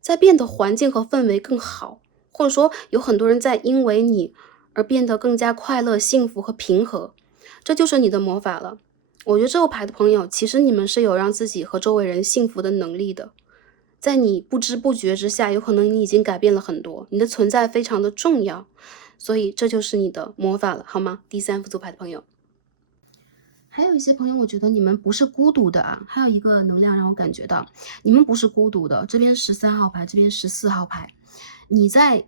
在变得环境和氛围更好，或者说有很多人在因为你而变得更加快乐、幸福和平和，这就是你的魔法了。我觉得这个牌的朋友，其实你们是有让自己和周围人幸福的能力的。在你不知不觉之下，有可能你已经改变了很多，你的存在非常的重要，所以这就是你的魔法了，好吗？第3副组牌的朋友。还有一些朋友，我觉得你们不是孤独的啊。还有一个能量让我感觉到，你们不是孤独的。这边13号牌，这边14号牌，你在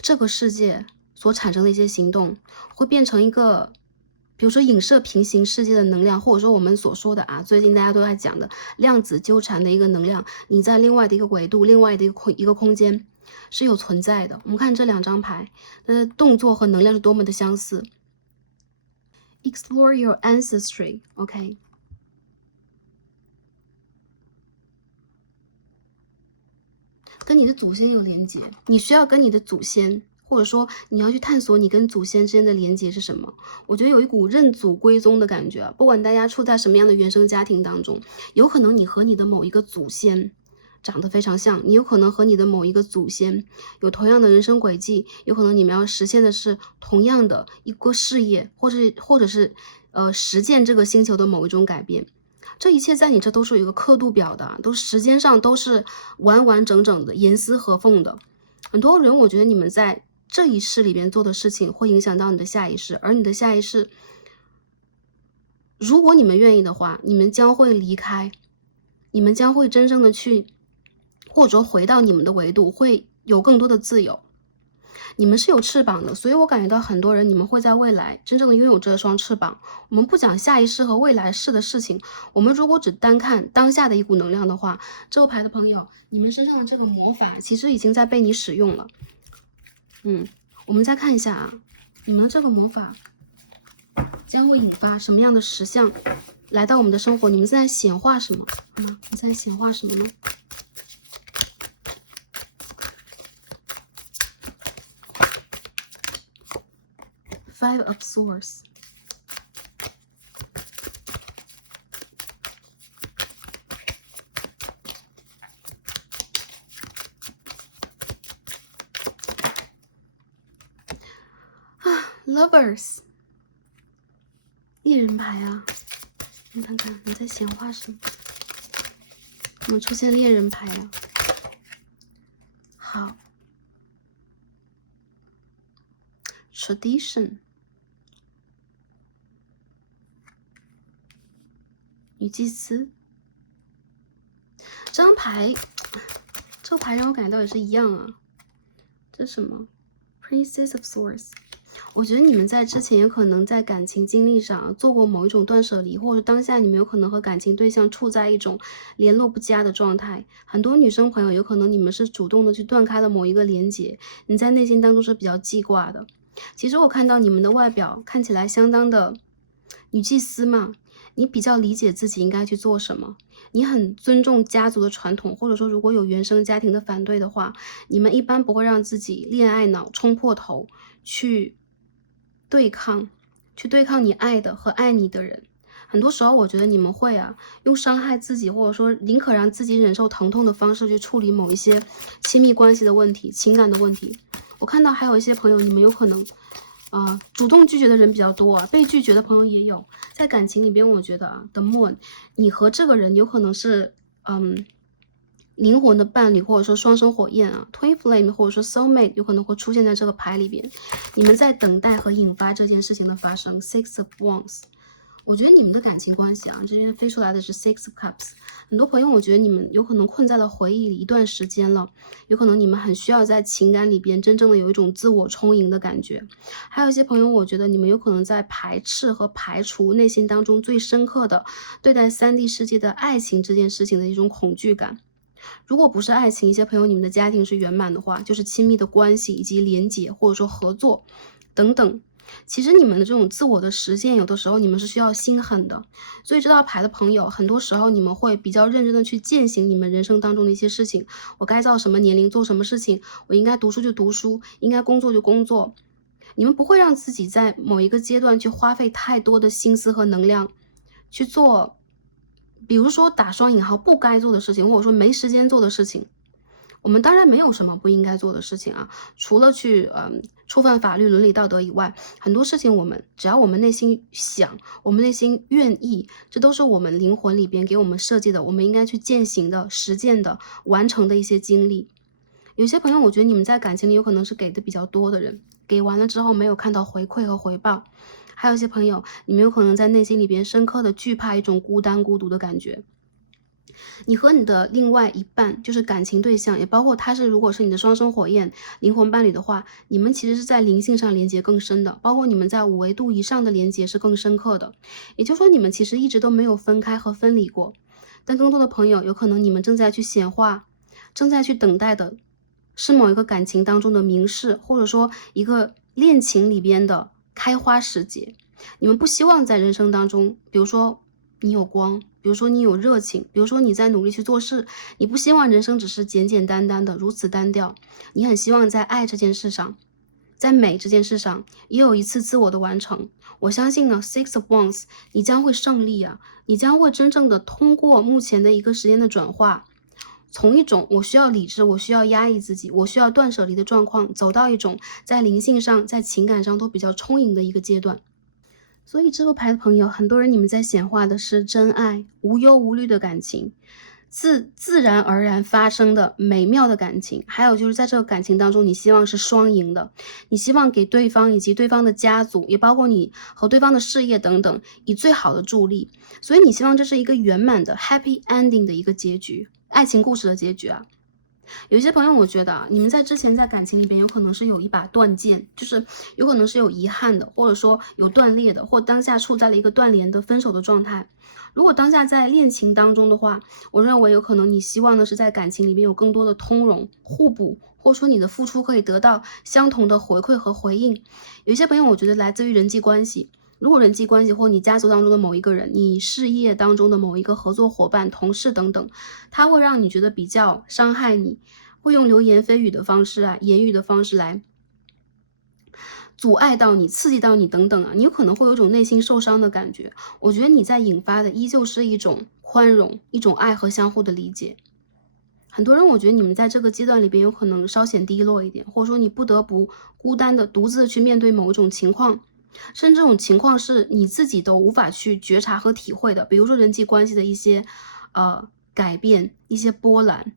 这个世界所产生的一些行动，会变成一个，比如说影射平行世界的能量，或者说我们所说的啊，最近大家都在讲的量子纠缠的一个能量，你在另外的一个维度，另外的一个空间是有存在的。我们看这2张牌，它的动作和能量是多么的相似。Explore your ancestry, OK？ 跟你的祖先有连接，你需要跟你的祖先或者说你要去探索你跟祖先之间的连结是什么。我觉得有一股认祖归宗的感觉，不管大家处在什么样的原生家庭当中，有可能你和你的某一个祖先长得非常像，你有可能和你的某一个祖先有同样的人生轨迹，有可能你们要实现的是同样的一个事业，或者是实践这个星球的某一种改变。这一切在你这都是有一个刻度表的，都时间上都是完完整整的，严丝合缝的。很多人我觉得你们在这一世里边做的事情会影响到你的下一世，而你的下一世，如果你们愿意的话，你们将会离开，你们将会真正的去，或者说回到你们的维度，会有更多的自由。你们是有翅膀的，所以我感觉到很多人你们会在未来真正的拥有这双翅膀。我们不讲下一世和未来世的事情，我们如果只单看当下的一股能量的话，这个牌的朋友，你们身上的这个魔法其实已经在被你使用了。我们再看一下啊，你们的这个魔法将会引发什么样的实相来到我们的生活？你们在显化什么啊？你在显化什么呢？Five of Swords。Lovers， 猎人牌啊，你看看你在显化什么？怎么出现猎人牌啊？好 ，Tradition， 女祭司，这张牌，这个牌让我感觉到也是一样啊。这是什么 ？Princess of Swords。我觉得你们在之前也可能在感情经历上做过某一种断舍离，或者当下你们有可能和感情对象处在一种联络不佳的状态。很多女生朋友有可能你们是主动的去断开了某一个连结，你在内心当中是比较记挂的。其实我看到你们的外表看起来相当的女祭司嘛，你比较理解自己应该去做什么，你很尊重家族的传统，或者说如果有原生家庭的反对的话，你们一般不会让自己恋爱脑冲破头去对抗你爱的和爱你的人。很多时候我觉得你们会用伤害自己，或者说宁可让自己忍受疼痛的方式去处理某一些亲密关系的问题、情感的问题。我看到还有一些朋友，你们有可能主动拒绝的人比较多被拒绝的朋友也有。在感情里边，我觉得The Moon， 你和这个人有可能是灵魂的伴侣，或者说双生火焰Twin Flame， 或者说 Soul Mate 有可能会出现在这个牌里边。你们在等待和引发这件事情的发生。Six of Wands， 我觉得你们的感情关系这边飞出来的是 Six of Cups。很多朋友，我觉得你们有可能困在了回忆里一段时间了，有可能你们很需要在情感里边真正的有一种自我充盈的感觉。还有一些朋友，我觉得你们有可能在排斥和排除内心当中最深刻的对待3D 世界的爱情这件事情的一种恐惧感。如果不是爱情，一些朋友你们的家庭是圆满的话，就是亲密的关系以及连结或者说合作等等。其实你们的这种自我的实现，有的时候你们是需要心狠的。所以这道牌的朋友，很多时候你们会比较认真的去践行你们人生当中的一些事情。我该到什么年龄做什么事情，我应该读书就读书，应该工作就工作。你们不会让自己在某一个阶段去花费太多的心思和能量去做，比如说打双引号不该做的事情，或者说没时间做的事情。我们当然没有什么不应该做的事情除了去触犯法律伦理道德以外，很多事情我们只要我们内心想，我们内心愿意，这都是我们灵魂里边给我们设计的，我们应该去践行的、实践的、完成的一些经历。有些朋友，我觉得你们在感情里有可能是给的比较多的人，给完了之后没有看到回馈和回报。还有一些朋友，你们有可能在内心里边深刻的惧怕一种孤单孤独的感觉。你和你的另外一半，就是感情对象，也包括他如果是你的双生火焰灵魂伴侣的话，你们其实是在灵性上连接更深的，包括你们在5维度以上的连接是更深刻的。也就是说，你们其实一直都没有分开和分离过。但更多的朋友，有可能你们正在去显化，正在去等待的是某一个感情当中的明示，或者说一个恋情里边的开花时节。你们不希望在人生当中，比如说你有光，比如说你有热情，比如说你在努力去做事，你不希望人生只是简简单单的如此单调，你很希望在爱这件事上在美这件事上也有一次自我的完成。我相信呢 Six of Wands 你将会胜利啊，你将会真正的通过目前的一个时间的转化，从一种我需要理智，我需要压抑自己，我需要断舍离的状况，走到一种在灵性上在情感上都比较充盈的一个阶段。所以这个牌的朋友，很多人你们在显化的是真爱，无忧无虑的感情，自然而然发生的美妙的感情，还有就是在这个感情当中，你希望是双赢的，你希望给对方以及对方的家族，也包括你和对方的事业等等，以最好的助力。所以你希望这是一个圆满的 happy ending 的一个结局，爱情故事的结局啊。有一些朋友，我觉得啊，你们在之前在感情里边有可能是有一把断剑，就是有可能是有遗憾的，或者说有断裂的，或当下处在了一个断联的分手的状态。如果当下在恋情当中的话，我认为有可能你希望的是在感情里面有更多的通融、互补，或者说你的付出可以得到相同的回馈和回应。有一些朋友，我觉得来自于人际关系。如果人际关系或你家族当中的某一个人，你事业当中的某一个合作伙伴、同事等等，他会让你觉得比较伤害你，会用流言蜚语的方式啊、言语的方式来阻碍到你、刺激到你等等啊，你有可能会有一种内心受伤的感觉。我觉得你在引发的依旧是一种宽容、一种爱和相互的理解。很多人，我觉得你们在这个阶段里边有可能稍显低落一点，或者说你不得不孤单的、独自的去面对某一种情况。甚至这种情况是你自己都无法去觉察和体会的，比如说人际关系的一些改变、一些波澜、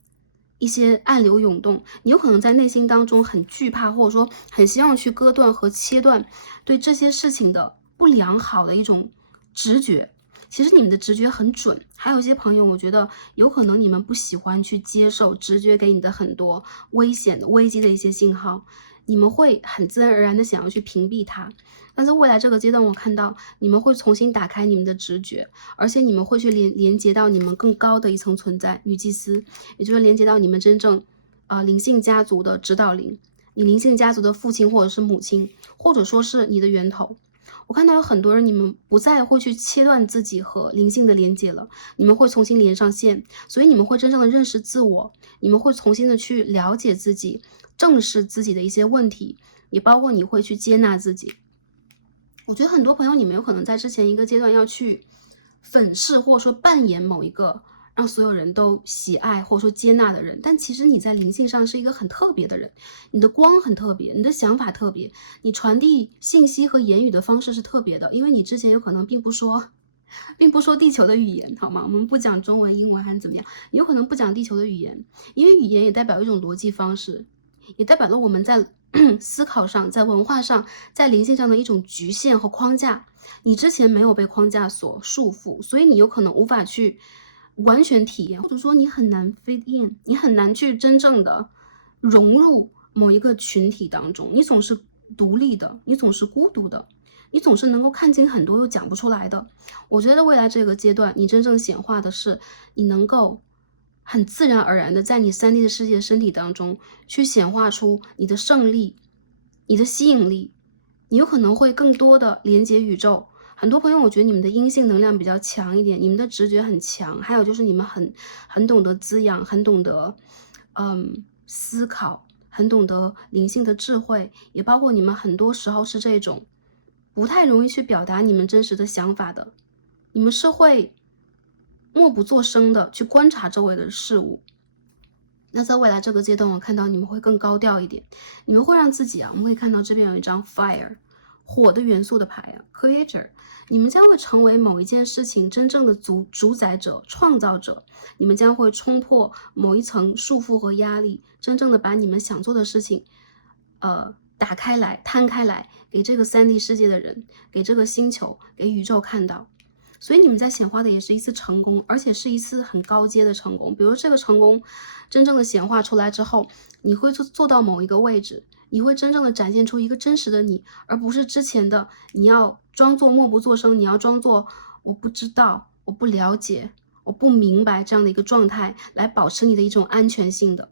一些暗流涌动，你有可能在内心当中很惧怕，或者说很希望去割断和切断对这些事情的不良好的一种直觉。其实你们的直觉很准，还有一些朋友，我觉得有可能你们不喜欢去接受直觉给你的很多危险的、危机的一些信号，你们会很自然而然的想要去屏蔽它。但是未来这个阶段，我看到你们会重新打开你们的直觉，而且你们会去连接到你们更高的一层存在，女祭司，也就是连接到你们真正灵性家族的指导灵，你灵性家族的父亲或者是母亲，或者说是你的源头。我看到有很多人，你们不再会去切断自己和灵性的连接了，你们会重新连上线，所以你们会真正的认识自我，你们会重新的去了解自己，正视自己的一些问题，也包括你会去接纳自己。我觉得很多朋友，你们有可能在之前一个阶段要去粉饰或者说扮演某一个让所有人都喜爱或者说接纳的人，但其实你在灵性上是一个很特别的人，你的光很特别，你的想法特别，你传递信息和言语的方式是特别的，因为你之前有可能并不说地球的语言，好吗？我们不讲中文、英文还是怎么样，有可能不讲地球的语言，因为语言也代表一种逻辑方式，也代表了我们在思考上、在文化上、在灵性上的一种局限和框架。你之前没有被框架所束缚，所以你有可能无法去完全体验，或者说你很难 fit in， 你很难去真正的融入某一个群体当中。你总是独立的，你总是孤独的，你总是能够看清很多又讲不出来的。我觉得未来这个阶段，你真正显化的是你能够很自然而然的在你3D 的世界身体当中去显化出你的胜利，你的吸引力，你有可能会更多的连接宇宙。很多朋友，我觉得你们的阴性能量比较强一点，你们的直觉很强，还有就是你们很懂得滋养，很懂得思考，很懂得灵性的智慧，也包括你们很多时候是这种不太容易去表达你们真实的想法的，你们是会默不作声的去观察周围的事物。那在未来这个阶段，我看到你们会更高调一点，你们会让自己啊，我们可以看到这边有一张 fire 火的元素的牌啊 creator， 你们将会成为某一件事情真正的主宰者、创造者，你们将会冲破某一层束缚和压力，真正的把你们想做的事情打开来、摊开来，给这个3D 世界的人，给这个星球，给宇宙看到。所以你们在显化的也是一次成功，而且是一次很高阶的成功。比如这个成功真正的显化出来之后，你会做到某一个位置，你会真正的展现出一个真实的你，而不是之前的你要装作默不作声，你要装作我不知道、我不了解、我不明白这样的一个状态，来保持你的一种安全性的。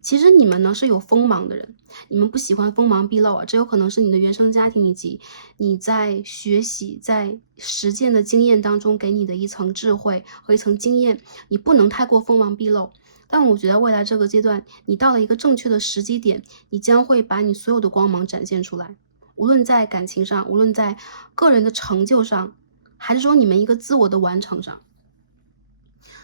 其实你们呢是有锋芒的人，你们不喜欢锋芒毕露啊，这有可能是你的原生家庭以及你在学习、在实践的经验当中给你的一层智慧和一层经验，你不能太过锋芒毕露。但我觉得未来这个阶段，你到了一个正确的时机点，你将会把你所有的光芒展现出来，无论在感情上，无论在个人的成就上，还是说你们一个自我的完成上。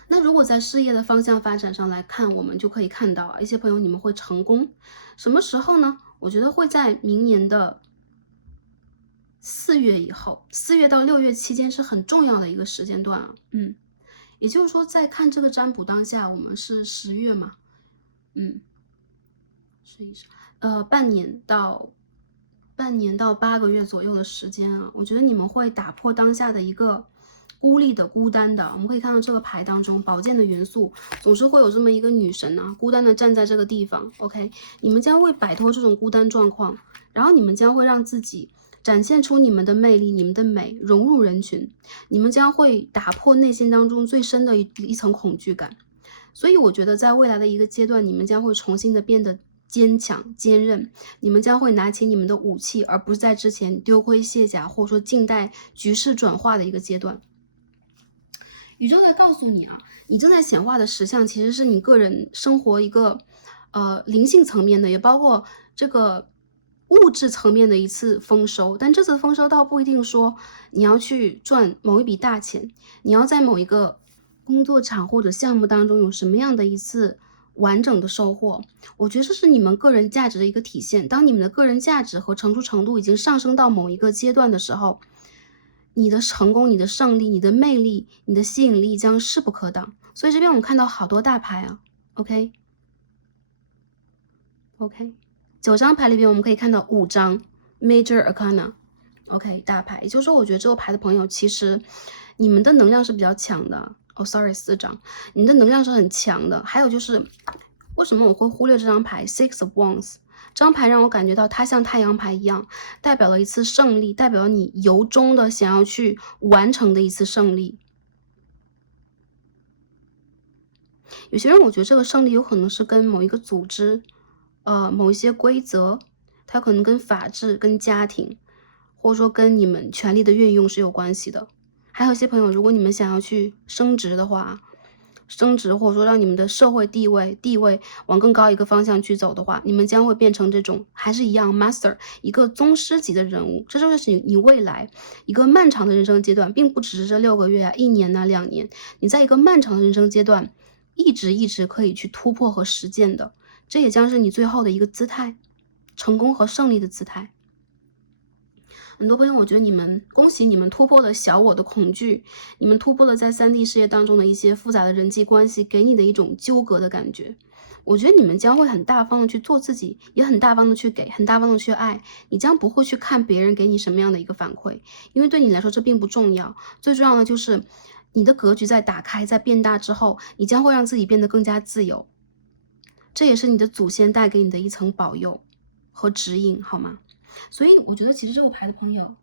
那如果在事业的方向发展上来看，我们就可以看到一些朋友你们会成功，什么时候呢？我觉得会在明年的4月以后，4月到6月期间是很重要的一个时间段啊。也就是说，在看这个占卜当下，我们是10月嘛，半年到8个月左右的时间啊，我觉得你们会打破当下的一个孤立的、孤单的。我们可以看到这个牌当中，宝剑的元素总是会有这么一个女神啊，孤单的站在这个地方。OK， 你们将会摆脱这种孤单状况，然后你们将会让自己展现出你们的魅力、你们的美，融入人群。你们将会打破内心当中最深的一层恐惧感。所以我觉得在未来的一个阶段，你们将会重新的变得坚强坚韧，你们将会拿起你们的武器，而不是在之前丢盔卸甲或者说静待局势转化的一个阶段。宇宙在告诉你啊，你正在显化的实相其实是你个人生活一个灵性层面的，也包括这个物质层面的一次丰收。但这次丰收倒不一定说你要去赚某一笔大钱，你要在某一个工作场或者项目当中有什么样的一次完整的收获。我觉得这是你们个人价值的一个体现。当你们的个人价值和成熟程度已经上升到某一个阶段的时候，你的成功、你的胜利、你的魅力、你的吸引力将势不可挡。所以这边我们看到好多大牌啊 ，OK， 9张牌里边我们可以看到5张 Major Arcana，OK， 大牌。也就是说，我觉得这个牌的朋友，其实你们的能量是比较强的。4张，你的能量是很强的。还有就是，为什么我会忽略这张牌 Six of Wands？这张牌让我感觉到它像太阳牌一样，代表了一次胜利，代表了你由衷的想要去完成的一次胜利。有些人我觉得这个胜利有可能是跟某一个组织，某一些规则，它可能跟法治、跟家庭，或者说跟你们权力的运用是有关系的。还有一些朋友，如果你们想要去升职的话，或者说让你们的社会地位往更高一个方向去走的话，你们将会变成这种还是一样 master 一个宗师级的人物。这就是你未来一个漫长的人生阶段，并不只是这6个月啊、1年啊、2年，你在一个漫长的人生阶段一直可以去突破和实践的，这也将是你最后的一个姿态，成功和胜利的姿态。很多朋友，我觉得恭喜你们突破了小我的恐惧，你们突破了在3D 世界当中的一些复杂的人际关系给你的一种纠葛的感觉。我觉得你们将会很大方的去做自己，也很大方的去给，很大方的去爱。你将不会去看别人给你什么样的一个反馈，因为对你来说这并不重要。最重要的就是你的格局在打开、在变大之后，你将会让自己变得更加自由。这也是你的祖先带给你的一层保佑和指引，好吗？所以我觉得其实这个牌的朋友，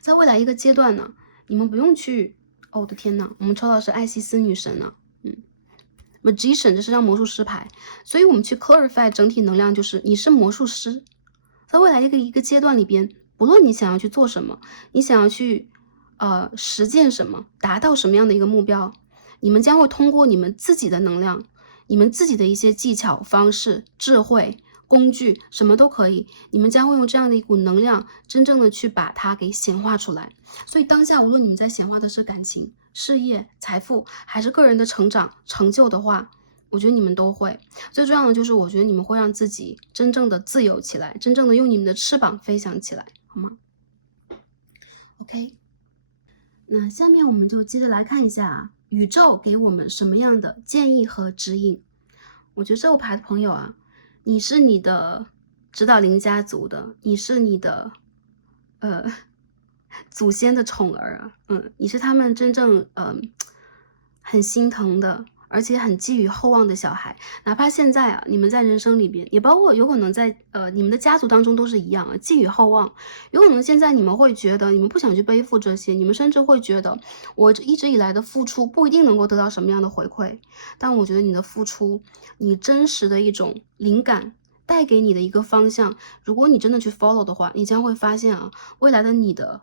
在未来一个阶段呢，你们不用去，我的天呐，我们抽到是艾西斯女神呢，Magician 这是张魔术师牌，所以我们去 clarify 整体能量，就是你是魔术师，在未来一个阶段里边，不论你想要去做什么，你想要去实践什么，达到什么样的一个目标，你们将会通过你们自己的能量，你们自己的一些技巧、方式、智慧、工具，什么都可以，你们将会用这样的一股能量，真正的去把它给显化出来。所以当下，无论你们在显化的是感情、事业、财富，还是个人的成长、成就的话，我觉得你们都会。最重要的就是，我觉得你们会让自己真正的自由起来，真正的用你们的翅膀飞翔起来，好吗 ？OK， 那下面我们就接着来看一下宇宙给我们什么样的建议和指引。我觉得这个牌的朋友啊，你是你的指导灵家族的，你是你的祖先的宠儿啊，你是他们真正很心疼的，而且很寄予厚望的小孩。哪怕现在啊，你们在人生里边，也包括有可能在你们的家族当中都是一样啊，寄予厚望。有可能现在你们会觉得你们不想去背负这些，你们甚至会觉得我一直以来的付出不一定能够得到什么样的回馈。但我觉得你的付出，你真实的一种灵感带给你的一个方向，如果你真的去 follow 的话，你将会发现啊，未来的你的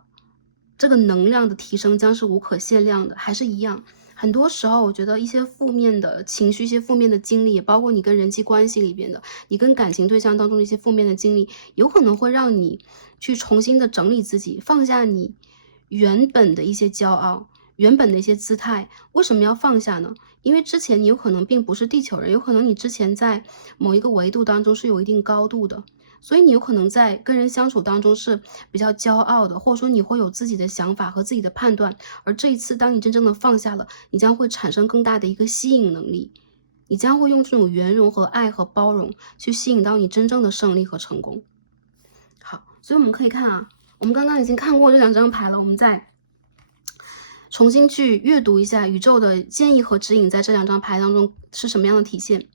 这个能量的提升将是无可限量的。还是一样，很多时候我觉得一些负面的情绪、一些负面的经历，也包括你跟人际关系里边的，你跟感情对象当中的一些负面的经历，有可能会让你去重新的整理自己，放下你原本的一些骄傲，原本的一些姿态。为什么要放下呢？因为之前你有可能并不是地球人，有可能你之前在某一个维度当中是有一定高度的。所以你有可能在跟人相处当中是比较骄傲的，或者说你会有自己的想法和自己的判断，而这一次当你真正的放下了，你将会产生更大的一个吸引能力，你将会用这种圆融和爱和包容去吸引到你真正的胜利和成功。好，所以我们可以看啊，我们刚刚已经看过这2张牌了，我们再重新去阅读一下宇宙的建议和指引在这2张牌当中是什么样的体现。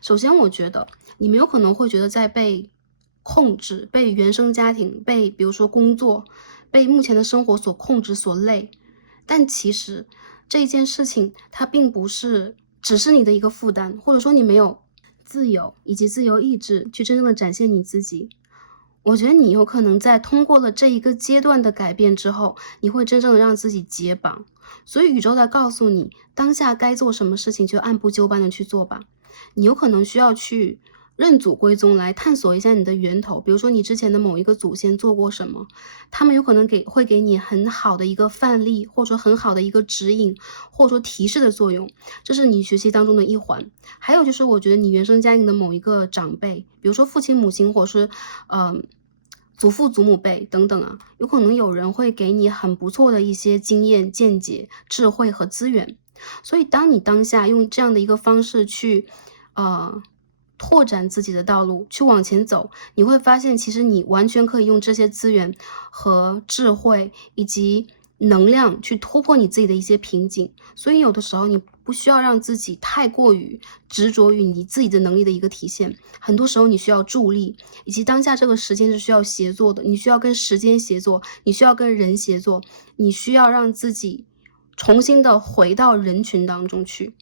首先我觉得你们有可能会觉得在被控制，被原生家庭，被比如说工作，被目前的生活所控制所累，但其实这件事情它并不是只是你的一个负担，或者说你没有自由以及自由意志去真正的展现你自己。我觉得你有可能在通过了这一个阶段的改变之后，你会真正的让自己解绑。所以宇宙在告诉你，当下该做什么事情就按部就班的去做吧。你有可能需要去认祖归宗，来探索一下你的源头，比如说你之前的某一个祖先做过什么，他们有可能会给你很好的一个范例，或者说很好的一个指引，或者说提示的作用，这是你学习当中的一环。还有就是我觉得你原生家庭的某一个长辈，比如说父亲母亲，或是祖父祖母辈等等啊，有可能有人会给你很不错的一些经验见解、智慧和资源。所以当你当下用这样的一个方式去拓展自己的道路，去往前走，你会发现其实你完全可以用这些资源和智慧以及能量去突破你自己的一些瓶颈。所以有的时候你不需要让自己太过于执着于你自己的能力的一个体现，很多时候你需要助力，以及当下这个时间是需要协作的，你需要跟时间协作，你需要跟人协作，你需要让自己重新的回到人群当中去。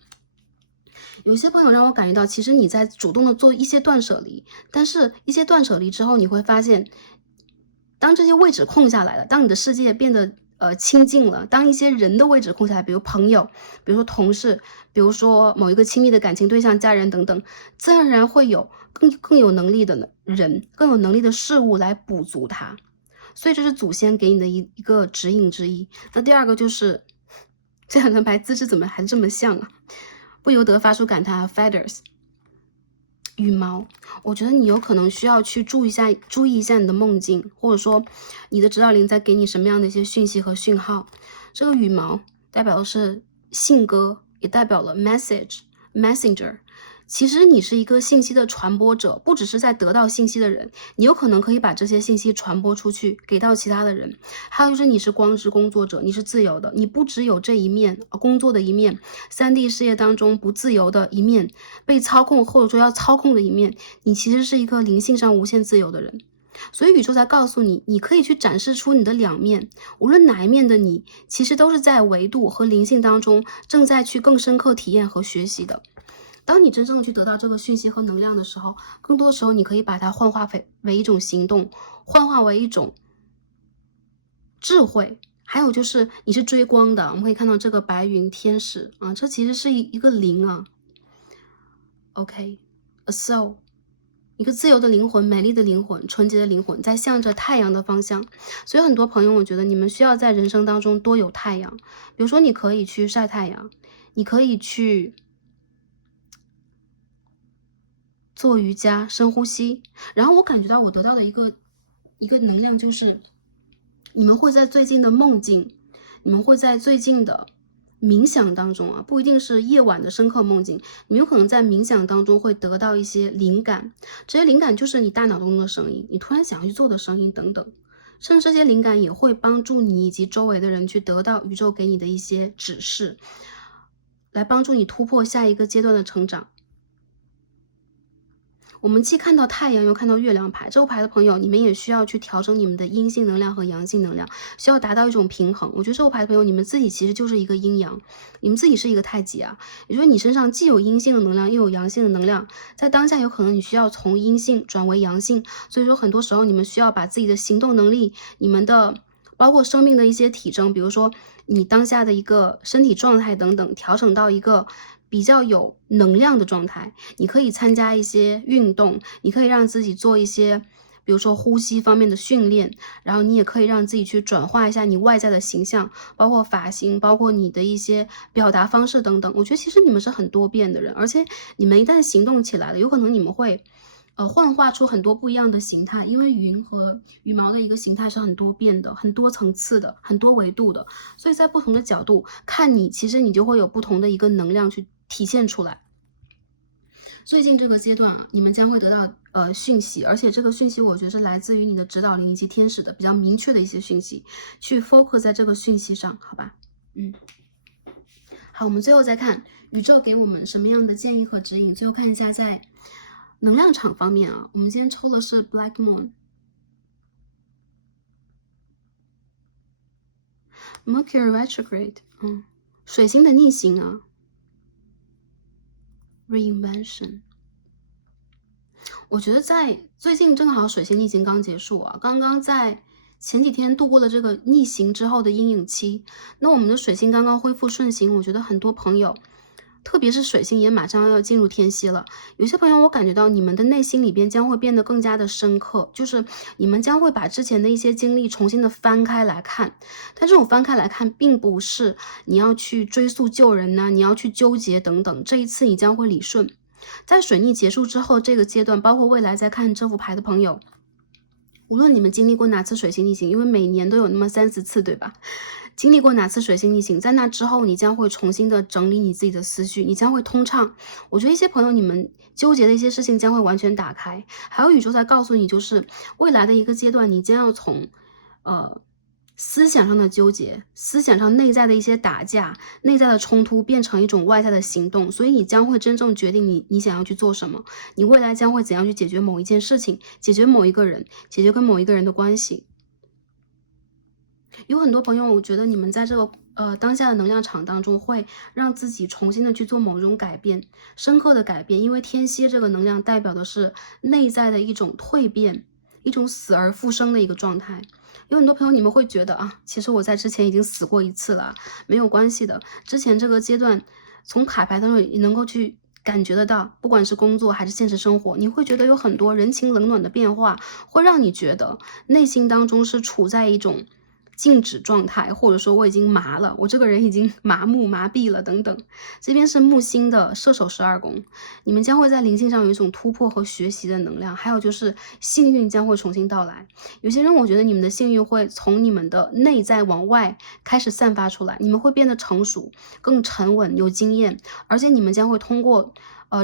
有些朋友让我感觉到，其实你在主动的做一些断舍离，但是一些断舍离之后，你会发现，当这些位置空下来了，当你的世界变得清静了，当一些人的位置空下来，比如朋友，比如说同事，比如说某一个亲密的感情对象、家人等等，自然而然会有更有能力的人，更有能力的事物来补足它。所以这是祖先给你的一个指引之一。那第二个就是这2张牌姿势怎么还这么像啊？不由得发出感叹 feathers 羽毛。我觉得你有可能需要去注意一下你的梦境，或者说你的指导灵在给你什么样的一些讯息和讯号。这个羽毛代表的是信鸽，也代表了 messenger。其实你是一个信息的传播者，不只是在得到信息的人，你有可能可以把这些信息传播出去，给到其他的人。还有就是你是光之工作者，你是自由的，你不只有这一面工作的一面，3D 事业当中不自由的一面，被操控或者说要操控的一面，你其实是一个灵性上无限自由的人。所以宇宙在告诉你，你可以去展示出你的2面，无论哪一面的你，其实都是在维度和灵性当中正在去更深刻体验和学习的。当你真正的去得到这个讯息和能量的时候，更多的时候你可以把它幻化为一种行动，幻化为一种智慧。还有就是你是追光的，我们可以看到这个白云天使啊，这其实是一个灵啊。OK， a soul， 一个自由的灵魂，美丽的灵魂，纯洁的灵魂，在向着太阳的方向。所以很多朋友，我觉得你们需要在人生当中多有太阳。比如说你可以去晒太阳，你可以去做瑜伽，深呼吸。然后我感觉到我得到的一个能量就是，你们会在最近的梦境，你们会在最近的冥想当中啊，不一定是夜晚的深刻梦境，你们有可能在冥想当中会得到一些灵感。这些灵感就是你大脑中的声音，你突然想要去做的声音等等。甚至这些灵感也会帮助你以及周围的人去得到宇宙给你的一些指示，来帮助你突破下一个阶段的成长。我们既看到太阳又看到月亮牌，这个牌的朋友，你们也需要去调整你们的阴性能量和阳性能量，需要达到一种平衡。我觉得这个牌的朋友，你们自己其实就是一个阴阳，你们自己是一个太极啊，也就是你身上既有阴性的能量，又有阳性的能量，在当下有可能你需要从阴性转为阳性，所以说很多时候你们需要把自己的行动能力、你们的包括生命的一些体征，比如说你当下的一个身体状态等等，调整到一个比较有能量的状态。你可以参加一些运动，你可以让自己做一些比如说呼吸方面的训练，然后你也可以让自己去转化一下你外在的形象，包括发型，包括你的一些表达方式等等。我觉得其实你们是很多变的人，而且你们一旦行动起来了，有可能你们会幻化出很多不一样的形态，因为云和羽毛的一个形态是很多变的、很多层次的、很多维度的，所以在不同的角度看你，其实你就会有不同的一个能量去体现出来。最近这个阶段啊，你们将会得到讯息，而且这个讯息我觉得是来自于你的指导灵以及天使的比较明确的一些讯息，去 focus 在这个讯息上，好吧？好，我们最后再看宇宙给我们什么样的建议和指引。最后看一下在能量场方面啊，我们今天抽的是 Black Moon。Mercury retrograde，水星的逆行啊 ，reinvention。我觉得在最近正好水星逆行刚结束啊，刚刚在前几天度过了这个逆行之后的阴影期，那我们的水星刚刚恢复顺行，我觉得很多朋友，特别是水星也马上要进入天蝎了，有些朋友我感觉到你们的内心里边将会变得更加的深刻，就是你们将会把之前的一些经历重新的翻开来看，但这种翻开来看并不是你要去追溯旧人呐，你要去纠结等等，这一次你将会理顺。在水逆结束之后这个阶段，包括未来在看这副牌的朋友，无论你们经历过哪次水星逆行，因为每年都有那么3-4次，对吧？经历过哪次水星逆行，在那之后你将会重新的整理你自己的思绪，你将会通畅。我觉得一些朋友你们纠结的一些事情将会完全打开，还有宇宙在告诉你，就是未来的一个阶段，你将要从思想上的纠结，思想上内在的一些打架，内在的冲突变成一种外在的行动，所以你将会真正决定你想要去做什么，你未来将会怎样去解决某一件事情，解决某一个人，解决跟某一个人的关系。有很多朋友，我觉得你们在这个当下的能量场当中，会让自己重新的去做某种改变，深刻的改变，因为天蝎这个能量代表的是内在的一种蜕变，一种死而复生的一个状态。有很多朋友你们会觉得啊，其实我在之前已经死过一次了，没有关系的。之前这个阶段，从卡牌当中也能够去感觉得到，不管是工作还是现实生活，你会觉得有很多人情冷暖的变化，会让你觉得内心当中是处在一种静止状态，或者说我已经麻了，我这个人已经麻木麻痹了等等。这边是木星的射手12宫，你们将会在灵性上有一种突破和学习的能量，还有就是幸运将会重新到来。有些人我觉得你们的幸运会从你们的内在往外开始散发出来，你们会变得成熟，更沉稳，有经验，而且你们将会通过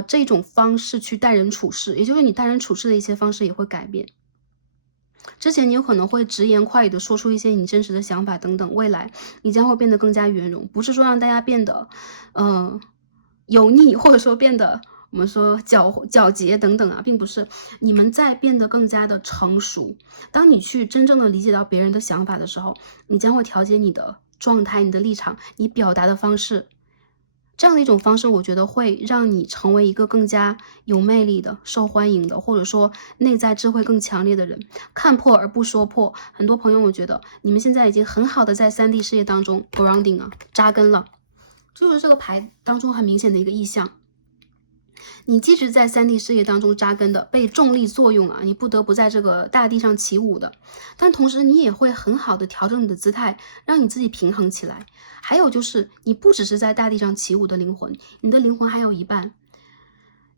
这种方式去待人处事，也就是你待人处事的一些方式也会改变。之前你有可能会直言快语的说出一些你真实的想法等等，未来你将会变得更加圆融，不是说让大家变得油腻，或者说变得我们说皎洁等等啊，并不是，你们在变得更加的成熟。当你去真正的理解到别人的想法的时候，你将会调节你的状态、你的立场、你表达的方式。这样的一种方式，我觉得会让你成为一个更加有魅力的、受欢迎的，或者说内在智慧更强烈的人。看破而不说破，很多朋友，我觉得你们现在已经很好的在3D 事业当中 grounding 啊，扎根了。就是这个牌当中很明显的一个意象。你即使在3D 事业当中扎根的，被重力作用啊，你不得不在这个大地上起舞的，但同时你也会很好的调整你的姿态，让你自己平衡起来。还有就是你不只是在大地上起舞的灵魂，你的灵魂还有一半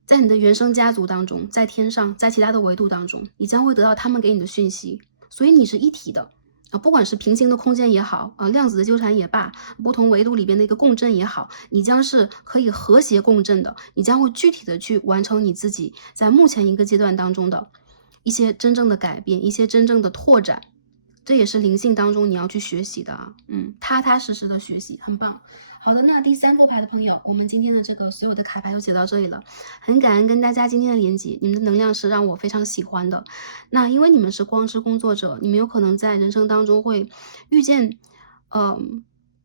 在你的原生家族当中，在天上，在其他的维度当中，你将会得到他们给你的讯息，所以你是一体的。不管是平行的空间也好，量子的纠缠也罢，不同维度里边的一个共振也好，你将是可以和谐共振的，你将会具体的去完成你自己在目前一个阶段当中的一些真正的改变，一些真正的拓展，这也是灵性当中你要去学习的啊，踏踏实实的学习，很棒。好的，那第3副牌的朋友，我们今天的这个所有的卡牌就解到这里了，很感恩跟大家今天的连接，你们的能量是让我非常喜欢的。那因为你们是光之工作者，你们有可能在人生当中会遇见，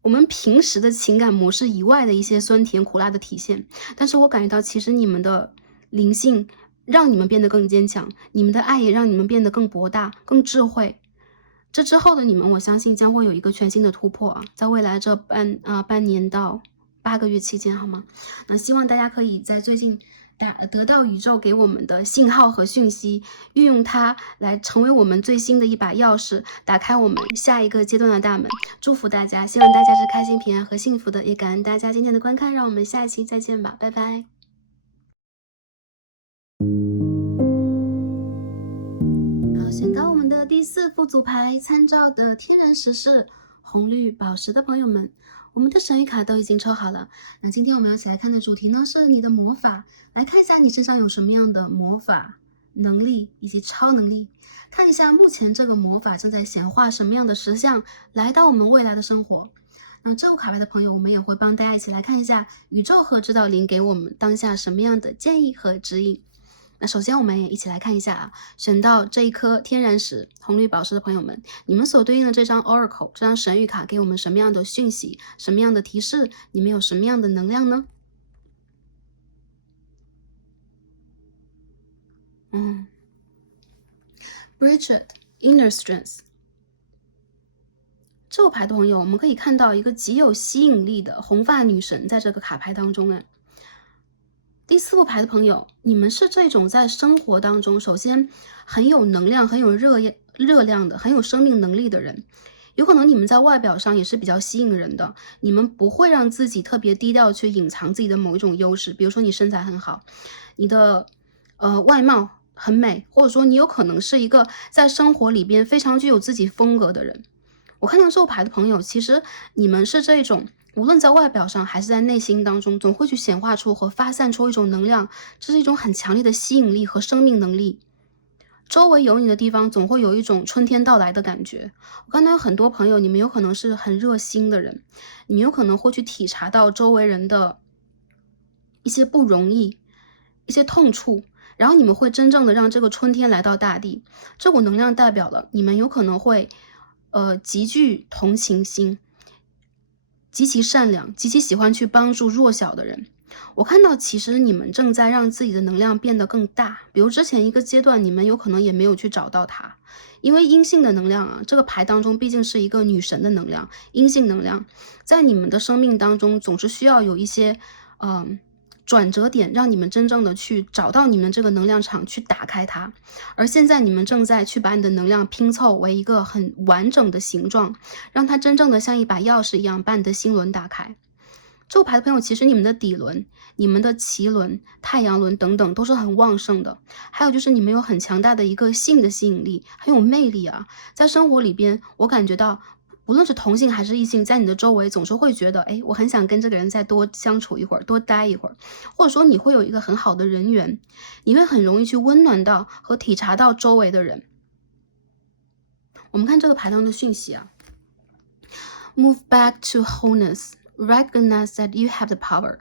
我们平时的情感模式以外的一些酸甜苦辣的体现，但是我感觉到其实你们的灵性让你们变得更坚强，你们的爱也让你们变得更博大、更智慧。这之后的你们，我相信将会有一个全新的突破啊，在未来这半年到8个月期间，好吗？那希望大家可以在最近得到宇宙给我们的信号和讯息，运用它来成为我们最新的一把钥匙，打开我们下一个阶段的大门。祝福大家，希望大家是开心、平安和幸福的，也感恩大家今天的观看，让我们下一期再见吧，拜拜。好，选到我们的第4副组牌，参照的天然石是红绿宝石的朋友们，我们的神谕卡都已经抽好了。那今天我们要一起来看的主题呢，是你的魔法。来看一下你身上有什么样的魔法、能力以及超能力，看一下目前这个魔法正在显化什么样的实相来到我们未来的生活。那这副卡牌的朋友，我们也会帮大家一起来看一下宇宙和指导灵给我们当下什么样的建议和指引。那首先我们也一起来看一下啊，选到这一颗天然石红绿宝石的朋友们，你们所对应的这张 Oracle 这张神谕卡给我们什么样的讯息，什么样的提示，你们有什么样的能量呢？Bridget Inner Strength 这副牌的朋友，我们可以看到一个极有吸引力的红发女神在这个卡牌当中哎。第4副牌的朋友，你们是这种在生活当中首先很有能量、很有热量的、很有生命能力的人。有可能你们在外表上也是比较吸引人的，你们不会让自己特别低调去隐藏自己的某一种优势，比如说你身材很好，你的外貌很美，或者说你有可能是一个在生活里边非常具有自己风格的人。我看到这副牌的朋友，其实你们是这种无论在外表上还是在内心当中，总会去显化出和发散出一种能量，这是一种很强烈的吸引力和生命能力。周围有你的地方，总会有一种春天到来的感觉。我看到有很多朋友，你们有可能是很热心的人，你们有可能会去体察到周围人的一些不容易、一些痛处，然后你们会真正的让这个春天来到大地。这股能量代表了你们有可能会极具同情心，极其善良，极其喜欢去帮助弱小的人。我看到其实你们正在让自己的能量变得更大，比如之前一个阶段你们有可能也没有去找到它，因为阴性的能量啊，这个牌当中毕竟是一个女神的能量，阴性能量在你们的生命当中总是需要有一些转折点，让你们真正的去找到你们这个能量场，去打开它。而现在你们正在去把你的能量拼凑为一个很完整的形状，让它真正的像一把钥匙一样把你的心轮打开。这副牌的朋友，其实你们的底轮、你们的脐轮、太阳轮等等都是很旺盛的。还有就是你们有很强大的一个性的吸引力，很有魅力啊。在生活里边，我感觉到不论是同性还是异性，在你的周围总是会觉得，哎，我很想跟这个人再多相处一会儿，多待一会儿，或者说你会有一个很好的人缘，你会很容易去温暖到和体察到周围的人。我们看这个牌当中的讯息啊 ，Move back to wholeness.Recognize that you have the power，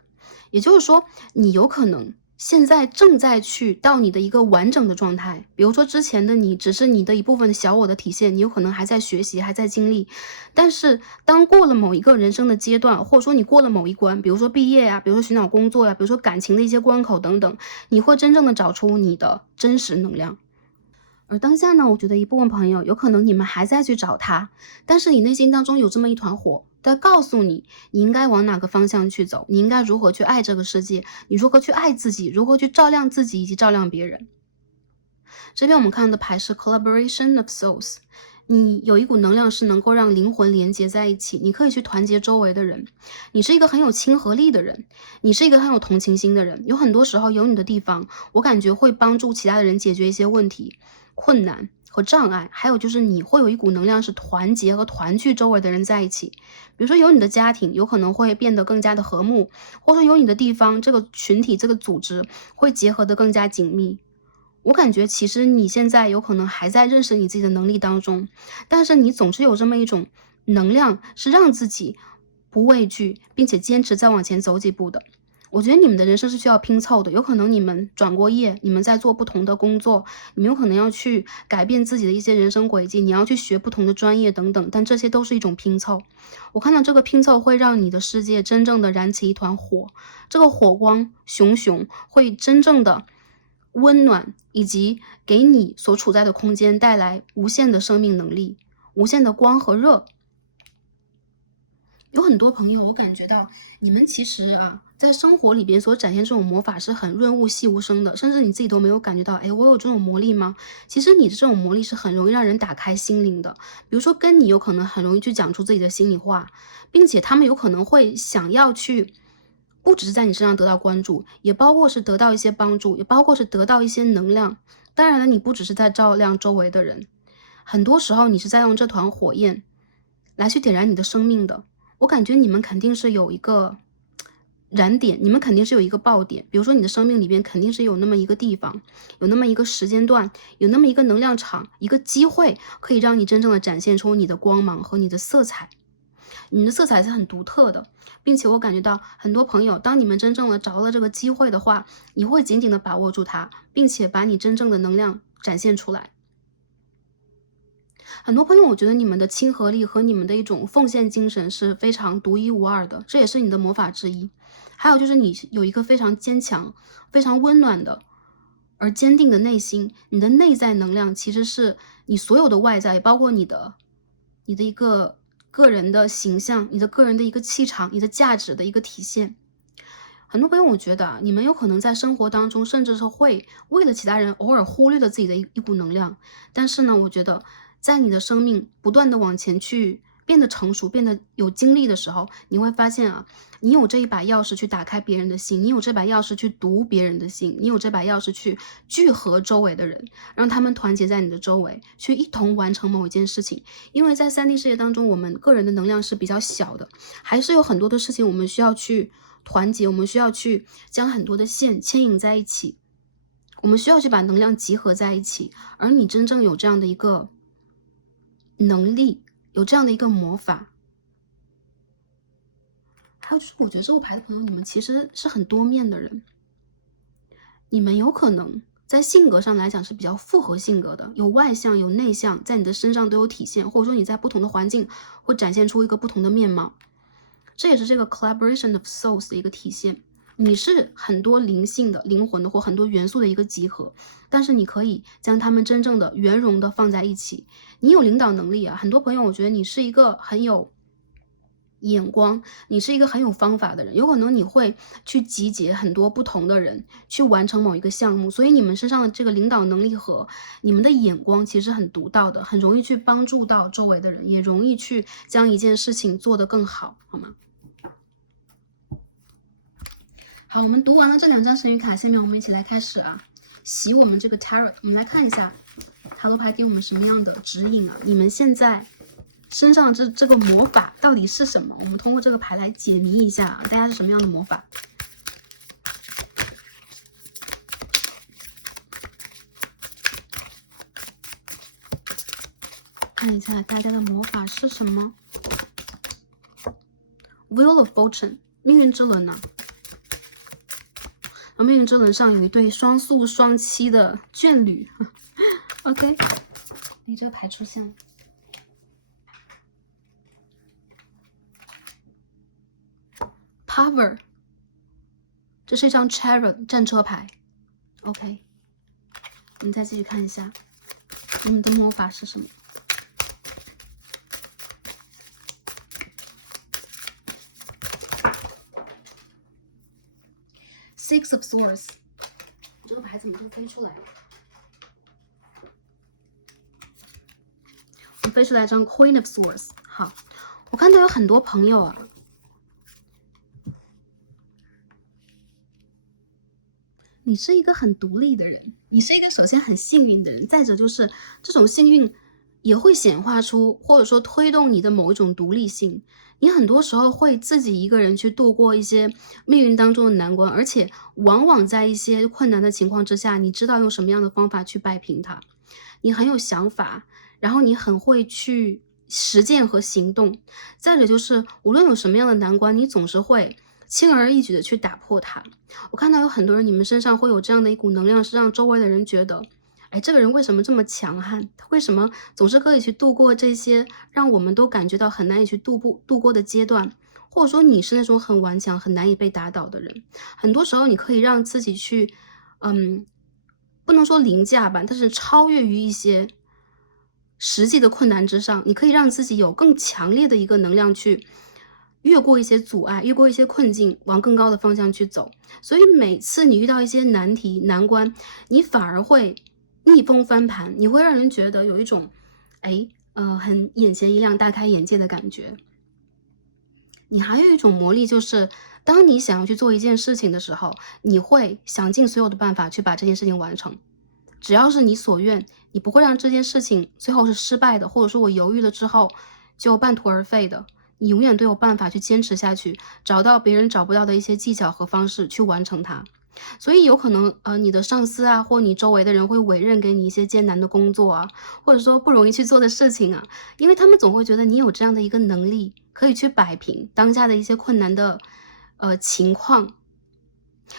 也就是说，你有可能现在正在去到你的一个完整的状态。比如说之前的你只是你的一部分的小我的体现，你有可能还在学习，还在经历。但是当过了某一个人生的阶段，或者说你过了某一关，比如说毕业呀，比如说寻找工作呀，比如说感情的一些关口等等，你会真正的找出你的真实能量。而当下呢，我觉得一部分朋友有可能你们还在去找他，但是你内心当中有这么一团火在告诉你，你应该往哪个方向去走，你应该如何去爱这个世界，你如何去爱自己，如何去照亮自己以及照亮别人。这边我们看到的牌是 Collaboration of Souls， 你有一股能量是能够让灵魂连接在一起，你可以去团结周围的人，你是一个很有亲和力的人，你是一个很有同情心的人，有很多时候有你的地方，我感觉会帮助其他的人解决一些问题、困难和障碍。还有就是你会有一股能量是团结和团聚周围的人在一起，比如说有你的家庭有可能会变得更加的和睦，或者说有你的地方，这个群体这个组织会结合得更加紧密。我感觉其实你现在有可能还在认识你自己的能力当中，但是你总是有这么一种能量是让自己不畏惧并且坚持再往前走几步的。我觉得你们的人生是需要拼凑的，有可能你们转过业，你们在做不同的工作，你们有可能要去改变自己的一些人生轨迹，你要去学不同的专业等等，但这些都是一种拼凑。我看到这个拼凑会让你的世界真正的燃起一团火，这个火光熊熊，会真正的温暖以及给你所处在的空间带来无限的生命能力。无限的光和热。有很多朋友，我感觉到你们其实啊，在生活里边所展现这种魔法是很润物细无声的，甚至你自己都没有感觉到，哎，我有这种魔力吗？其实你的这种魔力是很容易让人打开心灵的。比如说跟你有可能很容易去讲出自己的心里话，并且他们有可能会想要去，不只是在你身上得到关注，也包括是得到一些帮助，也包括是得到一些能量。当然了，你不只是在照亮周围的人，很多时候你是在用这团火焰来去点燃你的生命的。我感觉你们肯定是有一个燃点，你们肯定是有一个爆点。比如说你的生命里边肯定是有那么一个地方，有那么一个时间段，有那么一个能量场，一个机会可以让你真正的展现出你的光芒和你的色彩。你的色彩是很独特的，并且我感觉到很多朋友，当你们真正的找到了这个机会的话，你会紧紧的把握住它，并且把你真正的能量展现出来。很多朋友，我觉得你们的亲和力和你们的一种奉献精神是非常独一无二的，这也是你的魔法之一。还有就是你有一个非常坚强、非常温暖的而坚定的内心，你的内在能量其实是你所有的外在，包括你的一个个人的形象，你的个人的一个气场，你的价值的一个体现。很多朋友，我觉得啊，你们有可能在生活当中，甚至是会为了其他人偶尔忽略了自己的一股能量。但是呢，我觉得在你的生命不断的往前去变得成熟、变得有精力的时候，你会发现啊，你有这一把钥匙去打开别人的心，你有这把钥匙去读别人的心，你有这把钥匙去聚合周围的人，让他们团结在你的周围，去一同完成某一件事情。因为在3D 世界当中，我们个人的能量是比较小的，还是有很多的事情我们需要去团结，我们需要去将很多的线牵引在一起，我们需要去把能量集合在一起。而你真正有这样的一个能力，有这样的一个魔法。还有就是我觉得这副牌的朋友，你们其实是很多面的人，你们有可能在性格上来讲是比较复合性格的，有外向有内向，在你的身上都有体现，或者说你在不同的环境会展现出一个不同的面貌。这也是这个 collaboration of souls 的一个体现。你是很多灵性的、灵魂的或很多元素的一个集合，但是你可以将它们真正的圆融的放在一起。你有领导能力啊，很多朋友我觉得你是一个很有眼光，你是一个很有方法的人，有可能你会去集结很多不同的人去完成某一个项目，所以你们身上的这个领导能力和你们的眼光其实很独到的，很容易去帮助到周围的人，也容易去将一件事情做得更好，好吗？好，我们读完了这2张神谕卡，下面我们一起来开始啊，洗我们这个 tarot。我们来看一下塔罗牌给我们什么样的指引啊？你们现在身上这个魔法到底是什么？我们通过这个牌来解谜一下啊，大家是什么样的魔法？看一下大家的魔法是什么 ？Wheel of Fortune， 命运之轮呢？命运之轮上有一对双宿双栖的眷侣。OK， 哎，这个牌出现了。Power， 这是一张 Chariot 战车牌。OK， 我们再继续看一下，你们的魔法是什么？Six of Swords， 这个牌怎么就飞出来了？我飞出来一张 Queen of Swords。好，我看到有很多朋友啊，你是一个很独立的人，你是一个首先很幸运的人，再者就是这种幸运也会显化出或者说推动你的某一种独立性。你很多时候会自己一个人去度过一些命运当中的难关，而且往往在一些困难的情况之下，你知道用什么样的方法去摆平它。你很有想法，然后你很会去实践和行动。再者就是无论有什么样的难关，你总是会轻而易举的去打破它。我看到有很多人，你们身上会有这样的一股能量，是让周围的人觉得，哎，这个人为什么这么强悍？他为什么总是可以去度过这些让我们都感觉到很难以去度过的阶段？或者说你是那种很顽强、很难以被打倒的人。很多时候你可以让自己去，不能说凌驾吧，但是超越于一些实际的困难之上，你可以让自己有更强烈的一个能量去越过一些阻碍，越过一些困境，往更高的方向去走。所以每次你遇到一些难题、难关，你反而会逆风翻盘，你会让人觉得有一种很眼前一亮、大开眼界的感觉。你还有一种魔力，就是当你想要去做一件事情的时候，你会想尽所有的办法去把这件事情完成。只要是你所愿，你不会让这件事情最后是失败的，或者说我犹豫了之后就半途而废的。你永远都有办法去坚持下去，找到别人找不到的一些技巧和方式去完成它。所以有可能你的上司啊，或你周围的人会委任给你一些艰难的工作啊，或者说不容易去做的事情啊，因为他们总会觉得你有这样的一个能力，可以去摆平当下的一些困难的情况。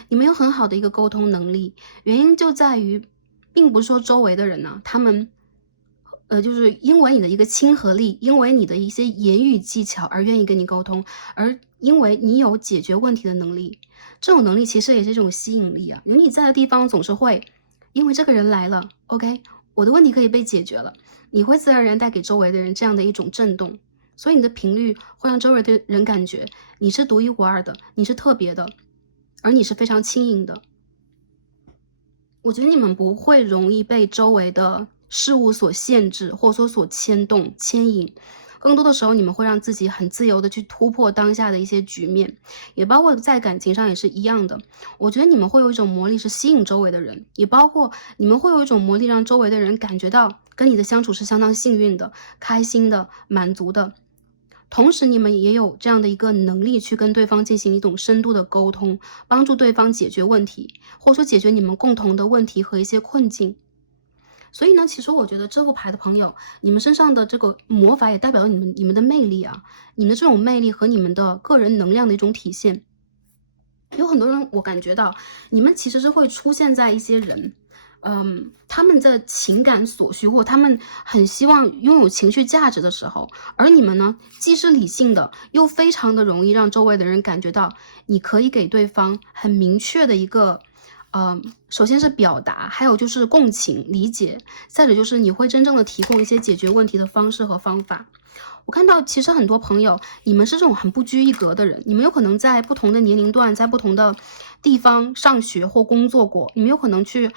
你们有很好的一个沟通能力，原因就在于，并不是说周围的人呢，他们就是因为你的一个亲和力，因为你的一些言语技巧而愿意跟你沟通，而因为你有解决问题的能力。这种能力其实也是一种吸引力啊，有你在的地方总是会因为这个人来了 OK， 我的问题可以被解决了，你会自然而然带给周围的人这样的一种震动，所以你的频率会让周围的人感觉你是独一无二的，你是特别的，而你是非常轻盈的。我觉得你们不会容易被周围的事物所限制，或者说所牵动、牵引。更多的时候，你们会让自己很自由的去突破当下的一些局面，也包括在感情上也是一样的。我觉得你们会有一种魔力是吸引周围的人，也包括你们会有一种魔力让周围的人感觉到跟你的相处是相当幸运的、开心的、满足的。同时你们也有这样的一个能力去跟对方进行一种深度的沟通，帮助对方解决问题，或者说解决你们共同的问题和一些困境。所以呢，其实我觉得这副牌的朋友，你们身上的这个魔法也代表了你们的魅力啊，你们的这种魅力和你们的个人能量的一种体现。有很多人我感觉到，你们其实是会出现在一些人他们的情感所需，或他们很希望拥有情绪价值的时候，而你们呢，既是理性的，又非常的容易让周围的人感觉到，你可以给对方很明确的一个首先是表达，还有就是共情、理解，再者就是你会真正的提供一些解决问题的方式和方法。我看到其实很多朋友，你们是这种很不拘一格的人，你们有可能在不同的年龄段，在不同的地方上学或工作过，你们有可能去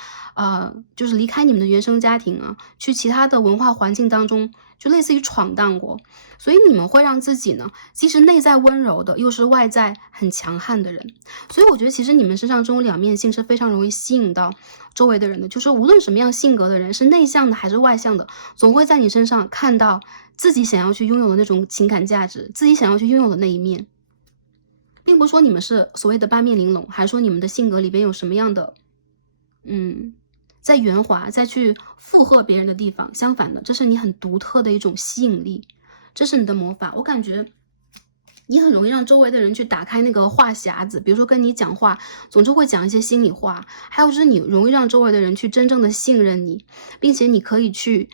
就是离开你们的原生家庭啊，去其他的文化环境当中，就类似于闯荡过。所以你们会让自己呢，既是内在温柔的，又是外在很强悍的人。所以我觉得其实你们身上这种两面性是非常容易吸引到周围的人的，就是无论什么样性格的人，是内向的还是外向的，总会在你身上看到自己想要去拥有的那种情感价值，自己想要去拥有的那一面。并不是说你们是所谓的八面玲珑，还是说你们的性格里边有什么样的在圆滑再去附和别人的地方，相反的，这是你很独特的一种吸引力，这是你的魔法。我感觉你很容易让周围的人去打开那个话匣子，比如说跟你讲话，总是会讲一些心里话，还有就是你容易让周围的人去真正的信任你，并且你可以去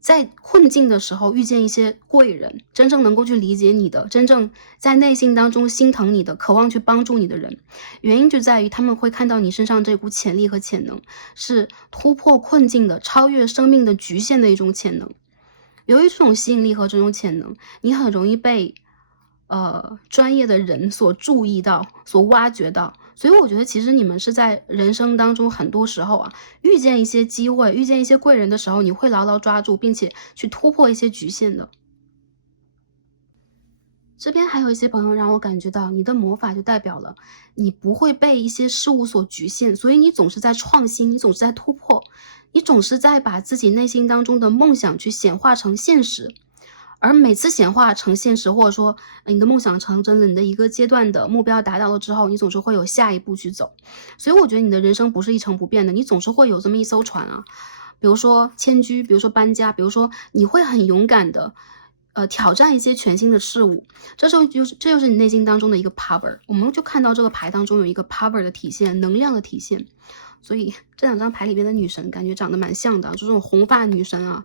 在困境的时候遇见一些贵人，真正能够去理解你的，真正在内心当中心疼你的，渴望去帮助你的人。原因就在于他们会看到你身上这股潜力和潜能，是突破困境的，超越生命的局限的一种潜能。由于这种吸引力和这种潜能，你很容易被专业的人所注意到，所挖掘到。所以我觉得其实你们是在人生当中很多时候啊，遇见一些机会，遇见一些贵人的时候，你会牢牢抓住，并且去突破一些局限的。这边还有一些朋友让我感觉到，你的魔法就代表了你不会被一些事物所局限，所以你总是在创新，你总是在突破，你总是在把自己内心当中的梦想去显化成现实。而每次显化成现实，或者说你的梦想成真了，你的一个阶段的目标达到了之后，你总是会有下一步去走。所以我觉得你的人生不是一成不变的，你总是会有这么一艘船啊，比如说迁居，比如说搬家，比如说你会很勇敢的挑战一些全新的事物，这就是你内心当中的一个 power。我们就看到这个牌当中有一个 power 的体现，能量的体现。所以这两张牌里边的女神感觉长得蛮像的，就这种红发女神啊。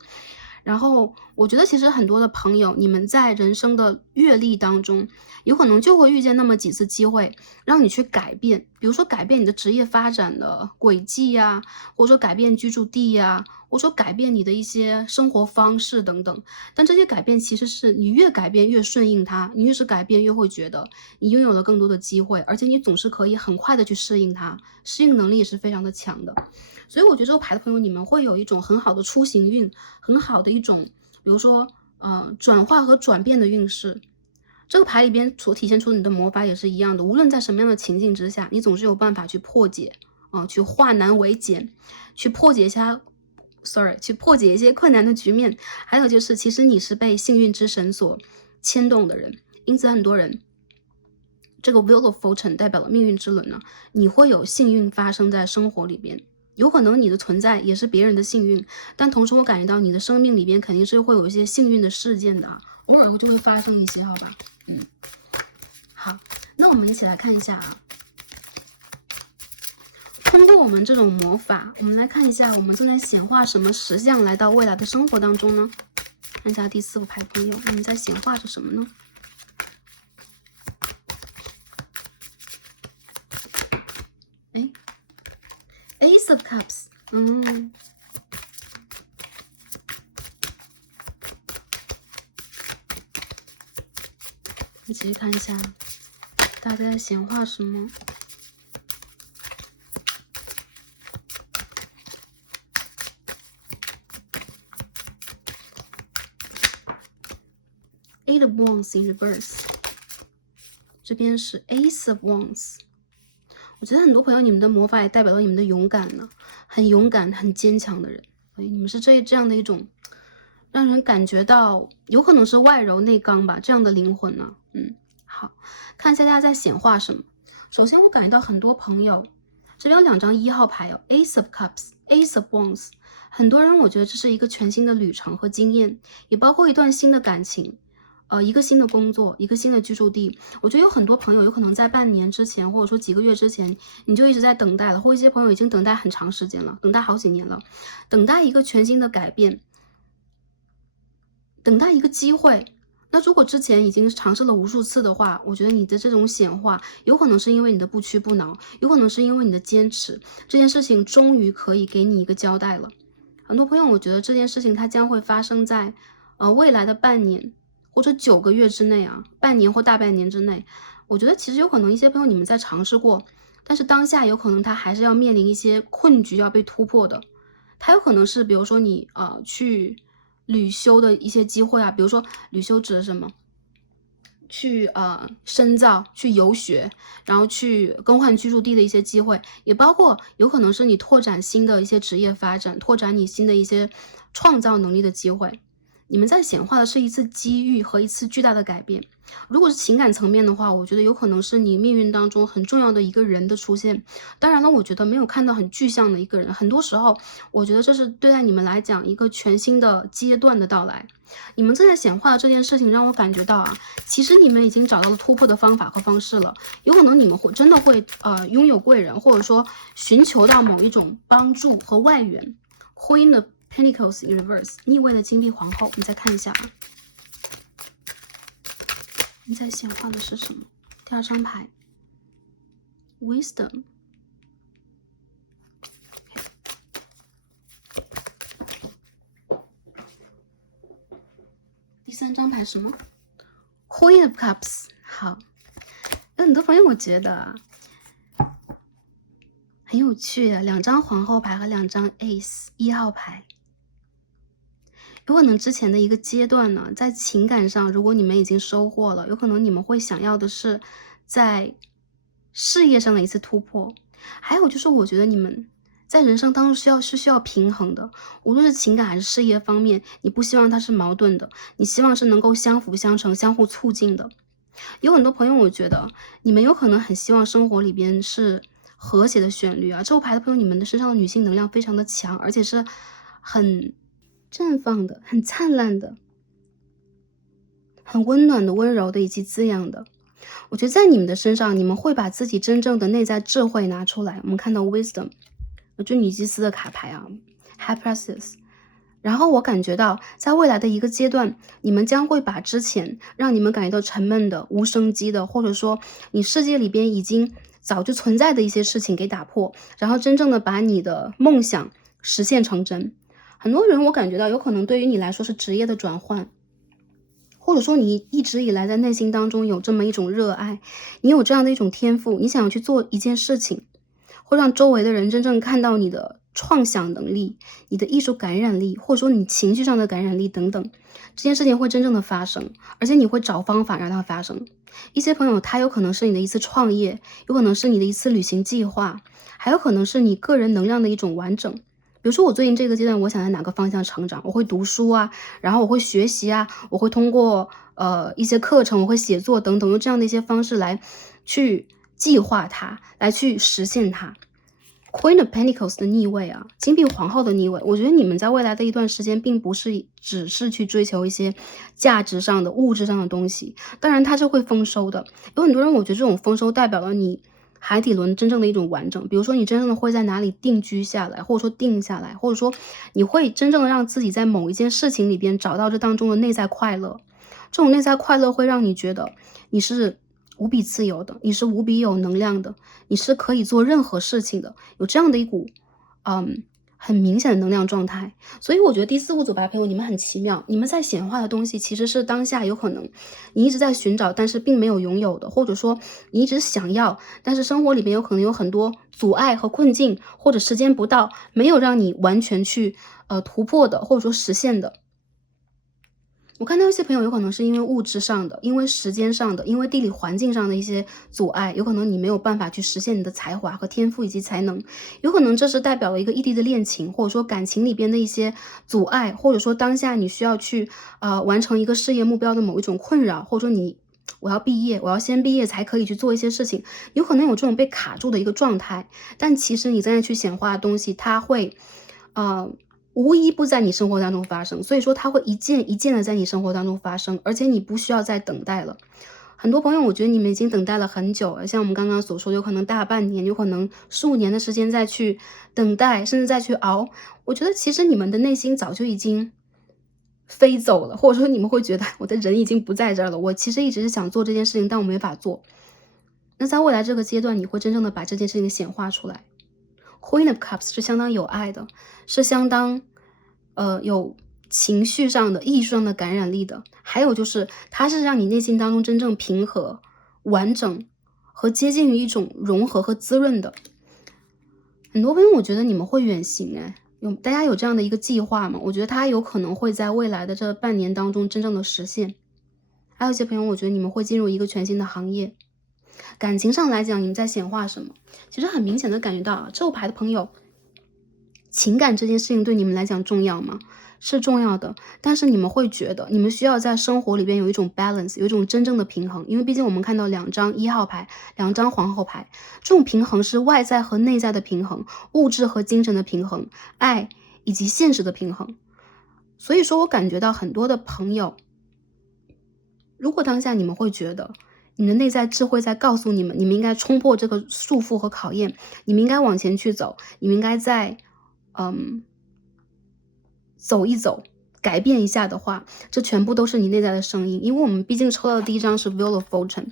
然后我觉得其实很多的朋友，你们在人生的阅历当中，有可能就会遇见那么几次机会，让你去改变，比如说改变你的职业发展的轨迹呀，或者说改变居住地呀，或者说改变你的一些生活方式等等。但这些改变其实是你越改变越顺应它，你越是改变越会觉得你拥有了更多的机会，而且你总是可以很快的去适应它，适应能力也是非常的强的。所以我觉得这个牌的朋友，你们会有一种很好的出行运，很好的一种，比如说转化和转变的运势。这个牌里边所体现出你的魔法也是一样的，无论在什么样的情境之下，你总是有办法去破解，去化难为简，去破解一下去破解一些困难的局面。还有就是，其实你是被幸运之神所牵动的人，因此很多人，这个 Wheel of Fortune 代表了命运之轮呢，你会有幸运发生在生活里边。有可能你的存在也是别人的幸运，但同时我感觉到你的生命里边肯定是会有一些幸运的事件的，偶尔就会发生一些，好吧？好，那我们一起来看一下啊。通过我们这种魔法，我们来看一下我们正在显化什么实相来到未来的生活当中呢？看一下第4副牌朋友，我们在显化着什么呢？Ace of Cups， 一起去看一下大家在显化什么。Eight of Wands in reverse， 这边是 Ace of Wands。我觉得很多朋友，你们的魔法也代表了你们的勇敢呢，很勇敢、很坚强的人。所以你们是这样的一种，让人感觉到有可能是外柔内刚吧，这样的灵魂呢。好，看一下大家在显化什么。首先，我感觉到很多朋友，这边有2张1号牌哦 ，Ace of Cups、Ace of Wands。很多人我觉得这是一个全新的旅程和经验，也包括一段新的感情。一个新的工作，一个新的居住地。我觉得有很多朋友有可能在半年之前，或者说几个月之前，你就一直在等待了，或一些朋友已经等待很长时间了，等待好几年了，等待一个全新的改变，等待一个机会。那如果之前已经尝试了无数次的话，我觉得你的这种显化，有可能是因为你的不屈不挠，有可能是因为你的坚持，这件事情终于可以给你一个交代了。很多朋友，我觉得这件事情它将会发生在未来的半年。或者9个月之内啊，半年或大半年之内，我觉得其实有可能一些朋友你们在尝试过，但是当下有可能他还是要面临一些困局要被突破的。它有可能是比如说你去旅修的一些机会啊，比如说旅修指的什么？去深造、去游学，然后去更换居住地的一些机会，也包括有可能是你拓展新的一些职业发展，拓展你新的一些创造能力的机会。你们在显化的是一次机遇和一次巨大的改变。如果是情感层面的话，我觉得有可能是你命运当中很重要的一个人的出现。当然了，我觉得没有看到很具象的一个人，很多时候我觉得这是对待你们来讲一个全新的阶段的到来。你们正在显化的这件事情让我感觉到啊，其实你们已经找到了突破的方法和方式了。有可能你们真的会拥有贵人，或者说寻求到某一种帮助和外援。Queen of Pentacles in reverse， 逆位的金币皇后，你再看一下啊，你在显化的是什么？第2张牌 Wisdom。第3张牌什么 ？Queen of Cups。好，有很多朋友我觉得很有趣的，2张皇后牌和2张 Ace 1号牌。有可能之前的一个阶段呢，在情感上，如果你们已经收获了，有可能你们会想要的是在事业上的一次突破。还有就是，我觉得你们在人生当中需要平衡的，无论是情感还是事业方面，你不希望它是矛盾的，你希望是能够相辅相成、相互促进的。有很多朋友，我觉得你们有可能很希望生活里边是和谐的旋律啊。这副牌的朋友，你们的身上的女性能量非常的强，而且是很绽放的、很灿烂的、很温暖的、温柔的以及滋养的。我觉得在你们的身上，你们会把自己真正的内在智慧拿出来。我们看到 Wisdom， 就女祭司的卡牌啊 ，High Priestess，然后我感觉到，在未来的一个阶段，你们将会把之前让你们感觉到沉闷的、无生机的，或者说你世界里边已经早就存在的一些事情给打破，然后真正的把你的梦想实现成真。很多人我感觉到，有可能对于你来说是职业的转换，或者说你一直以来在内心当中有这么一种热爱，你有这样的一种天赋，你想要去做一件事情，会让周围的人真正看到你的创想能力、你的艺术感染力，或者说你情绪上的感染力等等，这件事情会真正的发生，而且你会找方法让它发生。一些朋友他有可能是你的一次创业，有可能是你的一次旅行计划，还有可能是你个人能量的一种完整。比如说我最近这个阶段，我想在哪个方向成长，我会读书啊，然后我会学习啊，我会通过一些课程，我会写作等等，用这样的一些方式来去计划它，来去实现它。Queen of Pentacles 的逆位啊，金币皇后的逆位，我觉得你们在未来的一段时间，并不是只是去追求一些价值上的、物质上的东西，当然它是会丰收的。有很多人，我觉得这种丰收代表了你海底轮真正的一种完整。比如说，你真正的会在哪里定居下来，或者说定下来，或者说你会真正的让自己在某一件事情里边找到这当中的内在快乐。这种内在快乐会让你觉得你是无比自由的，你是无比有能量的，你是可以做任何事情的，有这样的一股很明显的能量状态。所以我觉得第四户组白朋友，你们很奇妙，你们在显化的东西其实是当下有可能你一直在寻找，但是并没有拥有的，或者说你一直想要，但是生活里面有可能有很多阻碍和困境，或者时间不到，没有让你完全去突破的，或者说实现的。我看到有些朋友有可能是因为物质上的，因为时间上的，因为地理环境上的一些阻碍，有可能你没有办法去实现你的才华和天赋以及才能，有可能这是代表了一个异地的恋情，或者说感情里边的一些阻碍，或者说当下你需要去完成一个事业目标的某一种困扰，或者说我要毕业，我要先毕业才可以去做一些事情，有可能有这种被卡住的一个状态，但其实你在去显化的东西，它会无一不在你生活当中发生，所以说它会一件一件的在你生活当中发生，而且你不需要再等待了。很多朋友，我觉得你们已经等待了很久了，像我们刚刚所说，有可能大半年，有可能15年的时间再去等待，甚至再去熬。我觉得其实你们的内心早就已经飞走了，或者说你们会觉得我的人已经不在这儿了，我其实一直是想做这件事情，但我没法做。那在未来这个阶段，你会真正的把这件事情显化出来。Queen of Cups 是相当有爱的，是相当有情绪上的、艺术上的感染力的。还有就是它是让你内心当中真正平和、完整和接近于一种融合和滋润的。很多朋友我觉得你们会远行大家有这样的一个计划吗？我觉得它有可能会在未来的这半年当中真正的实现。还有一些朋友，我觉得你们会进入一个全新的行业。感情上来讲，你们在显化什么？其实很明显的感觉到这副牌的朋友，情感这件事情对你们来讲重要吗？是重要的，但是你们会觉得你们需要在生活里边有一种 balance， 有一种真正的平衡，因为毕竟我们看到2张1号牌，2张皇后牌，这种平衡是外在和内在的平衡，物质和精神的平衡，爱以及现实的平衡。所以说我感觉到很多的朋友，如果当下你们会觉得你的内在智慧在告诉你们，你们应该冲破这个束缚和考验，你们应该往前去走，你们应该在走一走，改变一下的话，这全部都是你内在的声音。因为我们毕竟抽到的第一张是 Wheel of Fortune，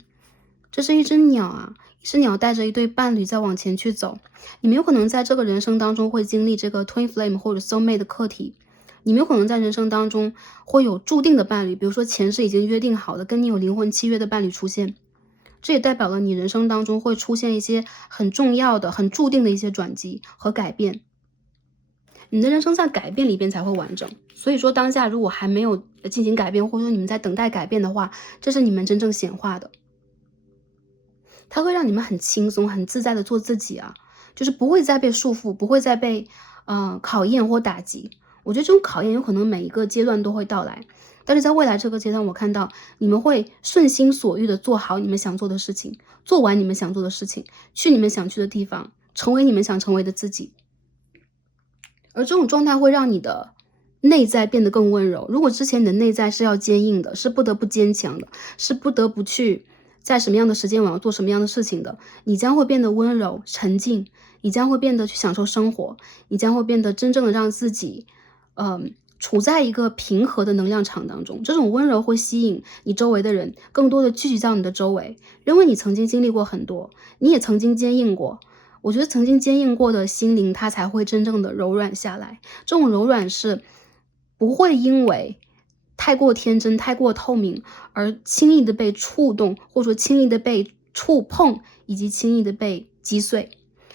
这是一只鸟啊，一只鸟带着一对伴侣在往前去走。你们有可能在这个人生当中会经历这个 Twin Flame 或者 Soul Mate 的课题，你们有可能在人生当中会有注定的伴侣，比如说前世已经约定好的跟你有灵魂契约的伴侣出现。这也代表了你人生当中会出现一些很重要的、很注定的一些转机和改变。你的人生在改变里边才会完整。所以说当下如果还没有进行改变，或者说你们在等待改变的话，这是你们真正显化的。它会让你们很轻松、很自在的做自己啊，就是不会再被束缚，不会再被考验或打击。我觉得这种考验有可能每一个阶段都会到来，但是在未来这个阶段，我看到你们会顺心所欲的做好你们想做的事情，做完你们想做的事情，去你们想去的地方，成为你们想成为的自己。而这种状态会让你的内在变得更温柔。如果之前你的内在是要坚硬的，是不得不坚强的，是不得不去在什么样的时间我要做什么样的事情的，你将会变得温柔沉静，你将会变得去享受生活，你将会变得真正的让自己处在一个平和的能量场当中，这种温柔会吸引你周围的人更多的聚集到你的周围，因为你曾经经历过很多，你也曾经坚硬过。我觉得曾经坚硬过的心灵，它才会真正的柔软下来。这种柔软是不会因为太过天真、太过透明而轻易的被触动，或者说轻易的被触碰，以及轻易的被击碎。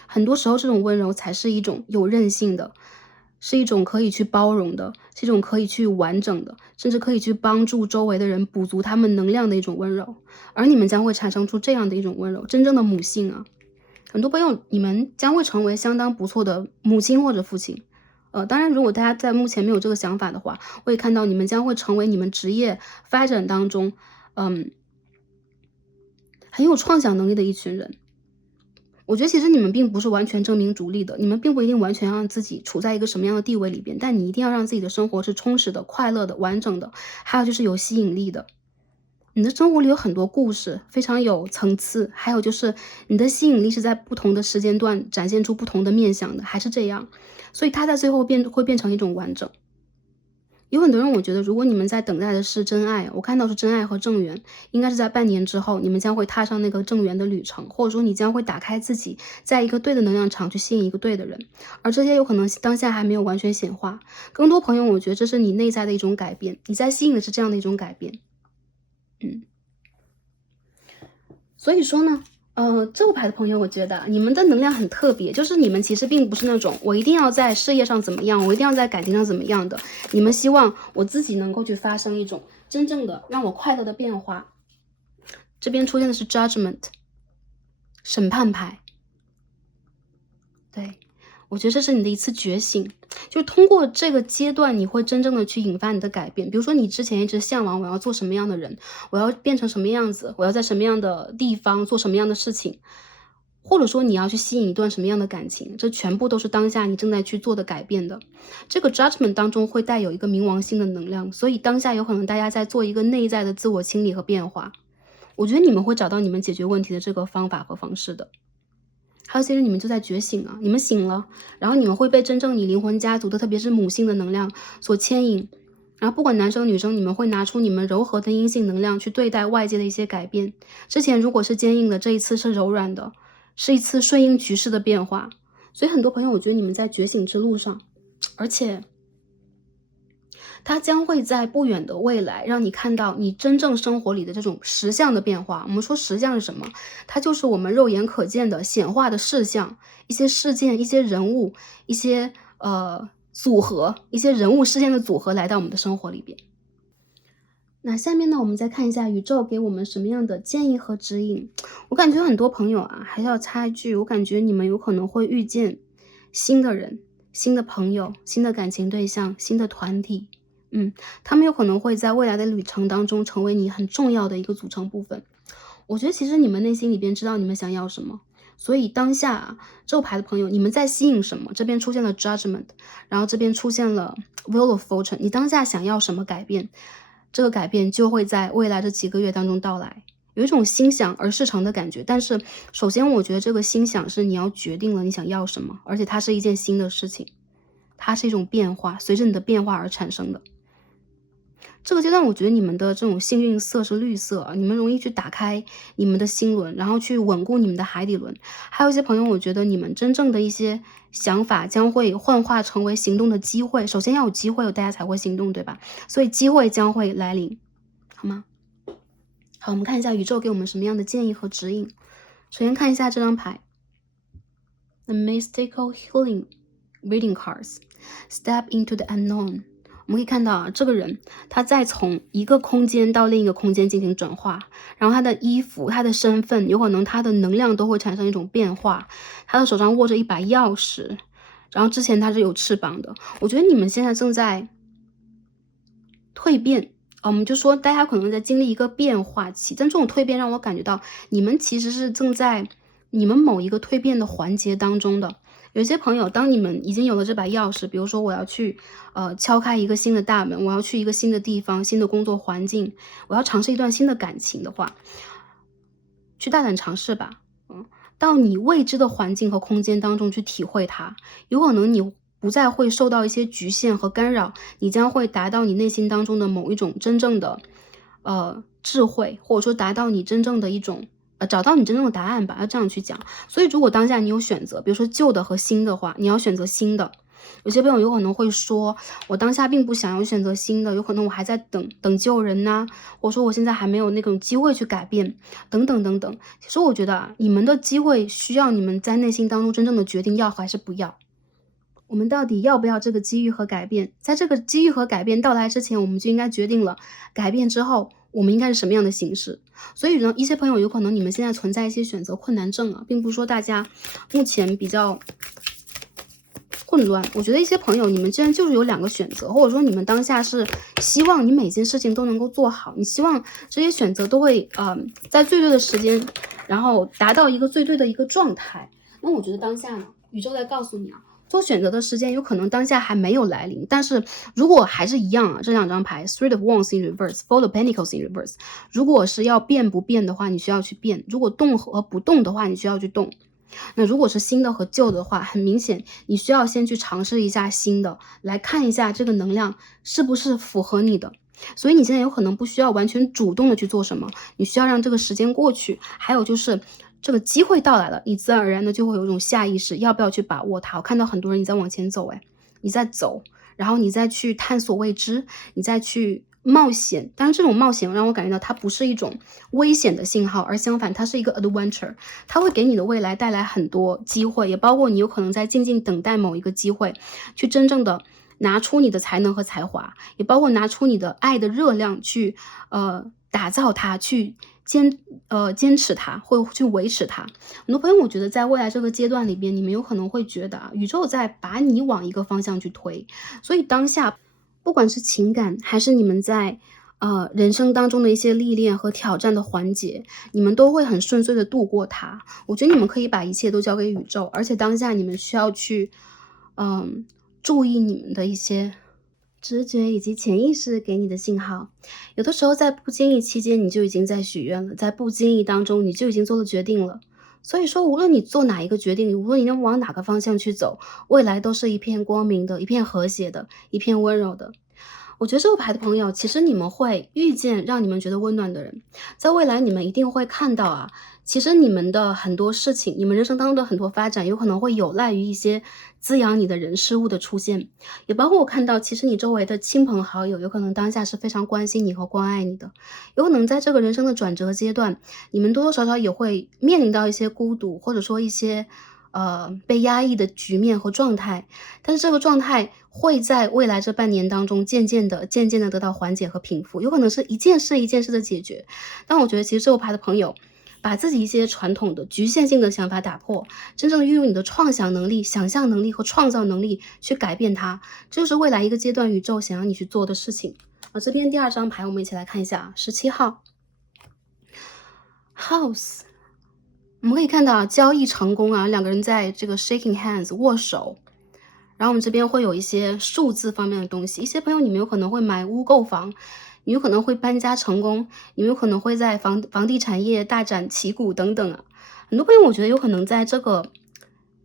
很多时候这种温柔才是一种有韧性的，是一种可以去包容的，是一种可以去完整的，甚至可以去帮助周围的人补足他们能量的一种温柔。而你们将会产生出这样的一种温柔，真正的母性啊。很多朋友，你们将会成为相当不错的母亲或者父亲。当然，如果大家在目前没有这个想法的话，我也看到你们将会成为你们职业发展当中，很有创想能力的一群人。我觉得其实你们并不是完全争名逐利的，你们并不一定完全让自己处在一个什么样的地位里边，但你一定要让自己的生活是充实的、快乐的、完整的，还有就是有吸引力的。你的生活里有很多故事，非常有层次，还有就是你的吸引力是在不同的时间段展现出不同的面向的，还是这样，所以它在最后会变成一种完整。有很多人我觉得如果你们在等待的是真爱，我看到是真爱和正缘，应该是在半年之后，你们将会踏上那个正缘的旅程，或者说你将会打开自己，在一个对的能量场去吸引一个对的人，而这些有可能当下还没有完全显化。更多朋友，我觉得这是你内在的一种改变，你在吸引的是这样的一种改变。所以说呢，这个牌的朋友，我觉得你们的能量很特别，就是你们其实并不是那种我一定要在事业上怎么样，我一定要在感情上怎么样的，你们希望我自己能够去发生一种真正的让我快乐的变化。这边出现的是 Judgment 审判牌，对，我觉得这是你的一次觉醒，就是通过这个阶段，你会真正的去引发你的改变。比如说你之前一直向往我要做什么样的人，我要变成什么样子，我要在什么样的地方做什么样的事情，或者说你要去吸引一段什么样的感情，这全部都是当下你正在去做的改变的。这个 judgment 当中会带有一个冥王星的能量，所以当下有可能大家在做一个内在的自我清理和变化。我觉得你们会找到你们解决问题的这个方法和方式的。还有些人你们就在觉醒啊，你们醒了，然后你们会被真正你灵魂家族的，特别是母性的能量所牵引。然后不管男生女生，你们会拿出你们柔和的阴性能量去对待外界的一些改变。之前如果是坚硬的，这一次是柔软的，是一次顺应局势的变化。所以很多朋友，我觉得你们在觉醒之路上，而且它将会在不远的未来让你看到你真正生活里的这种实相的变化。我们说实相是什么？它就是我们肉眼可见的显化的事项，一些事件、一些人物、一些组合、一些人物事件的组合来到我们的生活里边。那下面呢，我们再看一下宇宙给我们什么样的建议和指引。我感觉很多朋友啊，还要插一句，我感觉你们有可能会遇见新的人、新的朋友、新的感情对象、新的团体。他们有可能会在未来的旅程当中成为你很重要的一个组成部分。我觉得其实你们内心里边知道你们想要什么，所以当下啊，这个牌的朋友，你们在吸引什么？这边出现了 Judgment， 然后这边出现了 Wheel of Fortune， 你当下想要什么改变，这个改变就会在未来这几个月当中到来。有一种心想而事成的感觉，但是首先我觉得这个心想是你要决定了你想要什么，而且它是一件新的事情，它是一种变化，随着你的变化而产生的。这个阶段我觉得你们的这种幸运色是绿色啊，你们容易去打开你们的心轮，然后去稳固你们的海底轮。还有一些朋友，我觉得你们真正的一些想法将会幻化成为行动的机会。首先要有机会，大家才会行动，对吧？所以机会将会来临，好吗？好，我们看一下宇宙给我们什么样的建议和指引。首先看一下这张牌 The Mystical Healing Reading Cards Step into the Unknown。我们可以看到啊，这个人他在从一个空间到另一个空间进行转化，然后他的衣服、他的身份，有可能他的能量都会产生一种变化。他的手上握着一把钥匙，然后之前他是有翅膀的。我觉得你们现在正在蜕变，我们就说大家可能在经历一个变化期，但这种蜕变让我感觉到你们其实是正在你们某一个蜕变的环节当中的。有些朋友，当你们已经有了这把钥匙，比如说我要去敲开一个新的大门，我要去一个新的地方、新的工作环境，我要尝试一段新的感情的话，去大胆尝试吧。到你未知的环境和空间当中去体会它，有可能你不再会受到一些局限和干扰，你将会达到你内心当中的某一种真正的智慧，或者说达到你真正的一种找到你真正的答案吧，要这样去讲。所以如果当下你有选择，比如说旧的和新的话，你要选择新的。有些朋友有可能会说，我当下并不想要选择新的，有可能我还在等救人呐、或者说我现在还没有那种机会去改变，等等等等。其实我觉得啊，你们的机会需要你们在内心当中真正的决定要还是不要。我们到底要不要这个机遇和改变？在这个机遇和改变到来之前，我们就应该决定了改变之后我们应该是什么样的形式。所以呢，一些朋友有可能你们现在存在一些选择困难症啊，并不是说大家目前比较混乱。我觉得一些朋友你们既然就是有两个选择，或者说你们当下是希望你每件事情都能够做好，你希望这些选择都会在最对的时间，然后达到一个最对的一个状态。那我觉得当下呢，宇宙在告诉你啊，做选择的时间有可能当下还没有来临，但是如果还是一样啊，这两张牌 Three of Wands in reverse, Four of Pentacles in reverse， 如果是要变不变的话，你需要去变；如果动和不动的话，你需要去动。那如果是新的和旧的话，很明显你需要先去尝试一下新的，来看一下这个能量是不是符合你的。所以你现在有可能不需要完全主动的去做什么，你需要让这个时间过去，还有就是这个机会到来了，你自然而然的就会有一种下意识，要不要去把握它。我看到很多人你在往前走，你在走，然后你再去探索未知，你再去冒险。当然这种冒险让我感觉到它不是一种危险的信号，而相反它是一个 adventure， 它会给你的未来带来很多机会，也包括你有可能在静静等待某一个机会，去真正的拿出你的才能和才华，也包括拿出你的爱的热量去打造它，去坚持它，会去维持它。很多朋友我觉得在未来这个阶段里边，你们有可能会觉得宇宙在把你往一个方向去推，所以当下不管是情感还是你们在人生当中的一些历练和挑战的环节，你们都会很顺遂的度过它。我觉得你们可以把一切都交给宇宙，而且当下你们需要去注意你们的一些直觉以及潜意识给你的信号。有的时候在不经意期间你就已经在许愿了，在不经意当中你就已经做了决定了。所以说无论你做哪一个决定，无论你能往哪个方向去走，未来都是一片光明的，一片和谐的，一片温柔的。我觉得这个牌的朋友，其实你们会遇见让你们觉得温暖的人，在未来你们一定会看到啊，其实你们的很多事情，你们人生当中的很多发展，有可能会有赖于一些滋养你的人事物的出现，也包括我看到，其实你周围的亲朋好友，有可能当下是非常关心你和关爱你的，有可能在这个人生的转折阶段，你们多多少少也会面临到一些孤独，或者说一些被压抑的局面和状态，但是这个状态会在未来这半年当中渐渐的得到缓解和平复，有可能是一件事一件事的解决。但我觉得其实这个牌的朋友，把自己一些传统的局限性的想法打破，真正运用你的创想能力、想象能力和创造能力去改变它，这就是未来一个阶段宇宙想要你去做的事情。这边第二张牌我们一起来看一下17号 House。我们可以看到交易成功啊，两个人在这个 shaking hands 握手，然后我们这边会有一些数字方面的东西，一些朋友你们有可能会买屋购房，你有可能会搬家成功，你们有可能会在房地产业大展旗鼓等等啊。很多朋友我觉得有可能在这个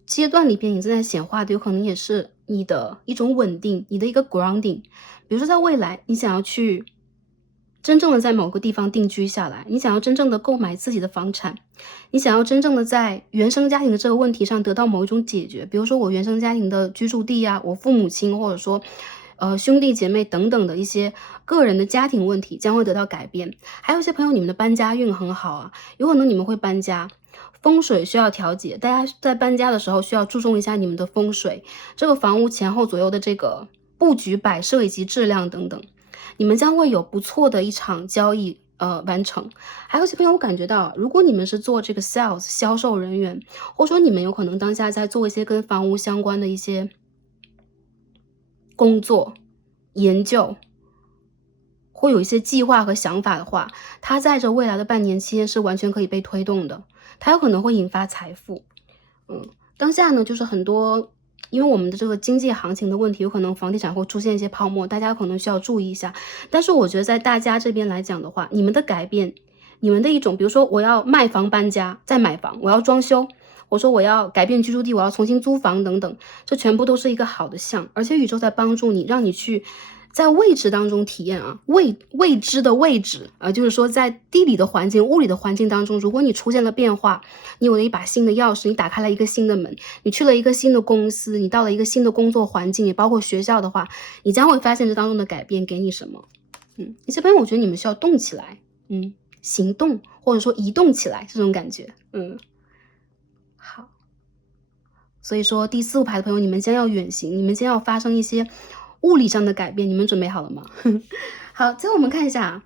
阶段里边，你正在显化的有可能也是你的一种稳定，你的一个 grounding。比如说在未来，你想要去真正的在某个地方定居下来，你想要真正的购买自己的房产，你想要真正的在原生家庭的这个问题上得到某一种解决，比如说我原生家庭的居住地呀，我父母亲或者说兄弟姐妹等等的一些个人的家庭问题将会得到改变。还有一些朋友你们的搬家运很好啊，有可能你们会搬家，风水需要调节，大家在搬家的时候需要注重一下你们的风水，这个房屋前后左右的这个布局摆设以及质量等等，你们将会有不错的一场交易完成。还有一些朋友我感觉到，如果你们是做这个 sales 销售人员，或者说你们有可能当下在做一些跟房屋相关的一些工作研究，会有一些计划和想法的话，它在这未来的半年期间是完全可以被推动的，它有可能会引发财富。当下呢就是很多因为我们的这个经济行情的问题，有可能房地产会出现一些泡沫，大家可能需要注意一下。但是我觉得在大家这边来讲的话，你们的改变，你们的一种比如说我要卖房搬家再买房，我要装修，我说我要改变居住地，我要重新租房等等，这全部都是一个好的项，而且宇宙在帮助你，让你去在未知当中体验啊，未知的位置啊，就是说在地理的环境、物理的环境当中，如果你出现了变化，你有了一把新的钥匙，你打开了一个新的门，你去了一个新的公司，你到了一个新的工作环境，也包括学校的话，你将会发现这当中的改变给你什么。你这边我觉得你们需要动起来，行动或者说移动起来这种感觉，好。所以说第4副牌的朋友，你们将要远行，你们将要发生一些物理上的改变，你们准备好了吗？好，最后我们看一下啊，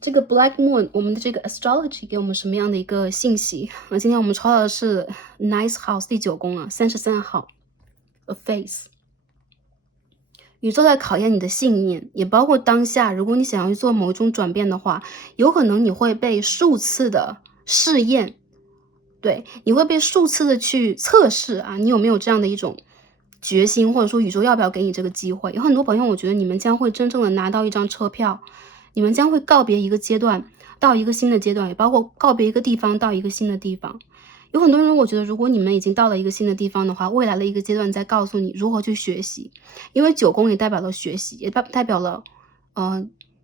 这个 Black Moon 我们的这个 Astrology 给我们什么样的一个信息？今天我们抽到的是 Nice House 第9宫啊，33号 A Face。宇宙在考验你的信念，也包括当下，如果你想要去做某一种转变的话，有可能你会被数次的试验，对，你会被数次的去测试啊，你有没有这样的一种决心，或者说宇宙要不要给你这个机会？有很多朋友，我觉得你们将会真正的拿到一张车票，你们将会告别一个阶段，到一个新的阶段，也包括告别一个地方到一个新的地方。有很多人，我觉得如果你们已经到了一个新的地方的话，未来的一个阶段在告诉你如何去学习，因为9宫也代表了学习，也代表了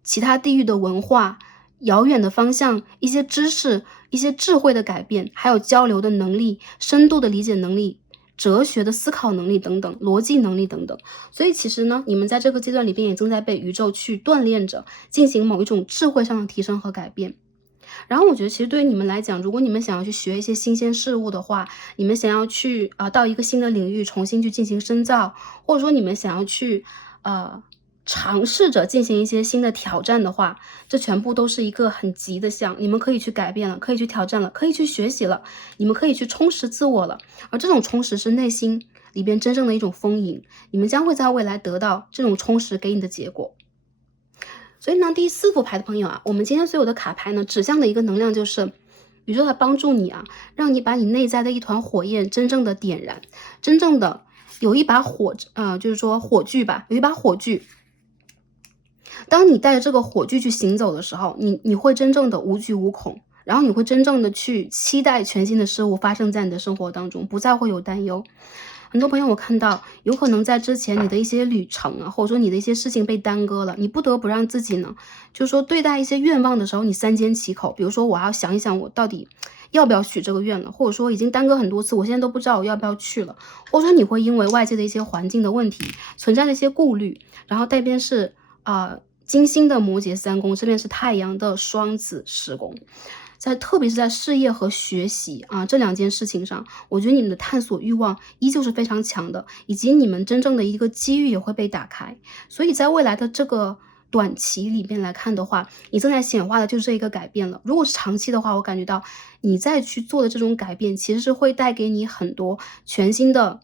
其他地域的文化、遥远的方向、一些知识、一些智慧的改变，还有交流的能力、深度的理解能力、哲学的思考能力等等、逻辑能力等等。所以其实呢，你们在这个阶段里边也正在被宇宙去锻炼着，进行某一种智慧上的提升和改变。然后我觉得其实对于你们来讲，如果你们想要去学一些新鲜事物的话，你们想要去到一个新的领域重新去进行深造，或者说你们想要去尝试着进行一些新的挑战的话，这全部都是一个很急的项，你们可以去改变了，可以去挑战了，可以去学习了，你们可以去充实自我了，而这种充实是内心里边真正的一种丰盈，你们将会在未来得到这种充实给你的结果。所以呢，第4副牌的朋友啊，我们今天所有的卡牌呢，指向的一个能量就是宇宙在帮助你啊，让你把你内在的一团火焰真正的点燃，真正的有一把火，就是说火炬吧，有一把火炬。当你带着这个火炬去行走的时候，你会真正的无惧无恐，然后你会真正的去期待全新的事物发生在你的生活当中，不再会有担忧。很多朋友我看到有可能在之前你的一些旅程啊，或者说你的一些事情被耽搁了，你不得不让自己呢，就是说对待一些愿望的时候你三缄其口，比如说我要想一想我到底要不要许这个愿了，或者说已经耽搁很多次，我现在都不知道我要不要去了，或者说你会因为外界的一些环境的问题存在的一些顾虑，然后那边是金星的摩羯3宫，这边是太阳的双子10宫。特别是在事业和学习这2件事情上，我觉得你们的探索欲望依旧是非常强的，以及你们真正的一个机遇也会被打开。所以在未来的这个短期里边来看的话，你正在显化的就是这一个改变了。如果是长期的话，我感觉到你再去做的这种改变，其实是会带给你很多全新的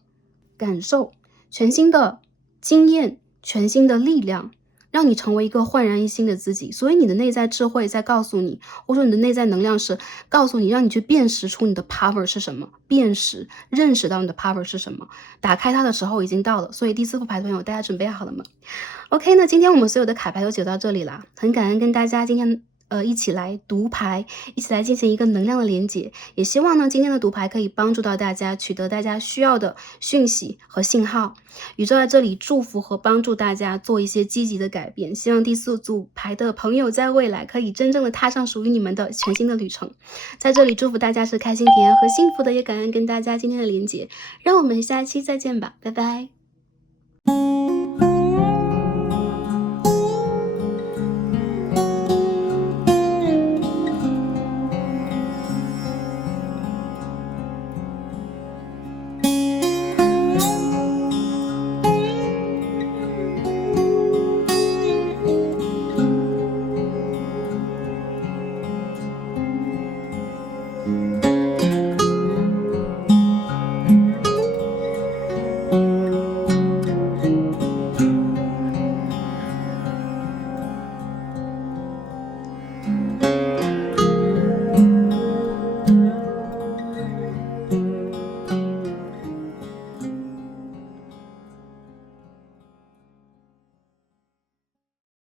感受、全新的经验、全新的力量。让你成为一个焕然一新的自己，所以你的内在智慧在告诉你，或者说你的内在能量是告诉你，让你去辨识出你的 power 是什么，认识到你的 power 是什么，打开它的时候已经到了。所以第4副牌的朋友，大家准备好了吗 ？OK， 那今天我们所有的卡牌都解到这里啦，很感恩跟大家今天一起来读牌，一起来进行一个能量的连接，也希望呢今天的读牌可以帮助到大家取得大家需要的讯息和信号。宇宙在这里祝福和帮助大家做一些积极的改变，希望第4组牌的朋友在未来可以真正的踏上属于你们的全新的旅程。在这里祝福大家是开心、平安和幸福的，也感恩跟大家今天的连接，让我们下期再见吧，拜拜。